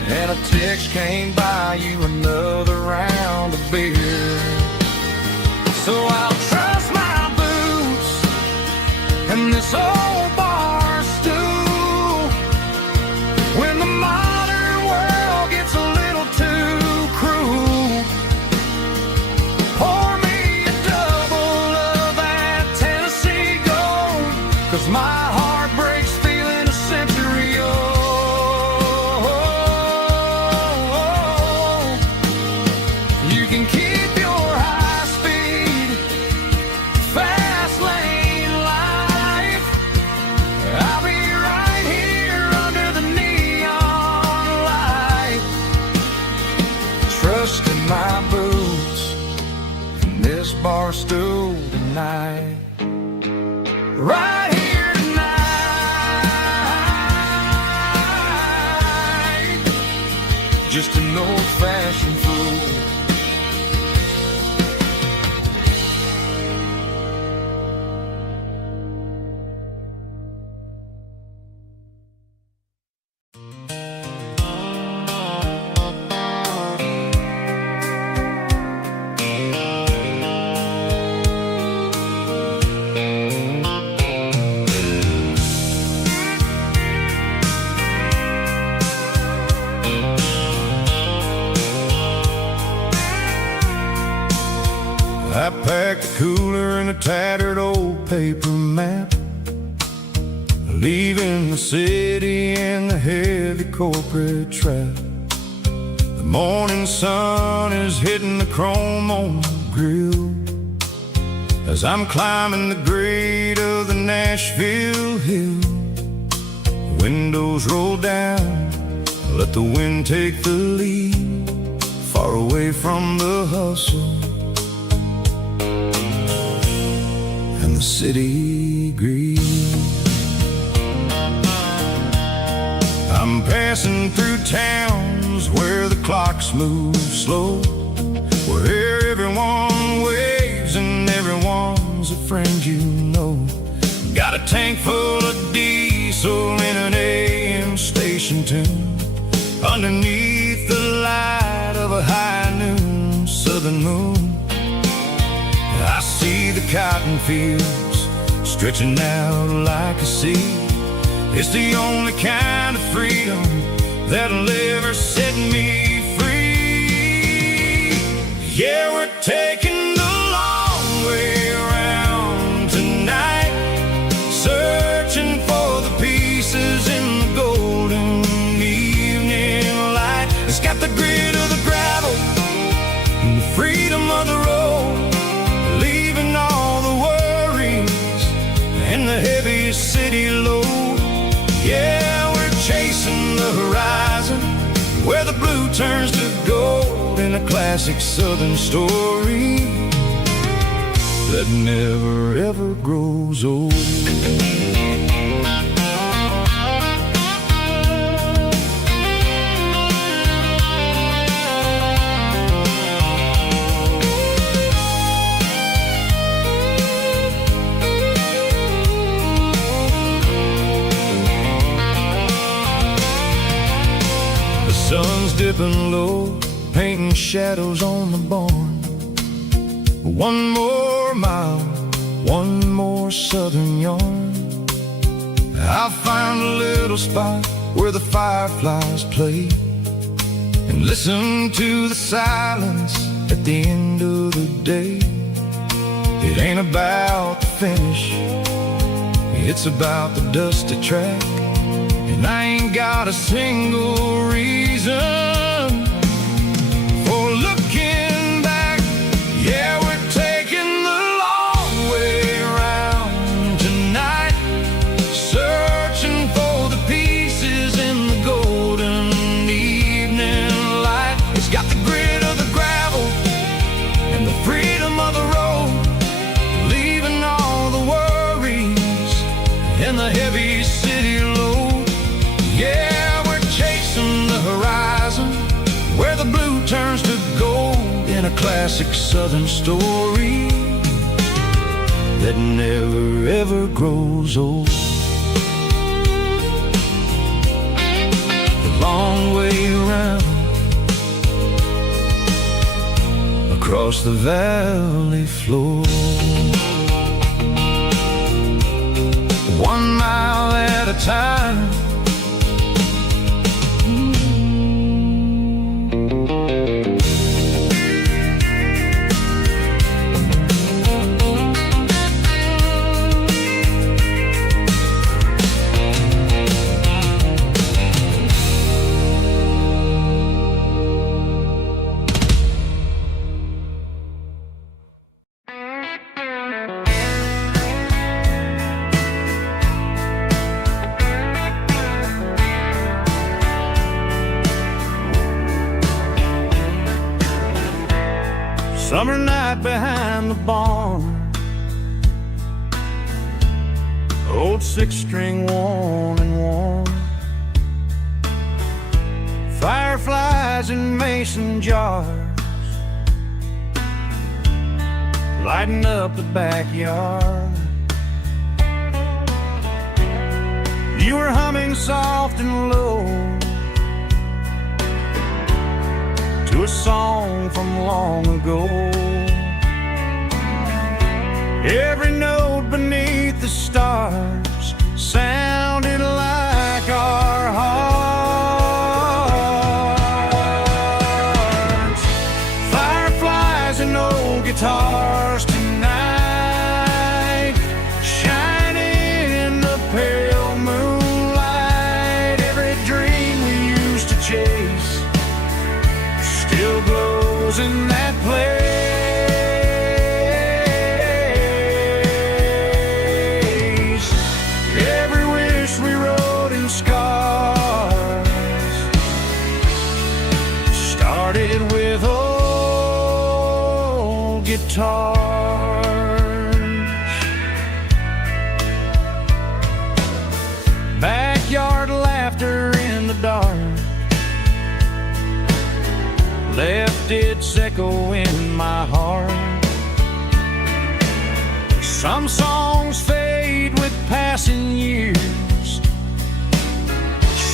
and a text can't buy you another round of beer. So I'll trust my boots and this old bar stool when the modern world gets a little too cruel. Pour me a double of that Tennessee Gold, 'cause my heart breaks feeling a century old. You can keep your high-speed, fast lane life. I'll be right here under the neon light, trusting my boots and this bar stool tonight. Right here tonight, just an old-fashioned fool. I packed a cooler and a tattered old paper map, leaving the city and the heavy corporate trap. The morning sun is hitting the chrome on the grill as I'm climbing the grade of the Nashville hill. Windows roll down, let the wind take the lead, far away from the hustle and the city green. I'm passing through towns where the clocks move slow, where everyone waves and everyone's a friend you know. Got a tank full of diesel in an AM station tune, underneath the light of a high noon southern moon. I see the cotton fields stretching out like a sea. It's the only kind of freedom that'll ever set me free. Yeah, we're taking the long way around tonight, searching for the pieces in the golden evening light. It's got the grit of the gravel and the freedom of the road, leaving all the worries and the heavy city load. Yeah, we're chasing the horizon where the blue turns to gold, in a classic southern story that never ever grows old. Sun's dipping low, painting shadows on the barn. One more mile, one more southern yarn. I'll find a little spot where the fireflies play and listen to the silence at the end of the day. It ain't about the finish, it's about the dusty track, and I ain't got a single reason for looking back. Yeah, we're taking the long way around tonight, searching for the pieces in the golden evening light. It's got the grit of the gravel and the freedom of the road, leaving all the worries classic southern story that never ever grows old. The long way around across the valley floor, 1 mile at a time. Summer night behind the barn, old 6-string worn and worn, fireflies in mason jars lighting up the backyard. You were humming soft and low to a song from long ago. Every note beneath the stars sounded like our hearts. Fireflies and old guitars tonight, shining in the pale moonlight. Every dream we used to chase still glows in that place. Every wish we wrote in scars started with old guitars. Backyard laughter in the dark left its echo in my heart. Some songs fade with passing years,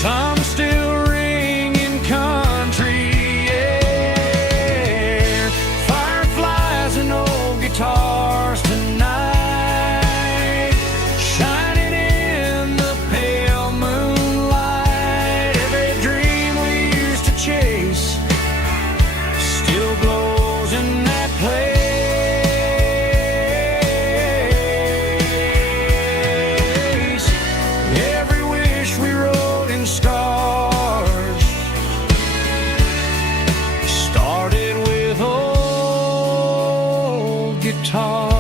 some still ring in country air. Fireflies and old guitars tonight, shining in the pale moonlight. Every dream we used to chase still glows in that place. Every wish we wrote in scars started with old guitars.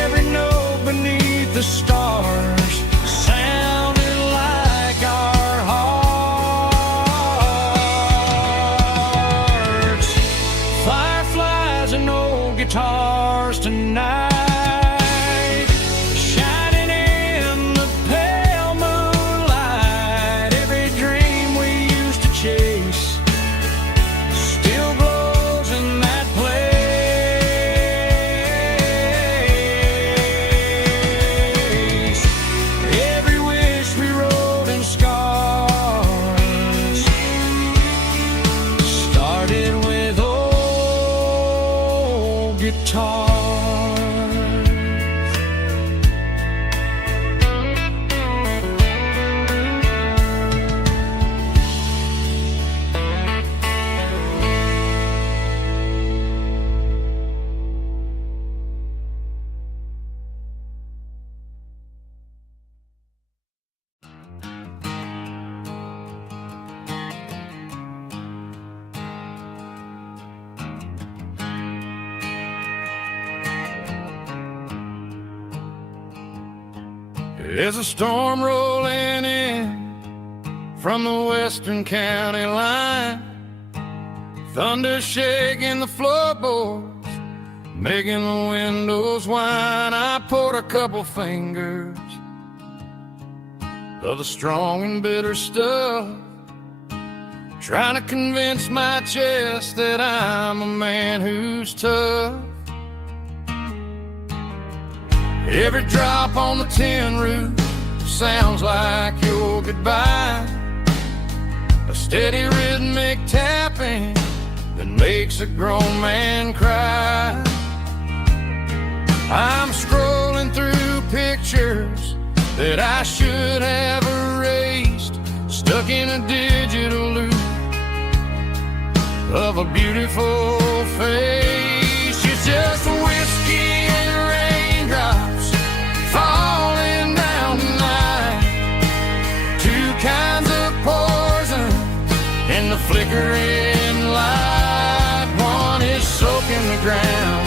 Every note beneath the stars sounded like our hearts. Fireflies and old guitars tonight, shining in the pale moonlight. Every dream we used to chase still glows in that place. Every wish we wrote in scars started with old guitars. There's a storm rolling in from the western county line, thunder shaking the floorboards, making the windows whine. I poured a couple fingers of the strong and bitter stuff, trying to convince my chest that I'm a man who's tough. Every drop on the tin roof sounds like your goodbye, a steady rhythmic tapping that makes a grown man cry. I'm scrolling through pictures that I should have erased, stuck in a digital loop of a beautiful face. It's just whiskey and raindrops falling down tonight, two kinds of poison in the flickering light. One is soaking the ground,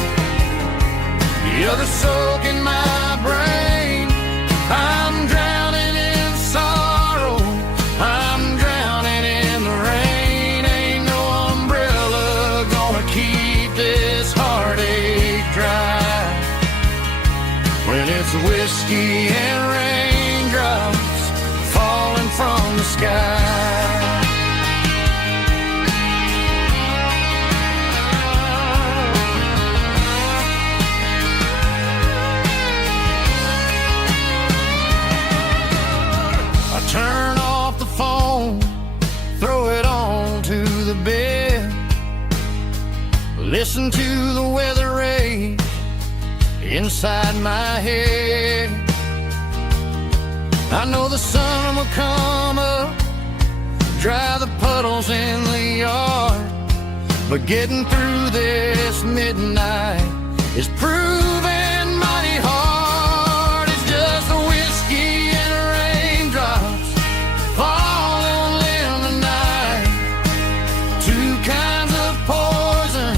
the other soaking my brain. I'm drowning in sorrow, I'm drowning in the rain. Ain't no umbrella gonna keep this heartache dry when it's whiskey and raindrops falling from the sky. Turn off the phone, throw it on to the bed, listen to the weather rage inside my head. I know the sun will come up, dry the puddles in the yard, but getting through this midnight is proving mighty hard. It's just the whiskey and raindrops falling in the night, two kinds of poison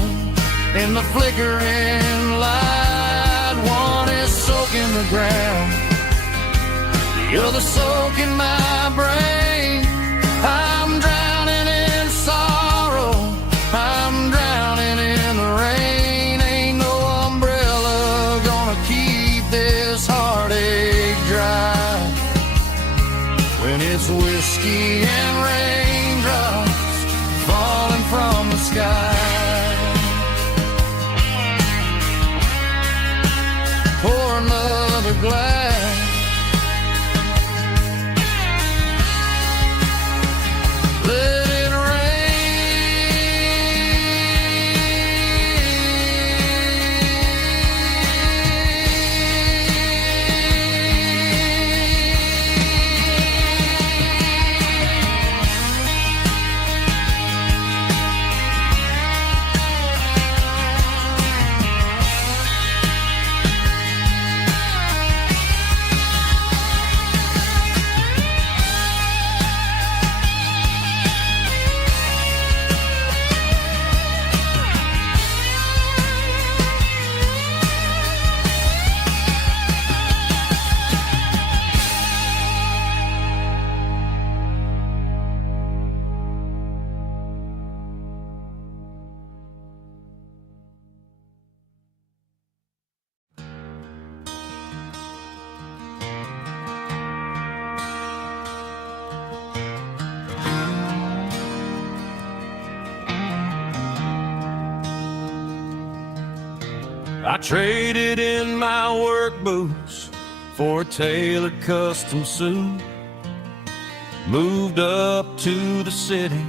in the flickering light. One is soaking the ground, the other soaking my brain. I'm drowning in sorrow, I'm drowning in the rain. Ain't no umbrella gonna keep this heartache dry when it's whiskey and raindrops falling from the sky. Pour another glass, let it I traded in my work boots for a tailored custom suit, moved up to the city,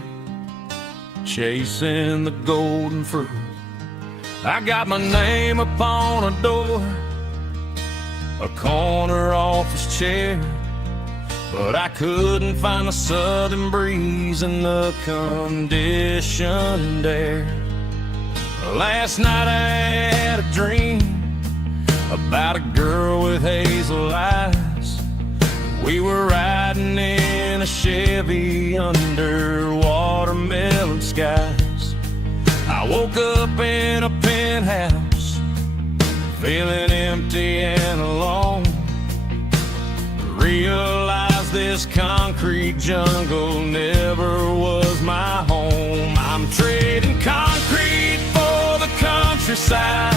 chasing the golden fruit. I got my name upon a door, a corner office chair, but I couldn't find the southern breeze in the conditioned air. Last night I had a dream about a girl with hazel eyes. We were riding in a Chevy under watermelon skies. I woke up in a penthouse, feeling empty and alone. Realized this concrete jungle never was my home. I'm trading concrete for the countryside,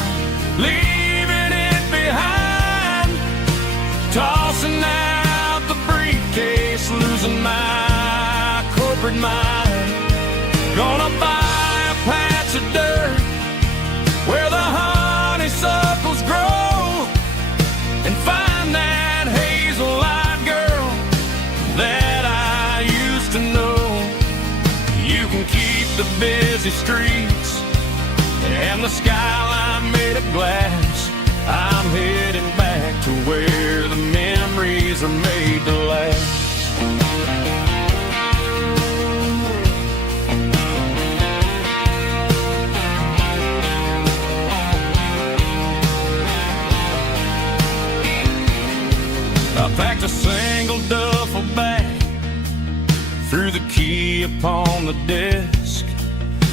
busy streets and the skyline made of glass. I'm heading back to where the memories are made to last. I packed a single duffel bag, threw the key upon the desk,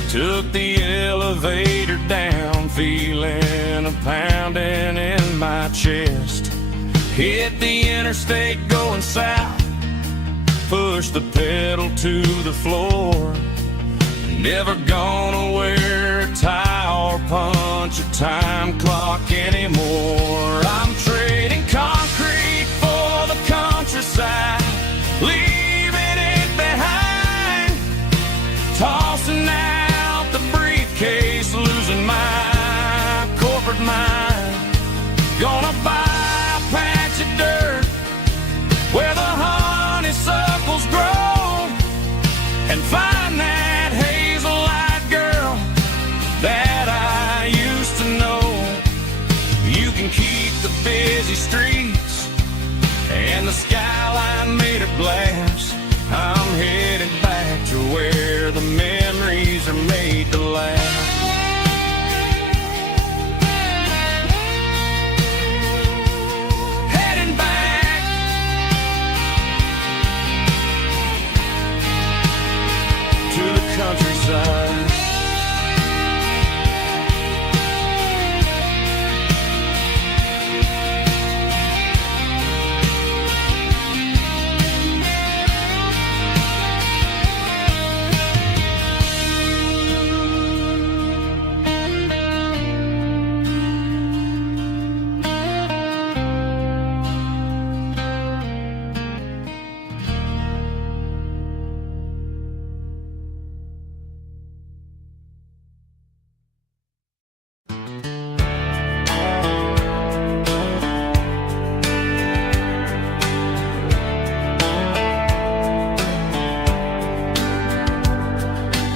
took the elevator down, feeling a pounding in my chest. Hit the interstate going south, pushed the pedal to the floor. Never gonna wear a tie or punch a time clock anymore. I'm trading concrete for the countryside, leaving it behind, tossing out the briefcase, losing my corporate mind. Gonna buy a patch of dirt where the honeysuckles grow and find that hazel-eyed girl that I used to know. You can keep the busy streets and the skyline made of glass. I'm headed back to where the memories are made to last. Heading back to the countryside.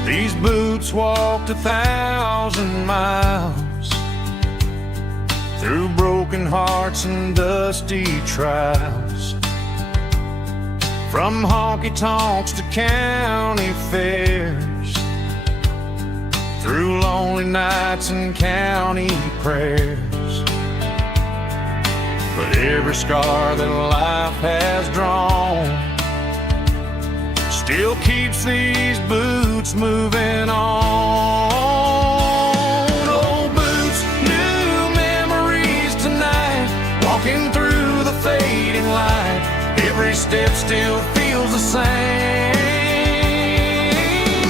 These boots walked 1,000 miles through broken hearts and dusty trials, from honky-tonks to county fairs, through lonely nights and county prayers. But every scar that life has drawn still keeps these boots moving on. Old boots, new memories tonight, walking through the fading light. Every step still feels the same.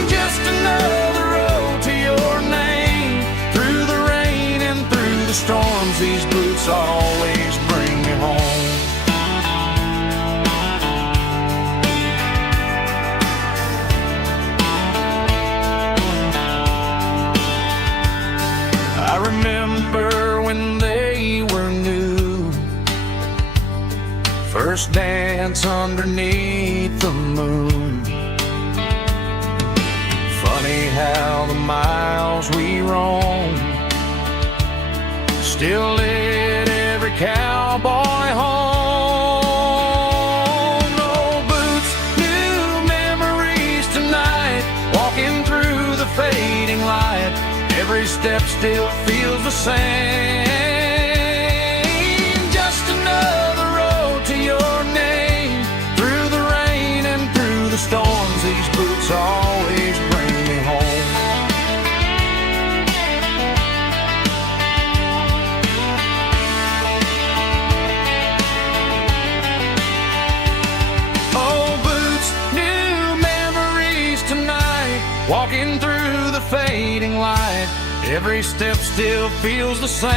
Just another road to your name. Through the rain and through the storms, these boots always bring me home. I remember when they were new, first dance underneath the moon. Funny how the miles we roam still lit every cowboy home. Old boots, new memories tonight, walking through the fading light. Every step still feels the same. Just another road to your name. Through the rain and through the storms, these boots always bring me home. Old boots, new memories tonight, walking through the fading light. Every step still feels the same.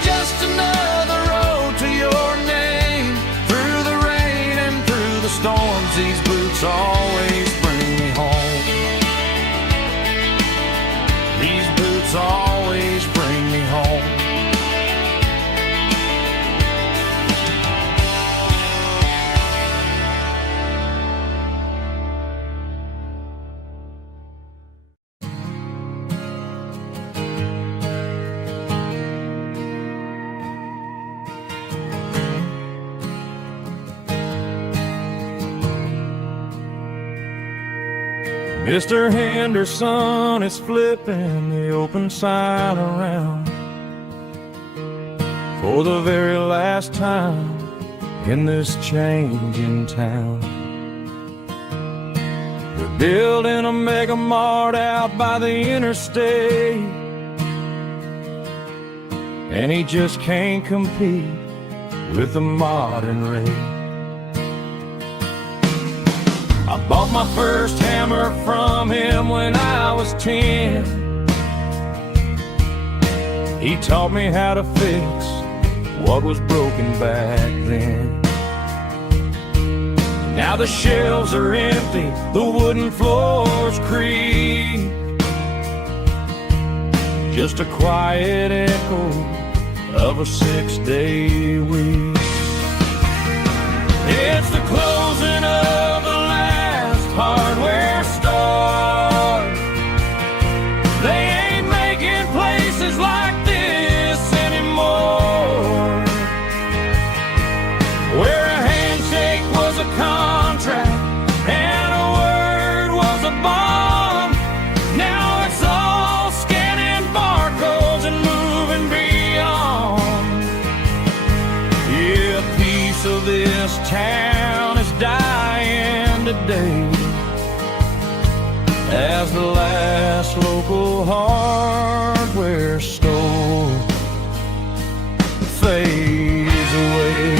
Just another road to your name. Through the rain and through the storms, these boots always bring me home. These boots always bring me home. Mr. Henderson is flipping the open sign around for the very last time in this changing town. They're building a mega mart out by the interstate, and he just can't compete with the modern rate. I bought my first hammer from him when I was 10. He taught me how to fix what was broken back then. Now the shelves are empty, the wooden floors creak, just a quiet echo of a 6-day week. It's the closing of the last hardware store. They ain't making places like this anymore, where a handshake was a contract and a word was a bond. Now it's all scanning barcodes and moving beyond. Yeah, a piece of this town is dying today as the last local hardware store fades away.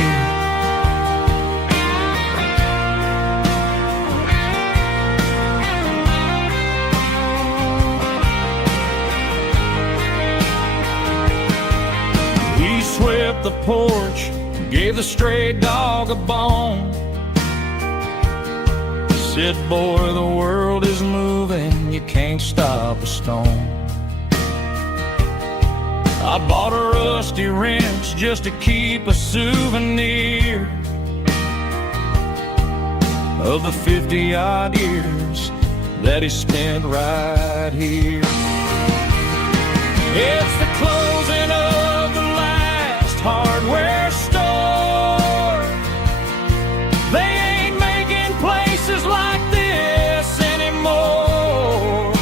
He swept the porch, gave the stray dog a bone, said, boy, the world is moving, you can't stop a stone. I bought a rusty wrench just to keep a souvenir of the 50-odd years that he spent right here. It's the closing of the last hardware store. They ain't making places like this anymore,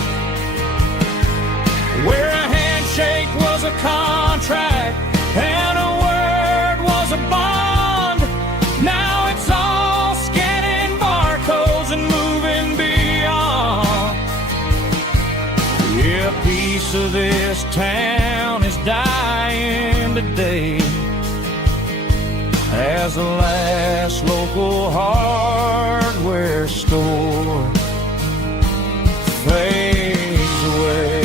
where a handshake was a contract and a word was a bond. Now it's all scanning barcodes and moving beyond. Yeah, a piece of this town is dying today as the last local hardware store fades away.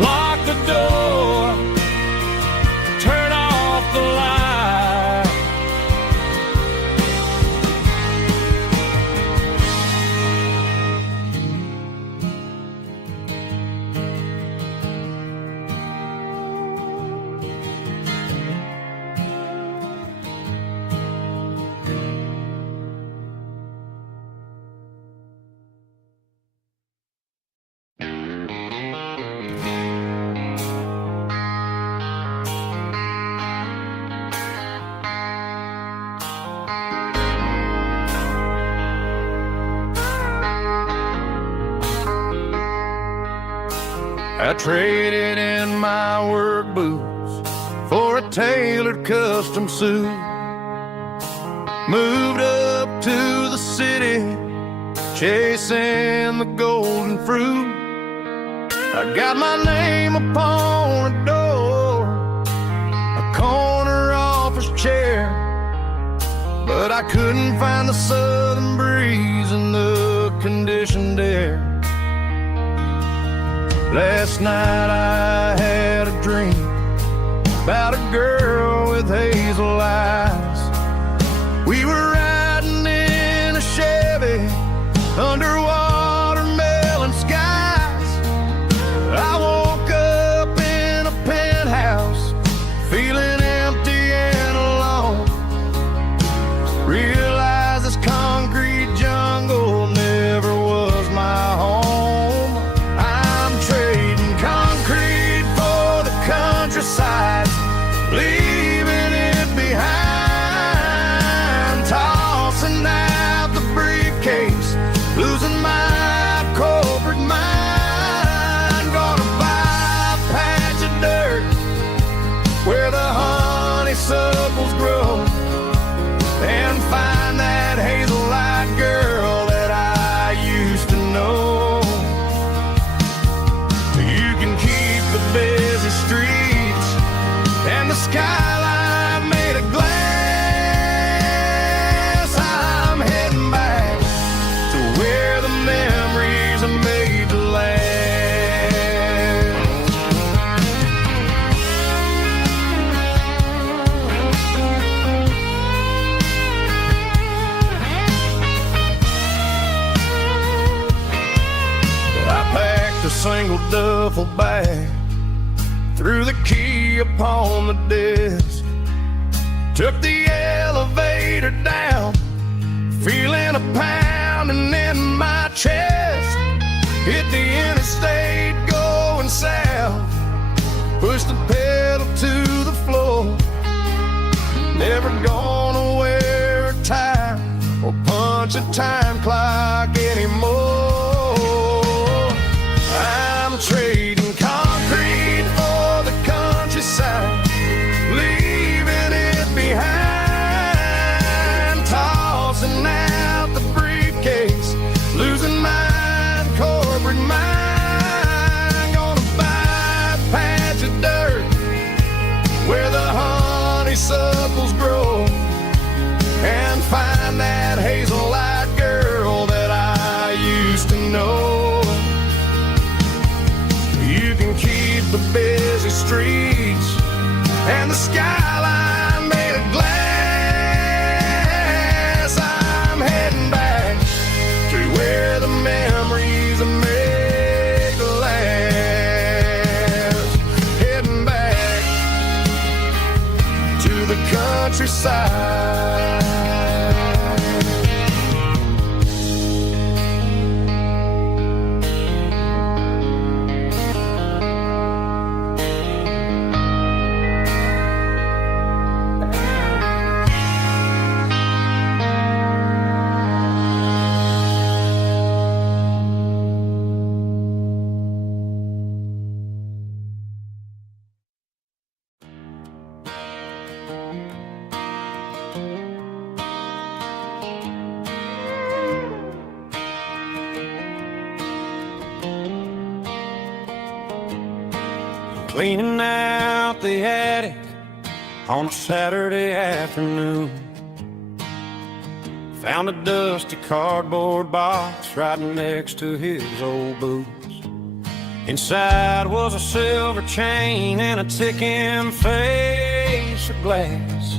Lock the door, turn off the light. I traded in my work boots for a tailored custom suit. Moved up to the city, chasing the golden fruit. I got my name upon a door, a corner office chair, but I couldn't find the southern breeze in the conditioned air. Last night I had a dream about a girl with hazel eyes. We were riding in a Chevy under watermelon skies. I woke up in a penthouse feeling empty and alone. Realized this concrete jungle never was my home. Countryside, leaving it behind. duffel bag, threw the key upon the desk, took the elevator down, feeling a pounding in my chest. Hit the interstate going south, pushed the pedal to the floor. Never gonna wear a tie or punch a time clock anymore. I'm trading concrete for the countryside, leaving it behind, tossing out the briefcase, losing my corporate mind. Gonna buy a patch of dirt where the honeysuckles grow, and find that hazel-eyed girl that I used to know. You can keep the busy streets and the skyline made of glass. I'm heading back to where the memories are made to last. Heading back to the countryside. Cleaning out the attic on a Saturday afternoon, found a dusty cardboard box right next to his old boots. Inside was a silver chain and a ticking face of glass.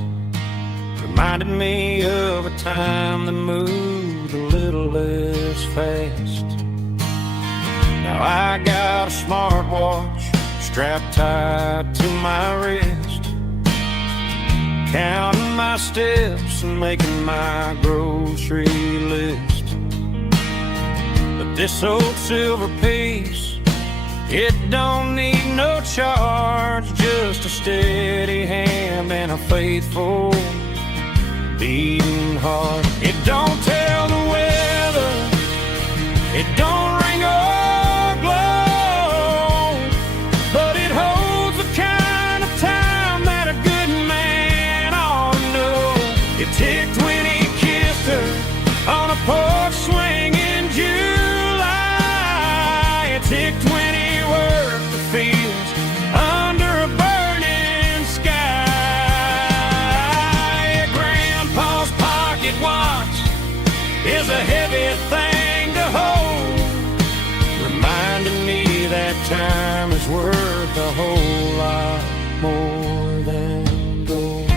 Reminded me of a time that moved a little less fast. Now I got a smartwatch strapped tight to my wrist, counting my steps and making my grocery list. But this old silver piece, it don't need no charge, just a steady hand and a faithful beating heart. It don't tell the weather, it don't ring or glow, but it holds the kind of time that a good man ought to know. It ticked when he kissed her on a porch swing in July. It ticked when he worked the fields under a burning sky. Grandpa's pocket watch is a heavy thing to hold, reminding me that time is worth a whole lot more than gold.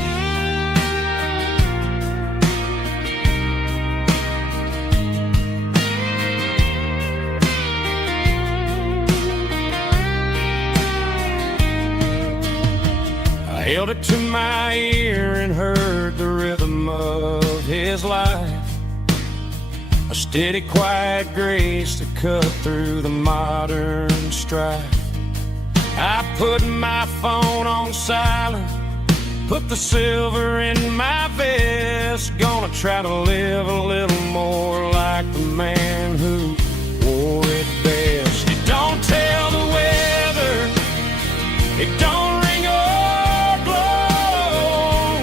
I held it to my ear and heard the rhythm of his life, a steady, quiet grace that cut through the modern strife. I put my phone on silent, put the silver in my vest. Gonna try to live a little more like the man who wore it best. It don't tell the weather, it don't ring or glow,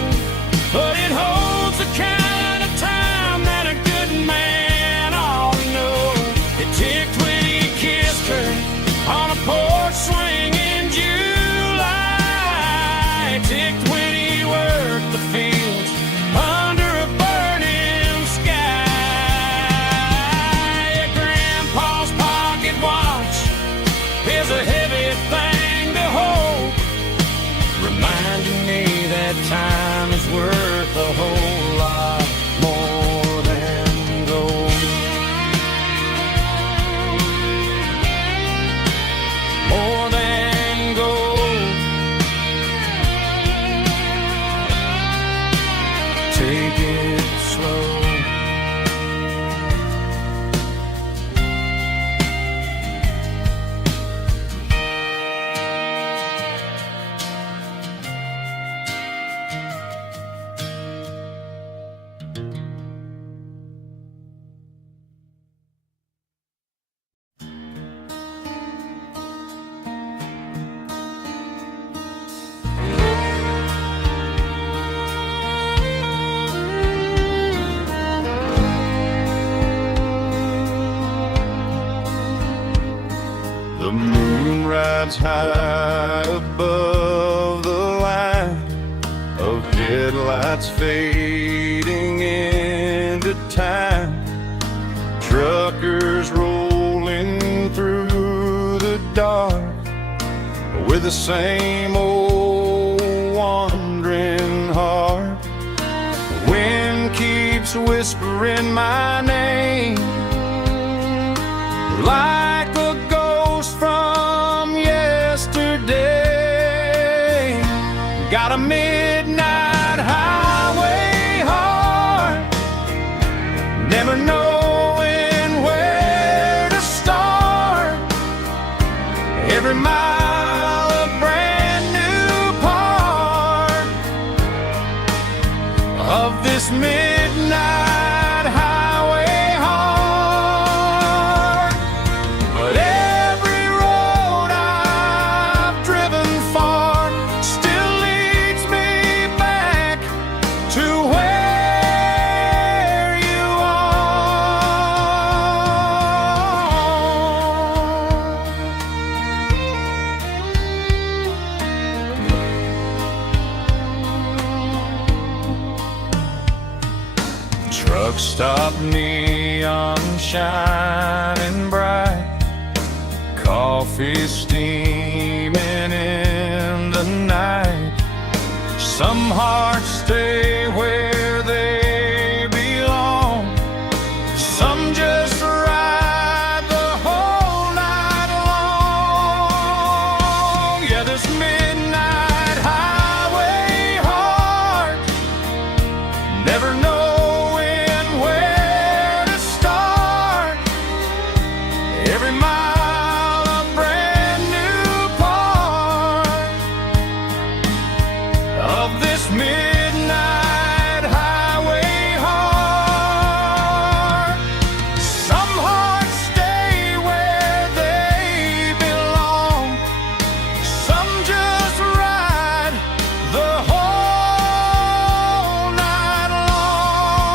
but it holds the kind of time that a good man ought to know. It ticked when he kissed her on a porch swing in July. It ticked when he worked the fields under a burning sky. Grandpa's pocket watch is a heavy thing to hold, reminding me that time is worth a whole lot more than gold. More take it slow. The moon rides high above the line of headlights fading into time. Truckers rolling through the dark with the same old wandering heart. The wind keeps whispering my name like a ghost from yesterday. Got a midnight highway heart, never knowing where to start. Every mile a brand new part of this midnight highway heart. But every road I've driven far still leads me back to where you are. Truck stop, neon shining bright, coffee steaming in the night. Some hearts stay where they belong, some just ride the whole night long. Yeah, this midnight highway heart, never knowing where to start. Every mile a brand new part of this midnight highway heart. Some hearts stay where they belong, some just ride the whole night long.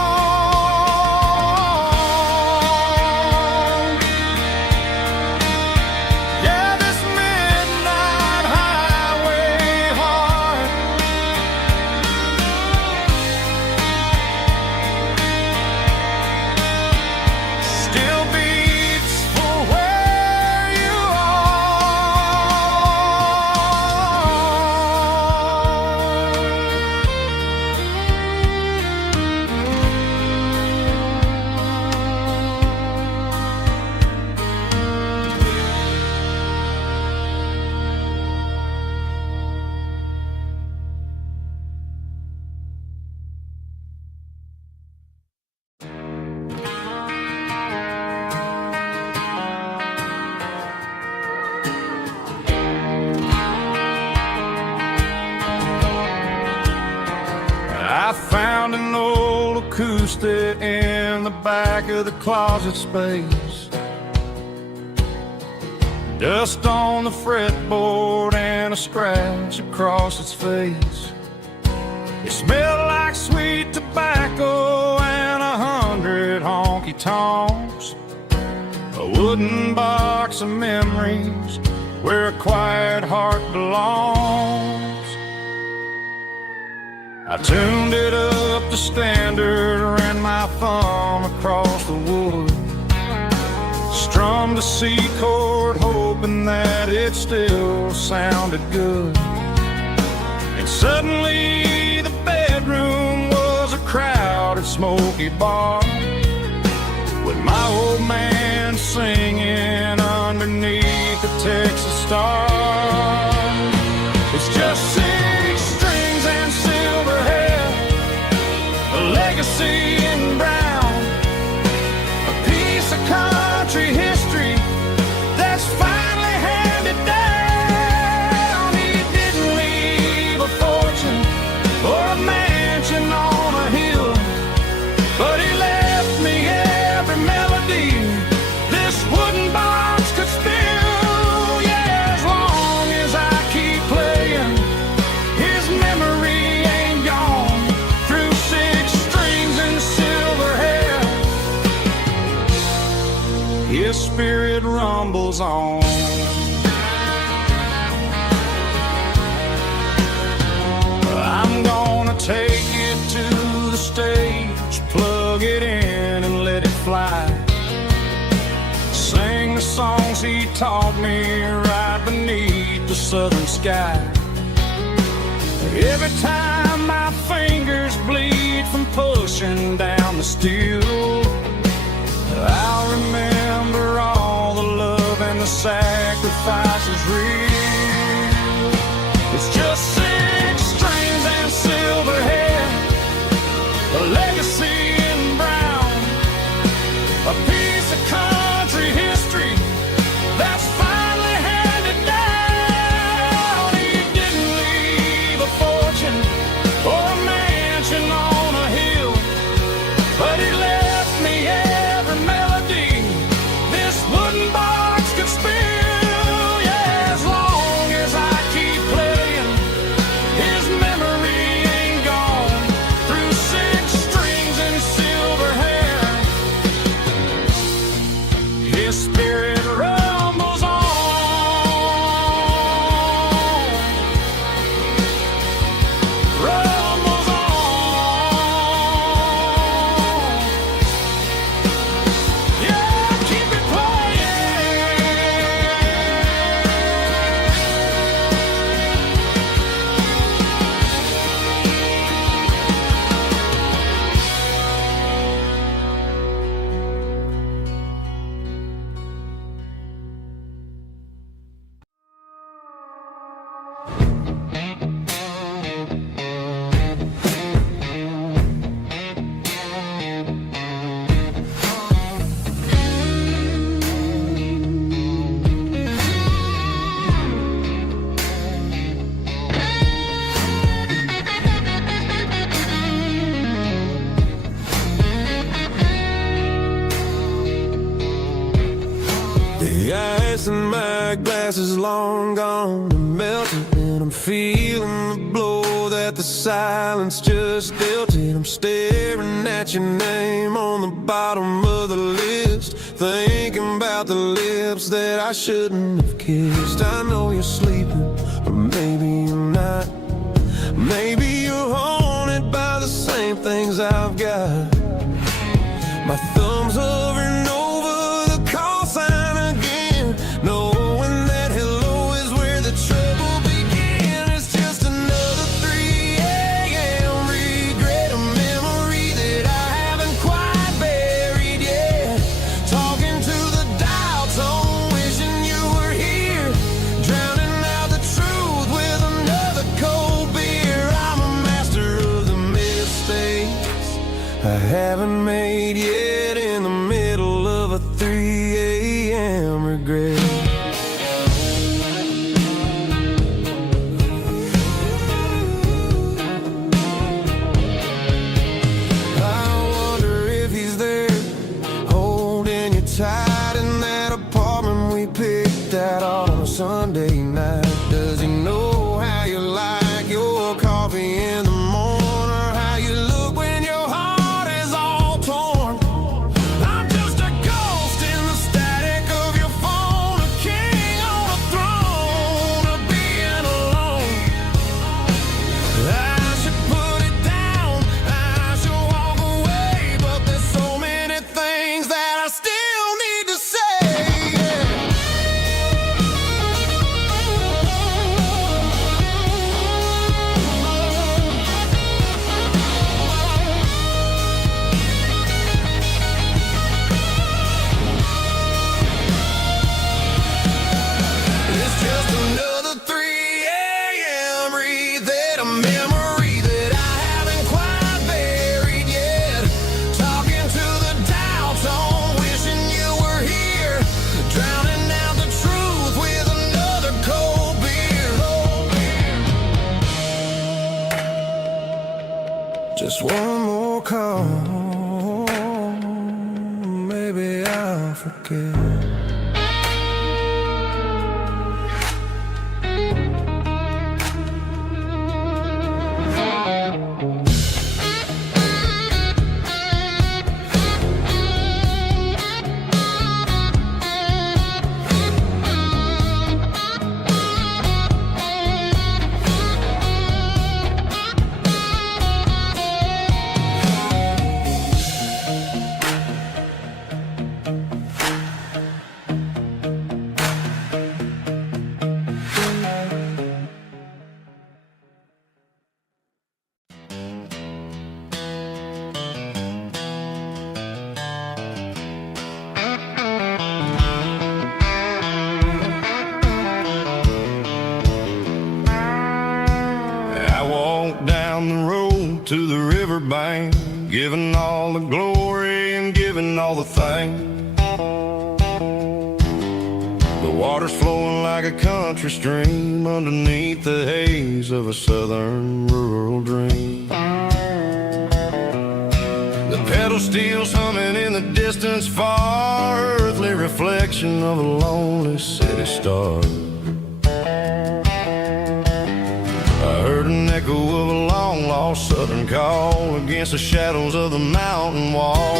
Yeah, this midnight highway heart still beats for where you I found an old acoustic in the back of the closet space. Dust on the fretboard and a scratch across its face. It smelled like sweet tobacco and 100 honky-tonks. A wooden box of memories where a quiet heart belongs. I tuned it up to standard, ran my thumb across the wood, strummed a C chord hoping that it still sounded good. And suddenly the bedroom was a crowded smoky bar, with my old man singing underneath the Texas star. It's just 6 strings and silver hair, a rumbles on. I'm gonna take it to the stage, plug it in and let it fly. Sing the songs he taught me right beneath the southern sky. Every time my fingers bleed from pushing down the steel, I'll remember all the love and the sacrifices real. It's just 6 strings and silver hair, a legacy in brown, a piece of country history that's finally handed down. He didn't leave a fortune or a mansion on a hill, but he left me every melody this wooden box could spill. Yeah, as long as I keep playing, his memory ain't gone. Through 6 strings and silver hair, his spirit rumbles on. Rumbles on. Yeah, keep it playing. The ice in my glass is long gone and melted, and I'm feeling the blow that the silence just dealt it. I'm staring at your name on the bottom of the list, thinking about the lips that I shouldn't have kissed. I know you're sleeping, or maybe you're not. Maybe you're haunted by the same things I've got. My thumb's hovering over the call sign again, knowing that hello is where the trouble began. It's just another 3 a.m. regret, a memory that I haven't quite buried yet. Talking to the dial tone, wishing you were here, drowning out the truth with another cold beer. I'm a master of the mistakes I haven't made yet, in the middle of a 3 a.m. regret. I wonder if he's there, holding you tight in that apartment we picked out on a Sunday night. Does he know how you like your coffee in the morning, or how you look when your heart is all torn? I'm just a ghost in the static of your phone, a king on a throne of being alone. I should put it down, I should walk away, but there's so many things that I still need to say. It's just another 3 a.m. read, a memory that I haven't quite buried yet. Talking to the dial tone, wishing you were here, drowning out the truth with another cold beer. Just one more call, maybe I'll forget. bank, giving all the glory and giving all the thanks. The water's flowing like a country stream underneath the haze of a southern rural dream. The pedal steel's humming in the distance far, earthly reflection of a lonely city star. I heard an echo of a long-lost southern call against the shadows of the mountain wall,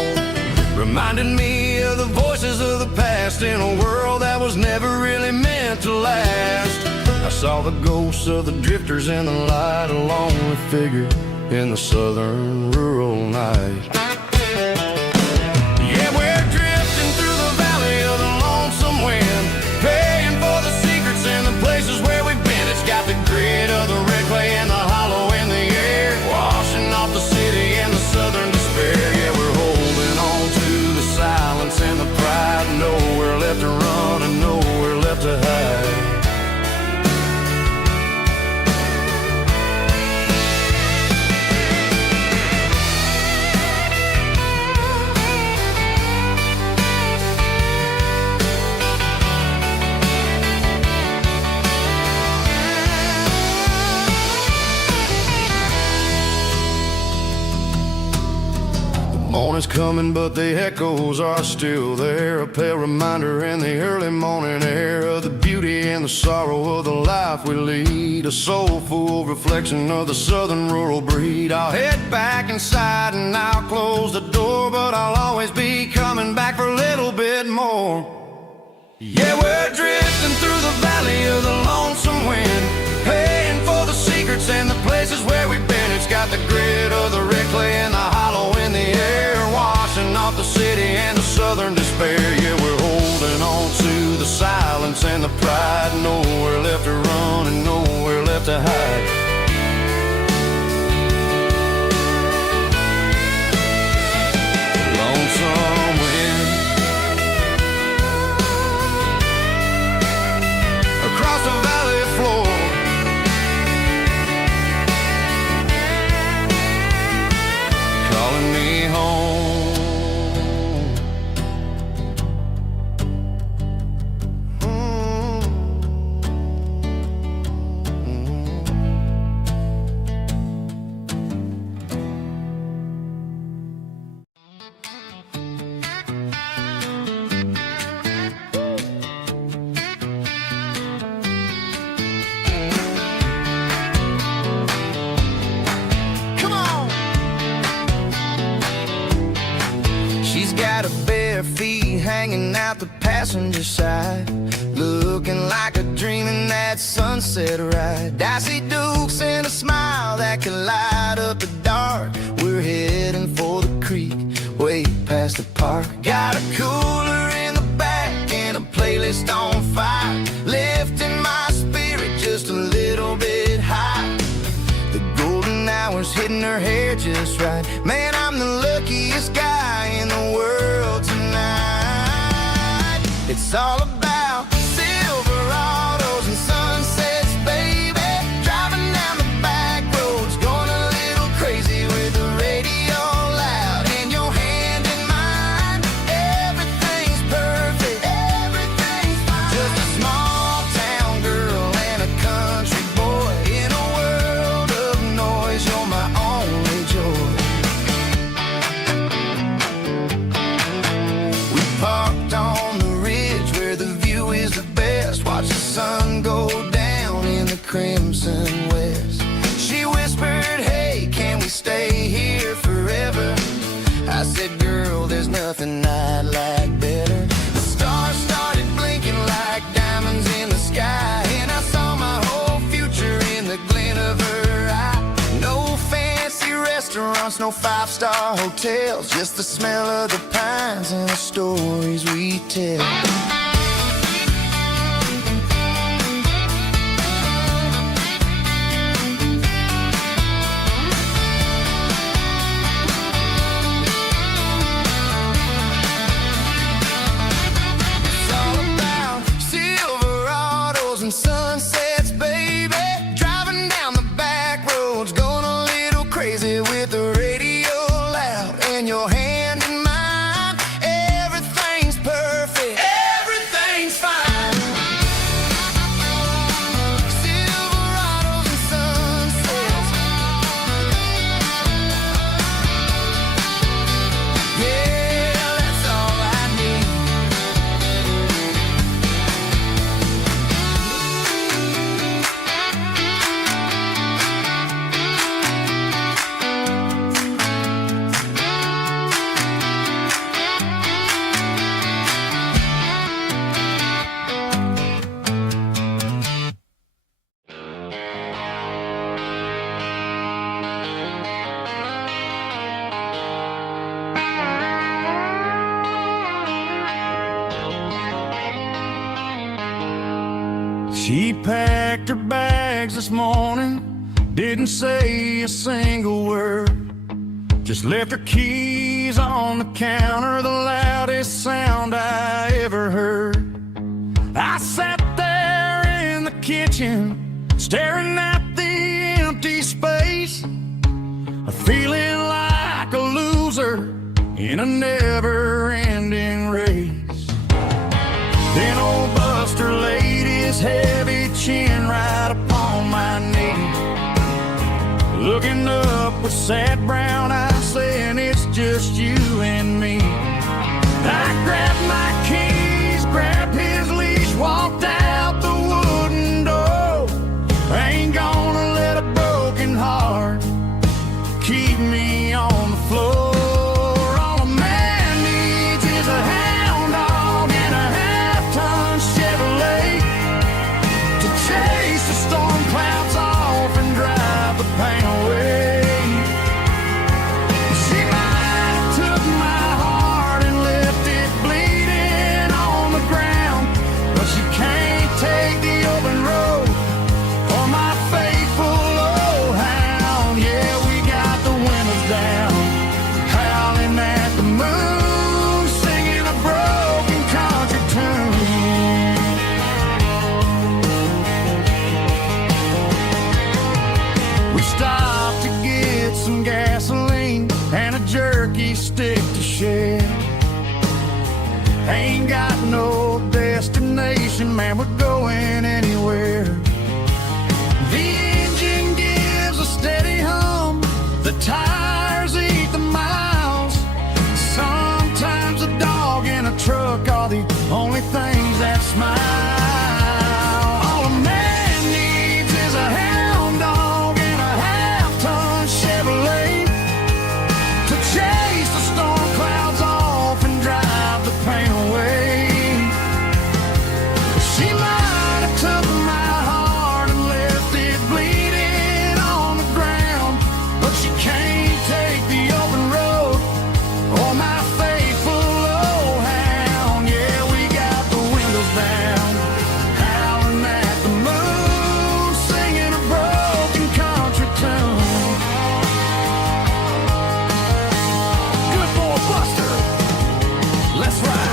reminding me of the voices of the past in a world that was never really meant to last. I saw the ghosts of the drifters in the light, a lonely figure in the southern rural night. Yeah, we're drifting through the valley of the lonesome wind, paying for the secrets and the places where we've been. It's got the grit of the red clay and the hollow in the air, washing off the city and the southern despair. Yeah, we're holding on to the silence and the pride, nowhere left to run and nowhere left to hide. Morning's coming, but the echoes are still there, a pale reminder in the early morning air of the beauty and the sorrow of the life we lead, a soulful reflection of the southern rural breed. I'll head back inside and I'll close the door, but I'll always be coming back for a little bit more. Yeah, we're drifting through the valley of the lonesome wind, paying for the secrets and the places where we've been. It's got the grit of the red clay and the hollow in the air, washing off the city and the southern despair. Yeah, we're holding on to the silence and the pride, nowhere left to run and nowhere left to hide. Lonesome wind across the valley floor, calling me home. Got her bare feet hanging out the passenger side, looking like a dream in that sunset ride. Dicey dukes and a smile that can light up the dark. We're heading for the creek, way past the park. Got a cooler in the back and a playlist on fire, lifting my spirit just a little bit high. The golden hours hitting her hair just right. Man, I'm the luckiest guy in the world tonight. It's all about Silverados and sunsets, baby. Driving down the back roads, going a little crazy with the radio loud and your hand in mine. Everything's perfect, everything's fine. Just a small town girl and a country boy in a world of noise. You're my only joy. We parked on the ridge where the view is the best. Watch the sun go down in the crimson west. She whispered, hey, can we stay here forever? I said, girl, there's nothing I'd like better. The stars started blinking like diamonds in the sky, and I saw my whole future in the glint of her eye. No fancy restaurants, no five-star hotels, just the smell of the pines and the stories we tell. It's all about Silverados and sunsets, baby. Driving down the back roads, going a little crazy with the radio She packed her bags this morning, didn't say a single word, just left her keys on the counter, the loudest sound I ever heard. I sat there in the kitchen, staring at the empty space, feeling like a loser in a never-ending race. Then old Buster laid his heavy chin right upon my knee, looking up with sad brown eyes, saying it's just you and me. I grabbed my keys, grabbed his leash, walked out the wooden door. I ain't gonna let a broken heart keep me on the floor. All a man needs is a hound dog and a half-ton Chevrolet to chase the storm clouds off and drive the pain away. She might have took my heart and left it bleeding on the ground, but she can't take the open road for my faithful old hound. Yeah, we got the windows down, howling at the moon, singing a broken country tune. We stopped to get some gasoline and a jerky stick to share. Ain't got no destination, man, we're going anywhere. The engine gives a steady hum, the tires eat the miles. Sometimes a dog and a truck are the only things that smile. All a man needs is a hound dog and a half-ton Chevrolet to chase the storm clouds off and drive the pain away. She might have took my heart and left it bleeding on the ground, but she can't take the open road or my faithful old hound. Yeah, we got the windows down, howling at the moon, singing a broken country tune. Good boy, Buster, let's ride.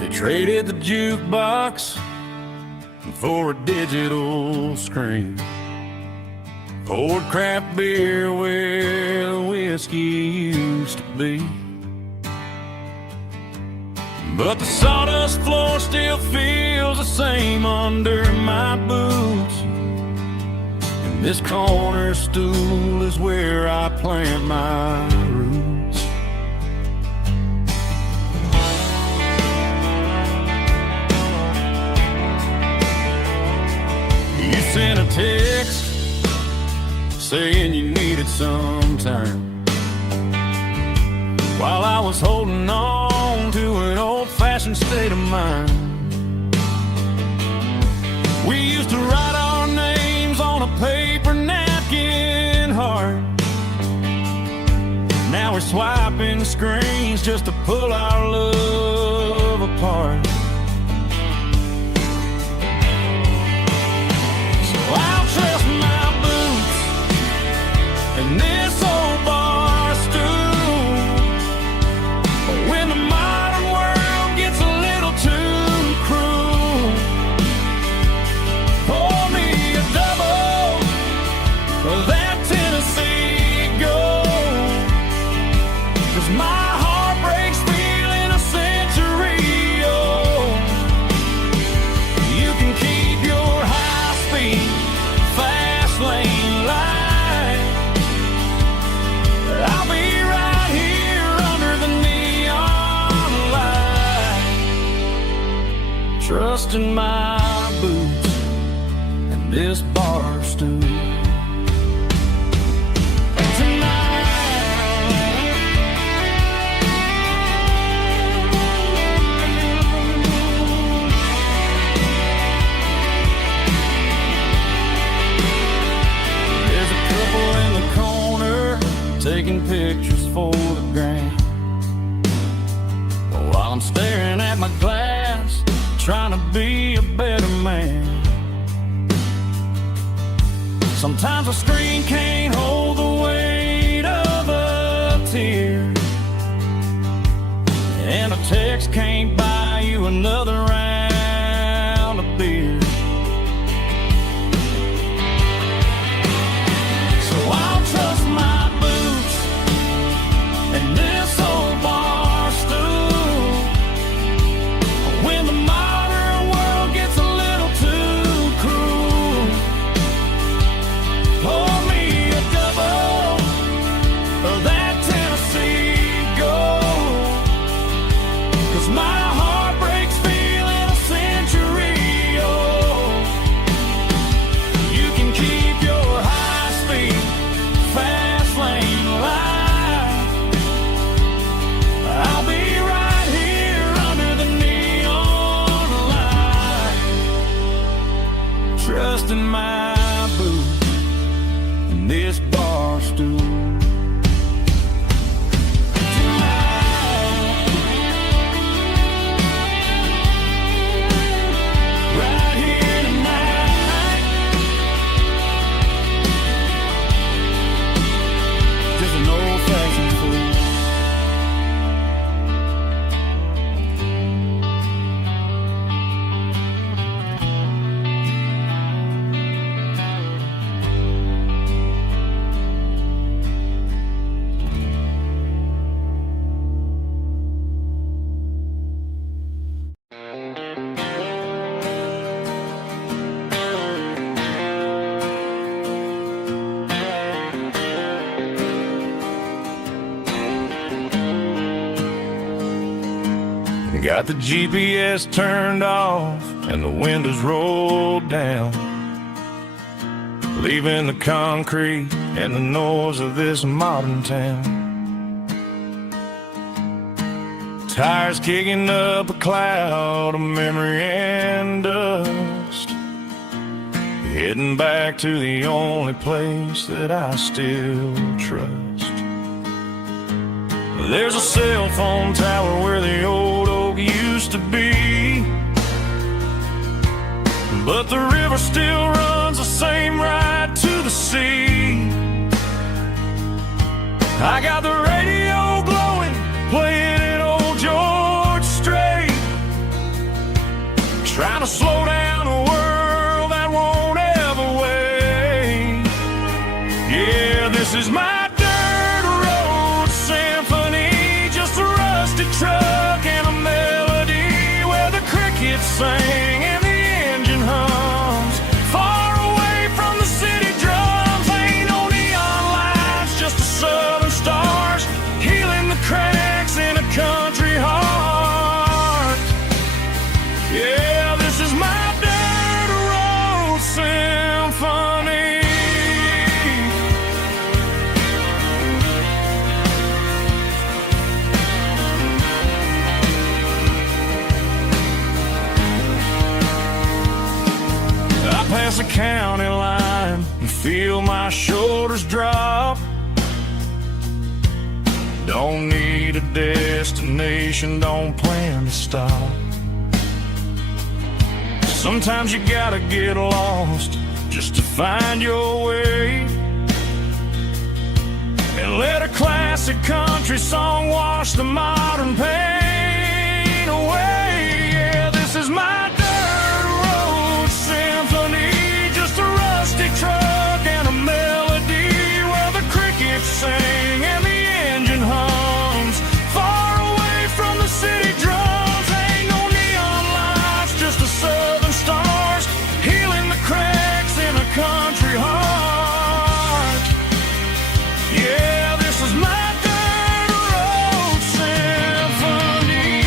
They traded the jukebox for a digital screen, poured craft beer where the whiskey used to be. But the sawdust floor still feels the same under my boots, and this corner stool is where I plant my roots. You sent a text saying you needed some time, while I was holding on to an old-fashioned state of mind. We used to write our names on a paper napkin heart. Now we're swiping screens just to pull our love apart. So I'll trust my boots and this old bar stool. But when the modern world gets a little too cruel, pour me a double of that Tennessee Gold, 'cause my in my boots and this bar stool. Taking pictures for the gram, while I'm staring at my glass, trying to be a better man. Sometimes a screen can't hold the weight of a tear, and a text can't buy you another round of beer. So I'll trust my and this old bar stool when the modern world gets a little too cruel. Pour me a double of that Tennessee Gold, 'cause my heart breaks feeling a century old. You can keep your high-speed fast lane life. I'll be right here under the neon light, trusting my boots and this bar stool. Right here tonight, just an old-fashioned fool. Got the GPS turned off and the windows rolled down, leaving the concrete and the noise of this modern town. Tires kicking up a cloud of memory and dust, heading back to the only place that I still trust. There's a cell phone tower where the old oak used to be, but the river still runs the same right to the sea. I got the radio glowing, playing it old George Strait, trying to slow down a world that won't ever wait. Yeah, this is my truck and a melody where the crickets sing and the engine hums, far away from the city drums. Ain't no neon lights, just the southern stars healing the cracks in a country heart. Yeah, this is my dirt road symphony. Past the county line and feel my shoulders drop. Don't need a destination, don't plan to stop. Sometimes you gotta get lost just to find your way, and let a classic country song wash the modern pain away. Yeah, this is my symphony, just a rusty truck and a melody where the crickets sing and the engine hums, far away from the city drums. Ain't no neon lights, just the southern stars healing the cracks in a country heart. Yeah, this is my dirt road symphony.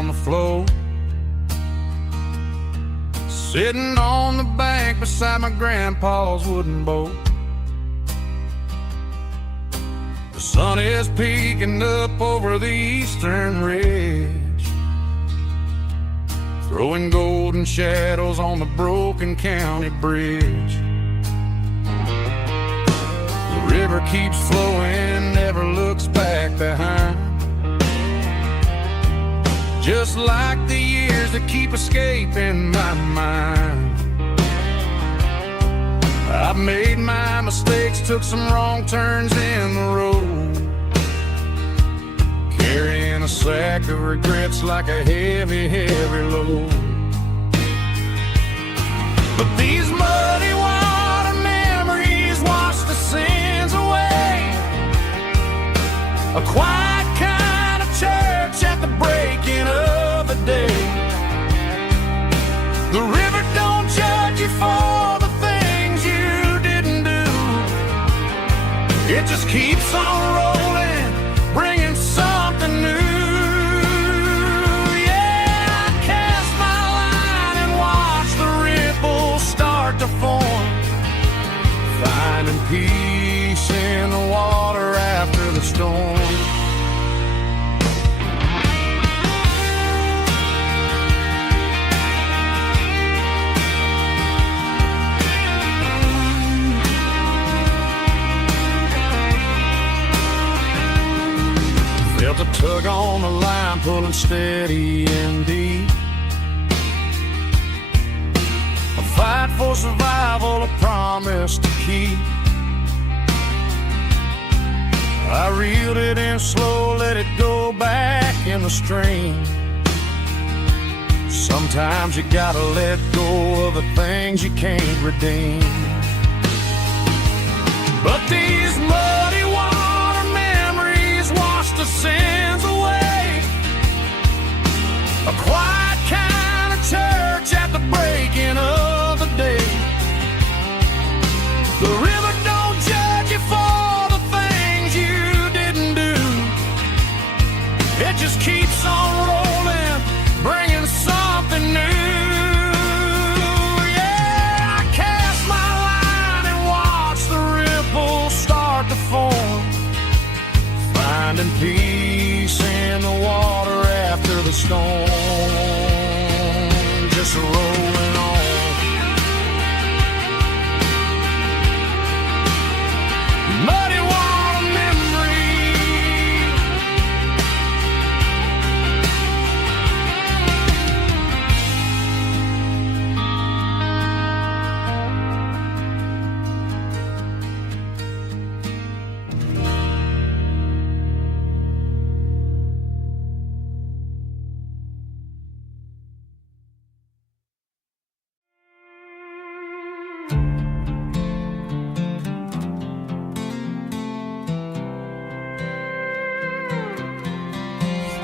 on the floor, sitting on the bank beside my grandpa's wooden boat. The sun is peeking up over the eastern ridge, throwing golden shadows on the broken county bridge. The river keeps flowing, never looks back behind, just like the years that keep escaping my mind. I've made my mistakes, took some wrong turns in the road, carrying a sack of regrets like a heavy, heavy load. But these muddy water memories wash the sins away. A quiet kind of church at the breaking of the day. The river don't judge you for the things you didn't do. It just keeps on rolling, bringing something new. Yeah, I cast my line and watch the ripples start to form, finding peace in the water after the storm. Felt a tug on the line, pulling steady and deep. A fight for survival, a promise to keep. I reeled it in slow, let it go back in the stream. Sometimes you gotta let go of the things you can't redeem. But these muddy water memories wash the sins away. A quiet kind of church at the breaking of the day. The river don't judge you for the things you didn't do. It just keeps on rolling, bringing something new. Yeah, I cast my line and watch the ripples start to form, finding peace in the water after the storm. Just rolling on. Muddy water memory.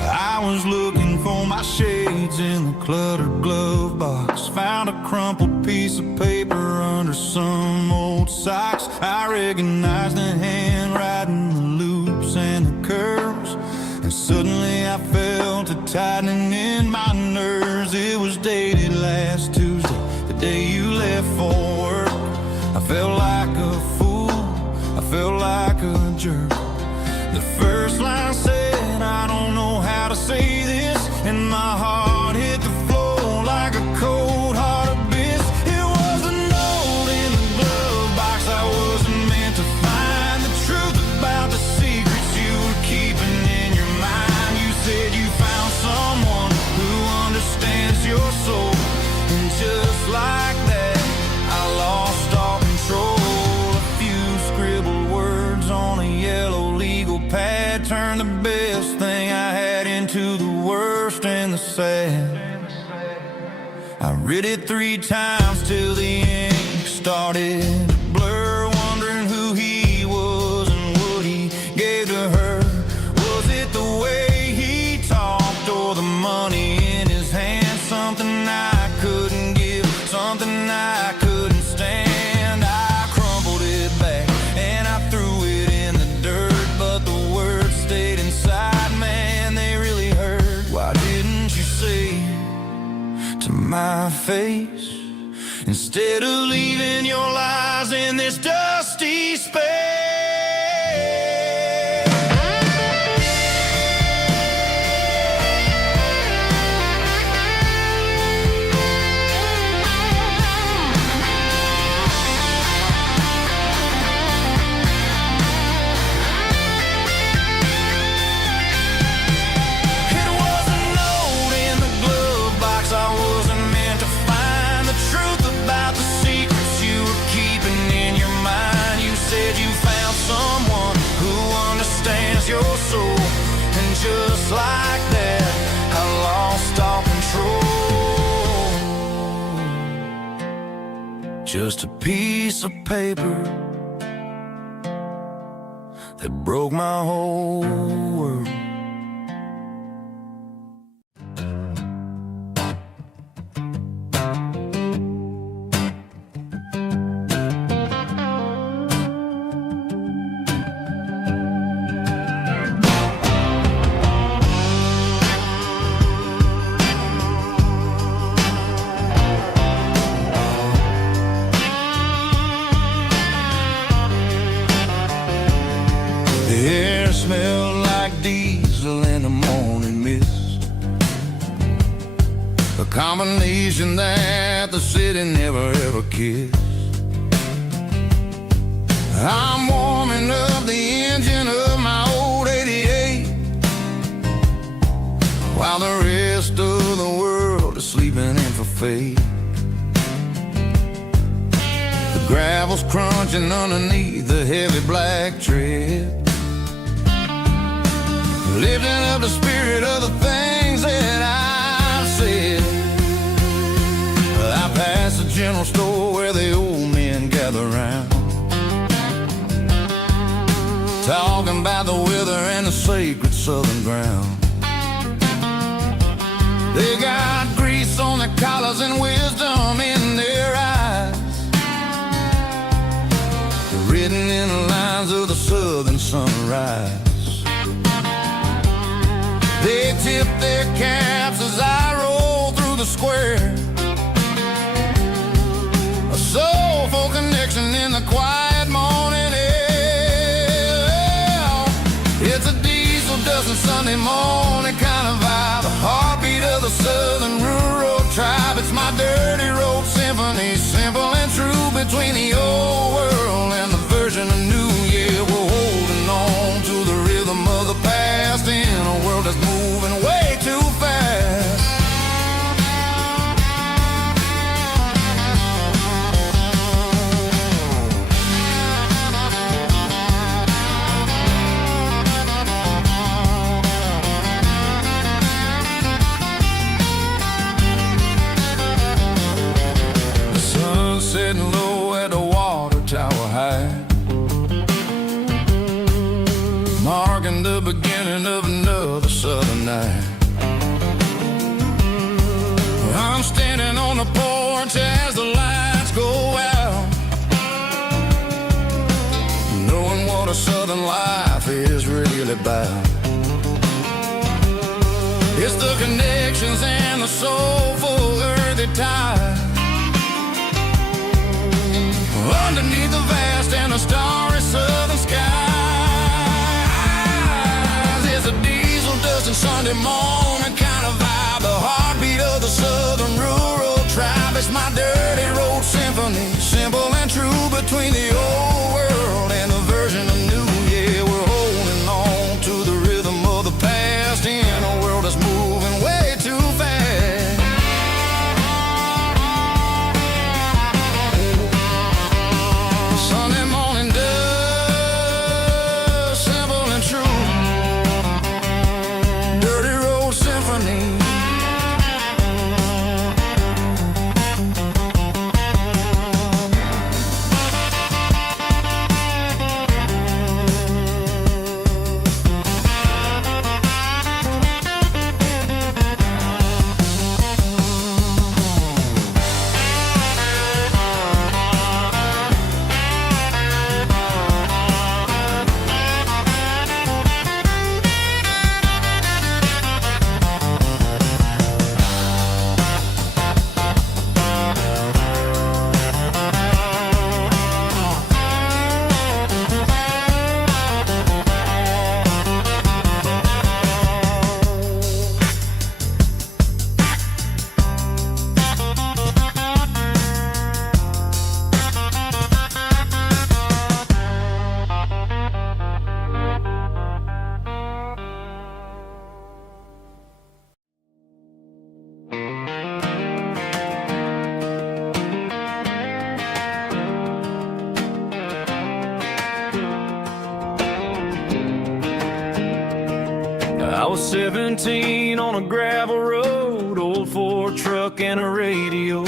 I was looking for my shades in the cluttered glove box. Found a crumpled piece of paper under some old socks. I recognized the handwriting, the loops and the curves, and suddenly I felt a tightening in my nerves. It was dated last Tuesday, the day you left for work. I felt like a fool, I felt like a jerk. The first line said, I don't know how to say this, and my heart hit the floor like a cold heart abyss. It was a note in the glove box I wasn't meant to find. The truth about the secrets you were keeping in your mind. You said you found someone who understands your soul, and just like that, I lost all control. A few scribbled words on a yellow legal pad turned the best thing I had into the worst and the sad. I read it 3 times till the ink started to blur, wondering who he was and what he gave to her. Was it the way he talked or the money in his hand? Something I couldn't give, something I couldn't stand. I crumpled it back and I threw it in the dirt, but the words stayed inside, man, they really hurt. Why didn't you my face, instead of leaving your lies in this dusty space. Your soul, and just like that, I lost all control. Just a piece of paper that broke my whole world. The air smelled like diesel in the morning mist, a combination that the city never ever kissed. I'm warming up the engine of my old 88, while the rest of the world is sleeping in for fate. The gravel's crunching underneath the heavy black tread, lifting up the spirit of the things that I've said. I pass the general store where the old men gather round, talking about the weather and the sacred southern ground. They got grease on their collars and wisdom in their eyes, written in the lines of the southern sunrise. They tip their caps as I roll through the square, a soulful connection in the quiet morning air. It's a diesel dusting Sunday morning kind of vibe, the heartbeat of the southern rural tribe. It's my dirty road symphony, simple and true, between the old world and the version of new. Yeah, we're holding on to the rhythm of the past in a world that's moving way too fast. The sun's setting low at the water tower high, marking the beginning of another southern night. I'm standing on the porch as the lights go out, knowing what a southern life is really about. It's the connections and the soulful earthy tide, underneath the vast and the starry southern skies. It's a diesel dusting Sunday morning kind of vibe, the heartbeat of the southern rural tribe. It's my dirty road symphony, simple and true, between the old world and the version of new. Yeah, we're holding on to the rhythm of the past in a world that's moving way too fast. Sunday morning dust, simple and true, dirty road symphony. was 17 on a gravel road, old Ford truck and a radio,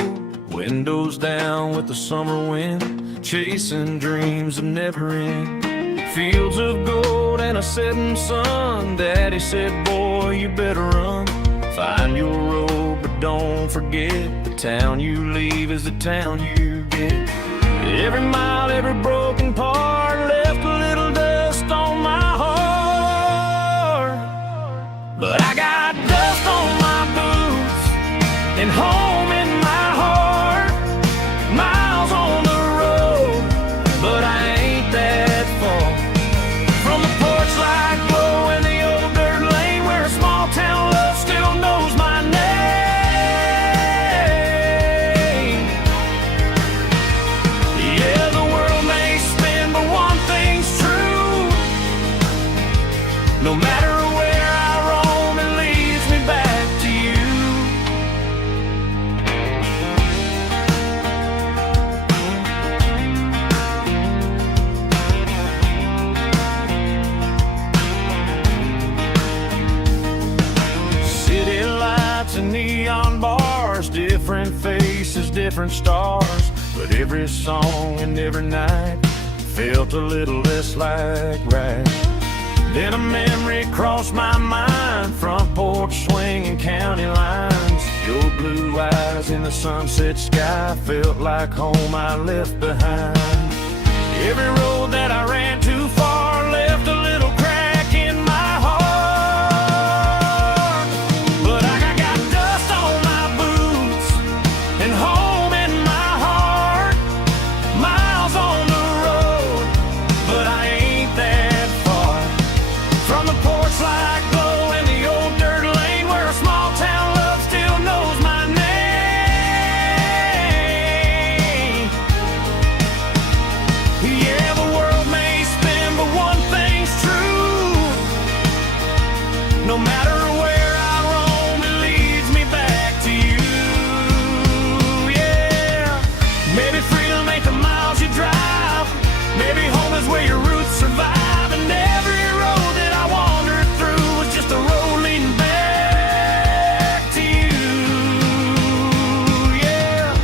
windows down with the summer wind, chasing dreams of never end. Fields of gold and a setting sun. Daddy said, boy, you better run. Find your road, but don't forget, the town you leave is the town you get. Every mile, every broken part left a little dust on my heart. But I got dust on my boots and home in my heart. Miles on the road, but I ain't that far from the porch light glow and the old dirt lane where a small town love still knows my name. Yeah, the world may spin, but one thing's true. No matter where I roam, it leads me back to you. City lights and neon bars, different faces, different stars, but every song and every night felt a little less like right. Then a memory crossed my mind, front porch swinging county lines. Your blue eyes in the sunset sky felt like home I left behind. Every road that I ran too far left a little crack in my heart. But I got dust on my boots and home in my heart. Miles on the road, but I ain't that far from the porch light glow and the old dirt lane where a small town love still knows my name. Yeah, the world may spin, but one thing's true. No matter where I roam, it leads me back to you. Yeah, maybe freedom ain't the miles you drive. Maybe home is where your roots survive. And every road that I wandered through was just a road leading back to you. Yeah.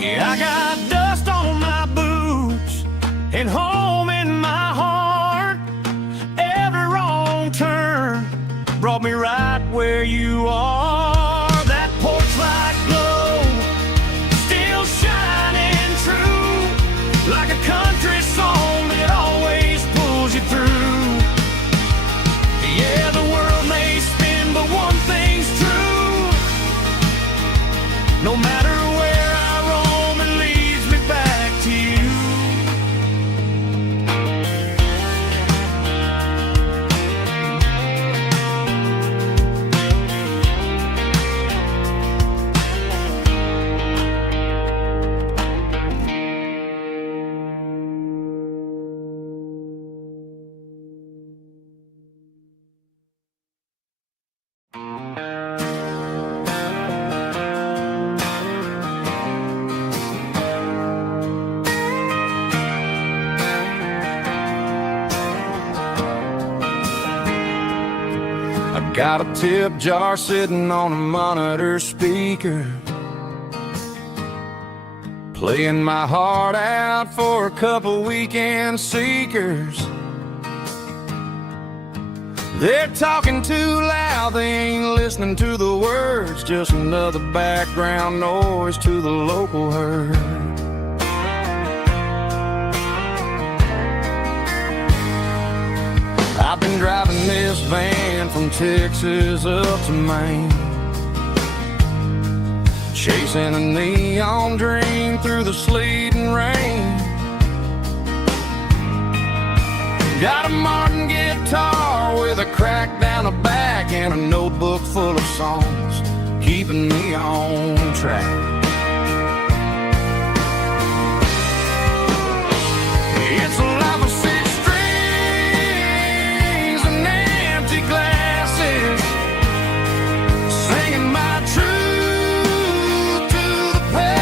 Yeah, I got dust on my boots and home in my heart. Every wrong turn brought me right where you are. That porch light glow still shining true, like a country song that always pulls you through. Yeah, the world may spin, but one thing's true. No matter where I roam, it leads me back to you. I got a tip jar sitting on a monitor speaker, playing my heart out for a couple weekend seekers. They're talking too loud, they ain't listening to the words, just another background noise to the local herd. I've been driving this van from Texas up to Maine, chasing a neon dream through the sleet and rain. Got a Martin guitar with a crack down the back and a notebook full of songs, keeping me on track. It's a life of six strings and empty glasses, singing my truth to the past.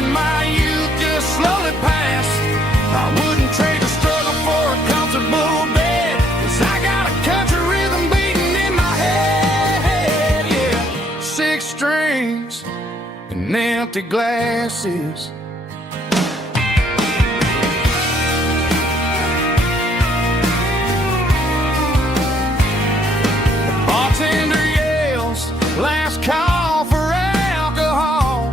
watching my youth just slowly pass. I wouldn't trade the struggle for a comfortable bed, 'cause I got a country rhythm beating in my head, yeah. 6 strings and empty glasses. The bartender yells, last call for alcohol.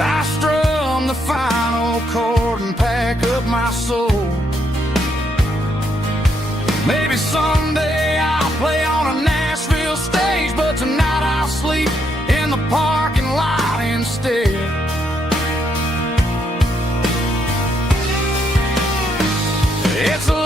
I strum the final chord and pack up my soul. Maybe someday I'll play on a Nashville stage, but tonight I'll sleep in the parking lot instead. It's a